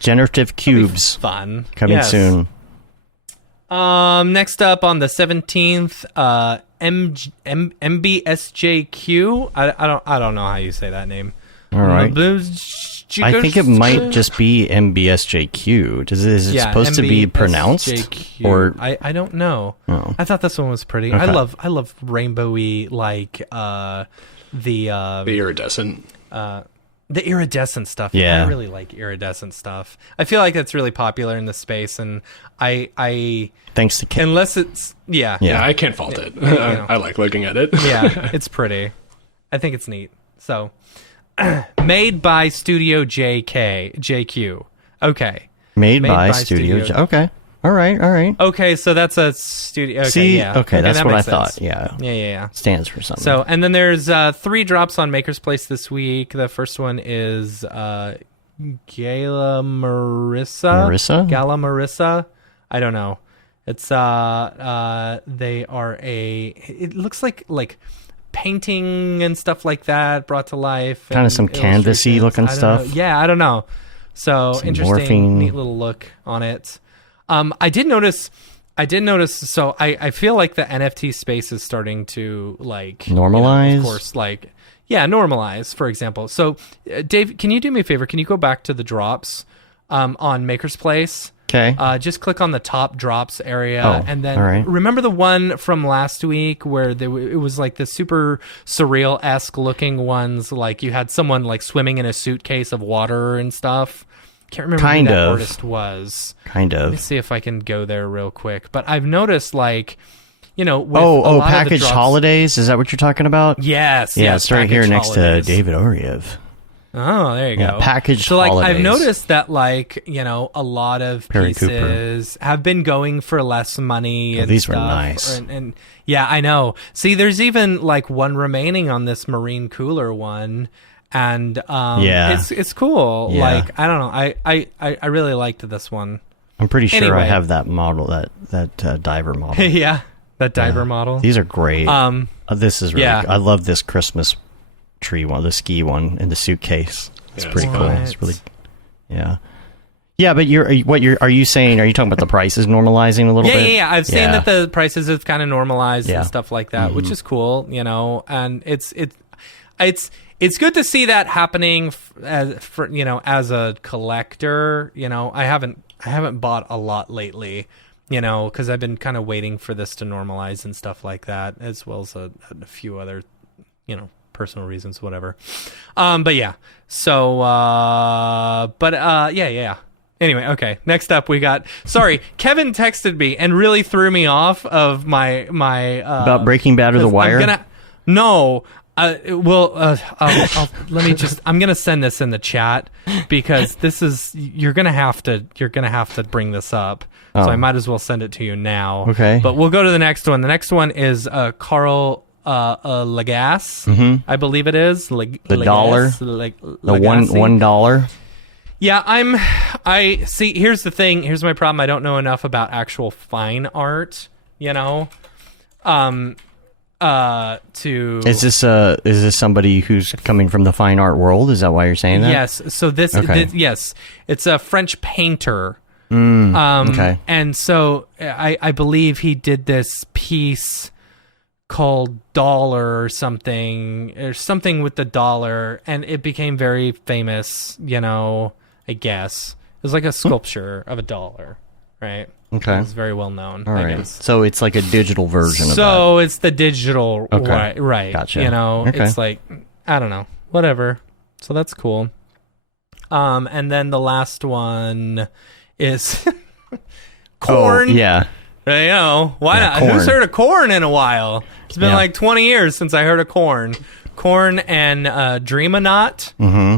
generative cubes Fun. coming Yes. soon. Next up on the 17th, MBSJQ. I don't know how you say that name. All right. I think it might just be MBSJQ. Is it supposed to be pronounced? MBSJQ. Or I don't know. Oh. I thought this one was pretty. Okay. I love rainbowy, like the iridescent. the iridescent stuff. Yeah. I really like iridescent stuff. I feel like that's really popular in the space, and I thanks to Kim. unless it's Yeah. I can't fault it. I like looking at it. yeah, it's pretty. I think it's neat. So, made by Studio JQ. Okay. Made by Studio. Okay. All right. Okay, so that's a studio. Okay, See? yeah. Okay, that's that what I makes thought. sense. Yeah. Yeah. Stands for something. So, and then there's 3 drops on Maker's Place this week. The first one is Gala Marissa. Gala Marissa. I don't know. It's they are it looks like painting and stuff like that brought to life. Kind of some canvasy looking stuff. Yeah, I don't know. So Some interesting, morphine. neat little look on it. I did notice. So I feel like the NFT space is starting to Normalize? of course, normalize. For example, so Dave, can you do me a favor? Can you go back to the drops on Maker's Place? Okay. Just click on the top drops area, Oh, and then all right. remember the one from last week where it was like the super surreal-esque looking ones, like you had someone like swimming in a suitcase of water and stuff. Can't remember who that artist was. Kind Let me of. see if I can go there real quick. But I've noticed, with a Oh, lot of the packaged drops- Holidays? Is that what you're talking about? Yes. Yeah, yes, it's right here packaged next holidays. to David Oriev. Oh, there you Yeah, go. packaged So, I've holidays. noticed that, a lot of Perry pieces have been going for less money. And these were stuff. nice. And yeah, I know. See, there's even one remaining on this marine cooler one, and Yeah. it's cool. Yeah. I don't know. I really liked this one. I'm pretty sure I Anyway. have that model, that diver model. Yeah, that diver model. These are great. This is really yeah. I love this Christmas tree one, the ski one in the suitcase. It's Yeah, pretty it's cool. fun. It's really, yeah. Yeah, but are you saying? Are you talking about the prices normalizing a little bit? Yeah. I've seen that the prices have kind of normalized Yeah. and stuff like that, which is cool, and it's good to see that happening as a collector. I haven't bought a lot lately, because I've been kind of waiting for this to normalize and stuff like that, as well as a few other, personal reasons, whatever. But yeah. So, yeah. Anyway, okay. Next up, we got. Sorry, Kevin texted me and really threw me off of my About Breaking Bad or The Wire? Let me just. I'm gonna send this in the chat because this is. You're gonna have to bring this up. So I might as well send it to you now. Okay. But we'll go to the next one. The next one is Carl Lagasse. I believe it is The dollar? The $1. Yeah, I see. Here's the thing. Here's my problem. I don't know enough about actual fine art. Is this somebody who's coming from the fine art world? Is that why you're saying that? Yes. So Okay. yes, it's a French painter. Okay. And so I believe he did this piece called Dollar or something with the dollar, and it became very famous, I guess. It was like a sculpture of a dollar, right? Okay. It was very well known, All I right. guess. So it's like a digital version of that. So it's the digital, Okay. right? Gotcha. Okay. It's like, I don't know, whatever. So that's cool. And then the last one is corn. Oh, yeah. Why not? corn. Who's heard of corn in a while? It's been Yeah. like 20 years since I heard of corn. Corn and Dreamonaut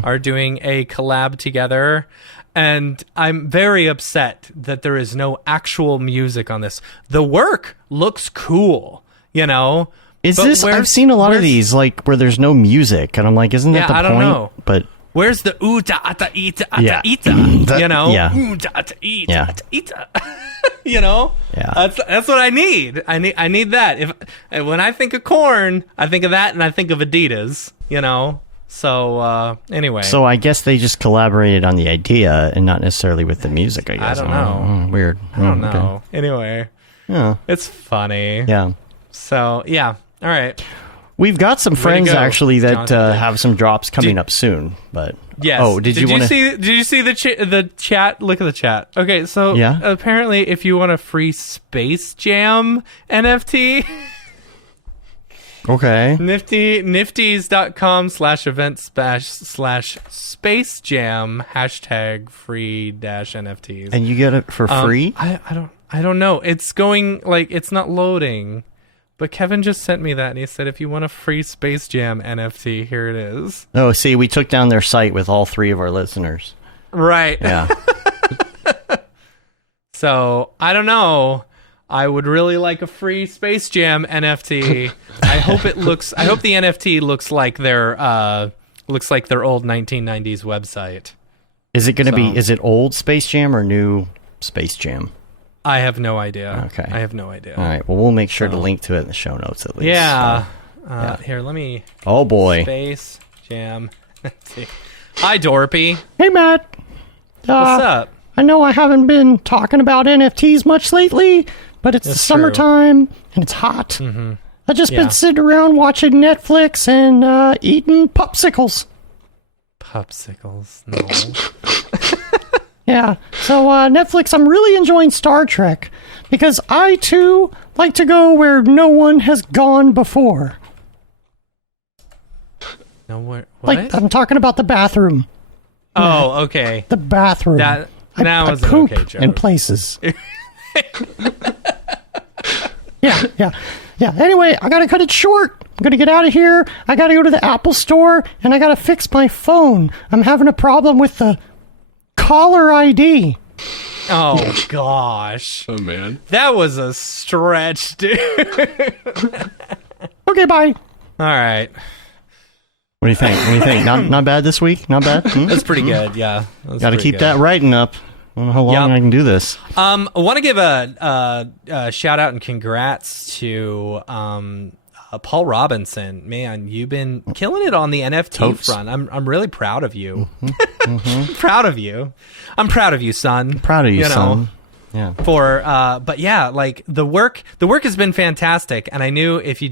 are doing a collab together. And I'm very upset that there is no actual music on this. The work looks cool, Is but this? I've seen a lot of these, like, where there's no music, and I'm like, isn't that the I point? don't know. But where's the uta ata ita ata Yeah. ita? Yeah. Uta ata ita Yeah. ata ita. Yeah. That's what I need. I need that. When I think of corn, I think of that, and I think of Adidas. So anyway. so I guess they just collaborated on the idea and not necessarily with the music. I guess don't know. Weird. I don't know. Anyway, Yeah. it's funny. Yeah. So yeah. All right. We've got some friends go, actually that Jonathan. have some drops coming up soon. But Yes. Oh, did you want to? Did you see the chat? Look at the chat. Okay, so Yeah? apparently, if you want a free Space Jam NFT, Okay. nifties.com/event/Space Jam #free-NFTs. And you get it for free? I don't know. It's going it's not loading. But Kevin just sent me that, and he said, if you want a free Space Jam NFT, here it is. Oh, see, we took down their site with all 3 of our listeners. Right. Yeah. So, I don't know. I would really like a free Space Jam NFT. I hope the NFT looks like their old 1990s website. Is it going to be, is it old Space Jam or new Space Jam? I have no idea. Okay. I have no idea. All right. Well, we'll make sure to link to it in the show notes at least. Yeah. Yeah. Here, let me... Oh, boy. Space Jam. Hi, Dorpy. Hey, Matt. What's up? I know I haven't been talking about NFTs much lately, but it's the summertime and it's hot. Mm-hmm. I've just been sitting around watching Netflix and eating popsicles. Popsicles? No. Yeah. So, Netflix, I'm really enjoying Star Trek because I, too, like to go where no one has gone before. No, what? Like, I'm talking about the bathroom. Oh, okay. The bathroom. That I was an poop okay joke. in places. Yeah. Anyway, I gotta cut it short. I'm gonna get out of here. I gotta go to the Apple store, and I gotta fix my phone. I'm having a problem with the caller ID. Oh, gosh. Oh, man. That was a stretch, dude. Okay, bye. All right. What do you think? Not bad this week? Not bad? That's pretty good, yeah. Gotta keep that writing up. I don't know how long I can do this. I want to give a shout out and congrats to Paul Robinson. Man, you've been killing it on the NFT front. I'm really proud of you. Mm-hmm. Proud of you. I'm proud of you, son. Proud of you, son. Yeah. But yeah, like the work has been fantastic, and I knew if you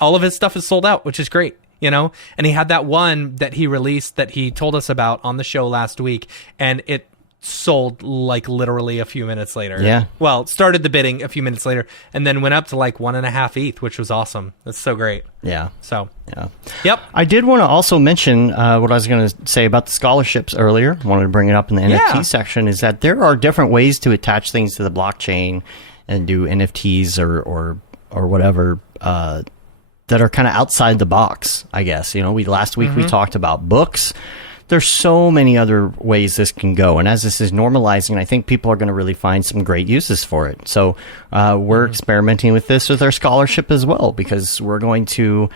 all of his stuff is sold out, which is great. And he had that one that he released that he told us about on the show last week, and it sold like literally a few minutes later. Yeah. Well, started the bidding a few minutes later, and then went up to like 1.5 ETH, which was awesome. That's so great. Yeah. So. Yeah. Yep. I did want to also mention what I was going to say about the scholarships earlier. I wanted to bring it up in the NFT section. Is that there are different ways to attach things to the blockchain and do NFTs or whatever. That are kind of outside the box, I guess. Last week we talked about books. There's so many other ways this can go. And as this is normalizing, I think people are going to really find some great uses for it. So we're experimenting with this with our scholarship as well, because we're going to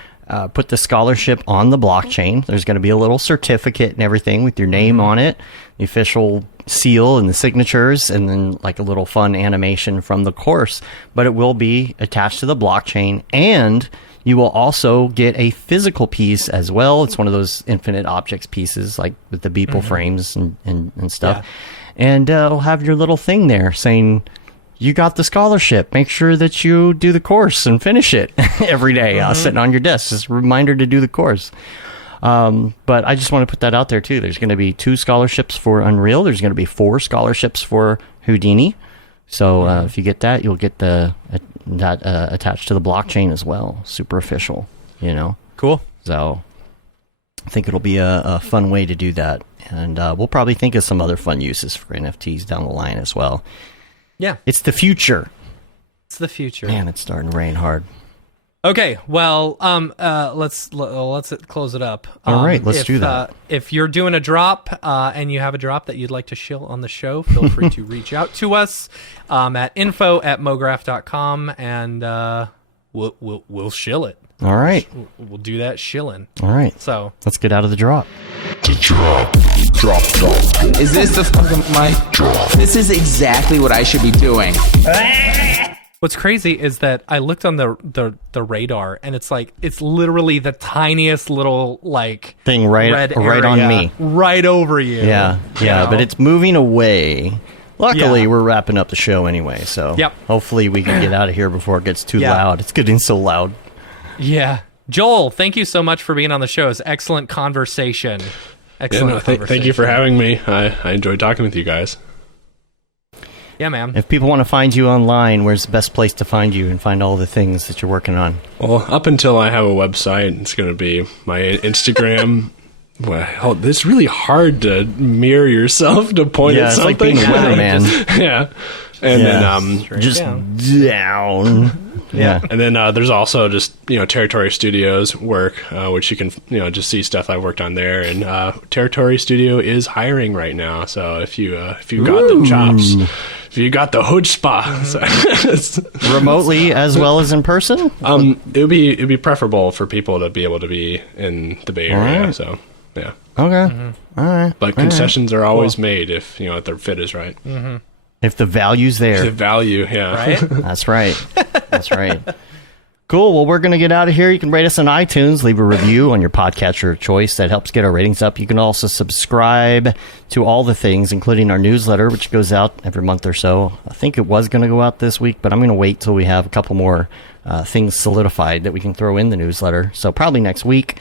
put the scholarship on the blockchain. There's going to be a little certificate and everything with your name on it, the official seal and the signatures, and then like a little fun animation from the course. But it will be attached to the blockchain, and you will also get a physical piece as well. It's one of those infinite objects pieces, like with the Beeple frames and stuff. Yeah. And it'll have your little thing there saying you got the scholarship. Make sure that you do the course and finish it every day, sitting on your desk. Just a reminder to do the course. But I just want to put that out there too. There's going to be 2 scholarships for Unreal. There's going to be 4 scholarships for Houdini. So if you get that, you'll get that attached to the blockchain as well. Super official, Cool. So I think it'll be a fun way to do that. And we'll probably think of some other fun uses for NFTs down the line as well. Yeah. It's the future. It's the future. Man, it's starting to rain hard. Okay, well, let's close it up. All right, let's do that. If you're doing a drop and you have a drop that you'd like to shill on the show, feel free to reach out to us at info@mograph.com, and we'll shill it. All right. We'll do that shilling. All right. So let's get out of the drop. Drop. Is this the fucking mic drop? This is exactly what I should be doing. What's crazy is that I looked on the radar, and it's literally the tiniest little thing right on me, right over you. Yeah, but it's moving away. Luckily, we're wrapping up the show anyway, so hopefully we can get out of here before it gets too loud. It's getting so loud. Yeah. Joel, thank you so much for being on the show. It's excellent conversation. Thank you for having me. I enjoyed talking with you guys. Yeah, man. If people want to find you online, where's the best place to find you and find all the things that you're working on? Well, up until I have a website, it's going to be my Instagram. Well, it's really hard to mirror yourself to point at something. It's like being a weatherman. Yeah. And then just down. Yeah. And then there's also just, Territory Studios work, which you can, just see stuff I've worked on there. And Territory Studio is hiring right now. So if you got the chops, if you got the chutzpah, remotely as well as in person, it'd be preferable for people to be able to be in the Bay Area. Right. So yeah. Okay. All right. But concessions are always made if if their fit is right. Mm-hmm. If the value's there. The value, yeah. Right? That's right. That's right. Cool. Well, we're going to get out of here. You can rate us on iTunes. Leave a review on your podcatcher of choice. That helps get our ratings up. You can also subscribe to all the things, including our newsletter, which goes out every month or so. I think it was going to go out this week, but I'm going to wait till we have a couple more things solidified that we can throw in the newsletter. So probably next week.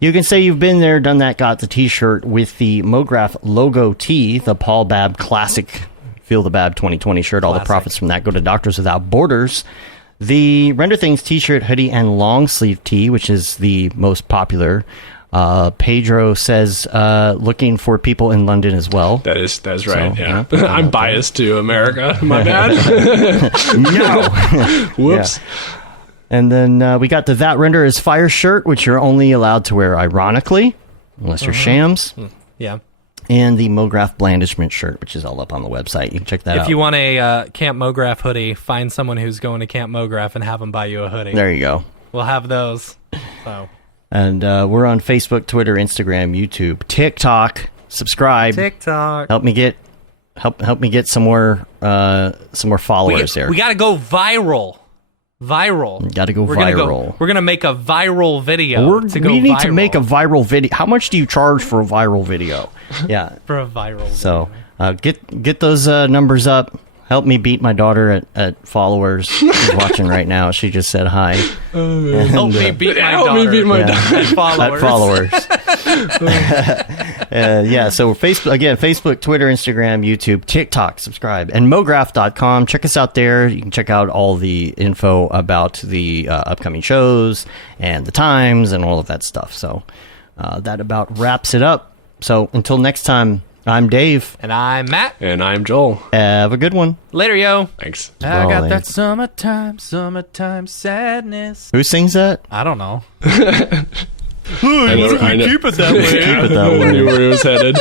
You can say you've been there, done that, got the t-shirt with the Mograph logo tee, the Paul Babb Classic Feel the Bab 2020 shirt. All the profits from that go to Doctors Without Borders. The Render Things t-shirt, hoodie, and long sleeve tee, which is the most popular. Pedro says looking for people in London as well. That's right. So, I'm biased to America. My bad. No. Whoops. Yeah. And then we got the That Render is Fire shirt, which you're only allowed to wear ironically, unless you're shams. Yeah. And the Mograph Blandishment shirt, which is all up on the website. You can check that out. If you want a Camp Mograph hoodie, find someone who's going to Camp Mograph and have them buy you a hoodie. There you go. We'll have those. So. And we're on Facebook, Twitter, Instagram, YouTube, TikTok. Subscribe. TikTok. Help me get some more followers there. We got to go viral. Got to go viral. We're gonna make a viral video. We need to make a viral video. How much do you charge for a viral video? Yeah, for a viral. So get those numbers up. Help me beat my daughter at followers. She's watching right now. She just said hi. Help me beat my daughter at followers. So Facebook, Twitter, Instagram, YouTube, TikTok, subscribe, and mograph.com. Check us out there. You can check out all the info about the upcoming shows and the times and all of that stuff. So that about wraps it up. So until next time, I'm Dave. And I'm Matt. And I'm Joel. Have a good one. Later, yo. Thanks. I got that summertime sadness. Who sings that? I don't know. I know. Keep it that way. Keep it that way. I knew where it was headed.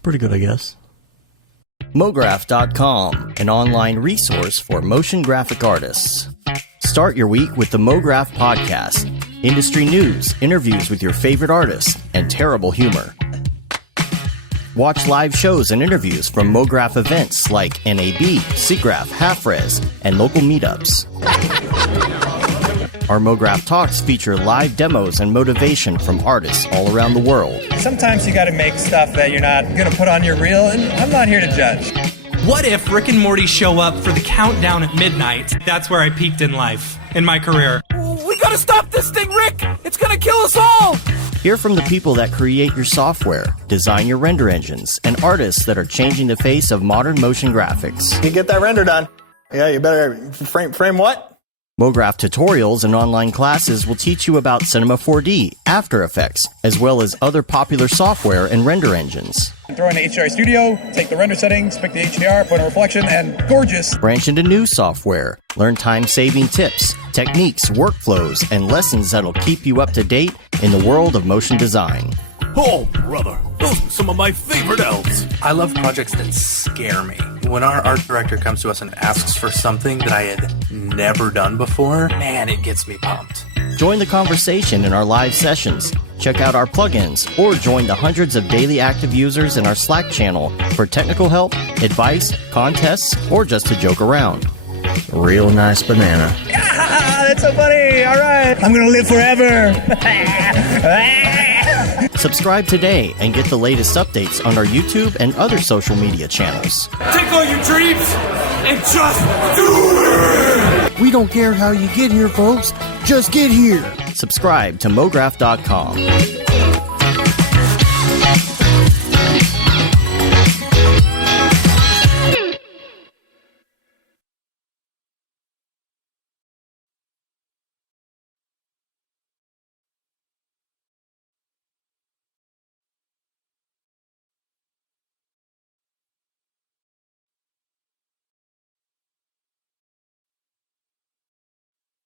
Pretty good, I guess. Mograph.com, an online resource for motion graphic artists. Start your week with the Mograph podcast. Industry news, interviews with your favorite artists, and terrible humor. Watch live shows and interviews from Mograph events like NAB, SIGGRAPH, Half-Res, and local meetups. Our Mograph Talks feature live demos and motivation from artists all around the world. Sometimes you gotta make stuff that you're not gonna put on your reel, and I'm not here to judge. What if Rick and Morty show up for the countdown at midnight? That's where I peaked in life, in my career. We gotta stop this thing, Rick! It's gonna kill us all! Hear from the people that create your software, design your render engines, and artists that are changing the face of modern motion graphics. You get that render done. Yeah, you better frame what? Mograph tutorials and online classes will teach you about Cinema 4D, After Effects, as well as other popular software and render engines. Throw in the HDR Studio, take the render settings, pick the HDR, put in a reflection, and gorgeous. Branch into new software. Learn time-saving tips, techniques, workflows, and lessons that'll keep you up to date in the world of motion design. Oh, brother, those are some of my favorite elves. I love projects that scare me. When our art director comes to us and asks for something that I had never done before, man, it gets me pumped. Join the conversation in our live sessions. Check out our plugins or join the hundreds of daily active users in our Slack channel for technical help, advice, contests, or just to joke around. Real nice banana. Ah, that's so funny. All right. I'm going to live forever. Subscribe today and get the latest updates on our YouTube and other social media channels. Take all your dreams and just do it! We don't care how you get here, folks. Just get here. Subscribe to Mograph.com.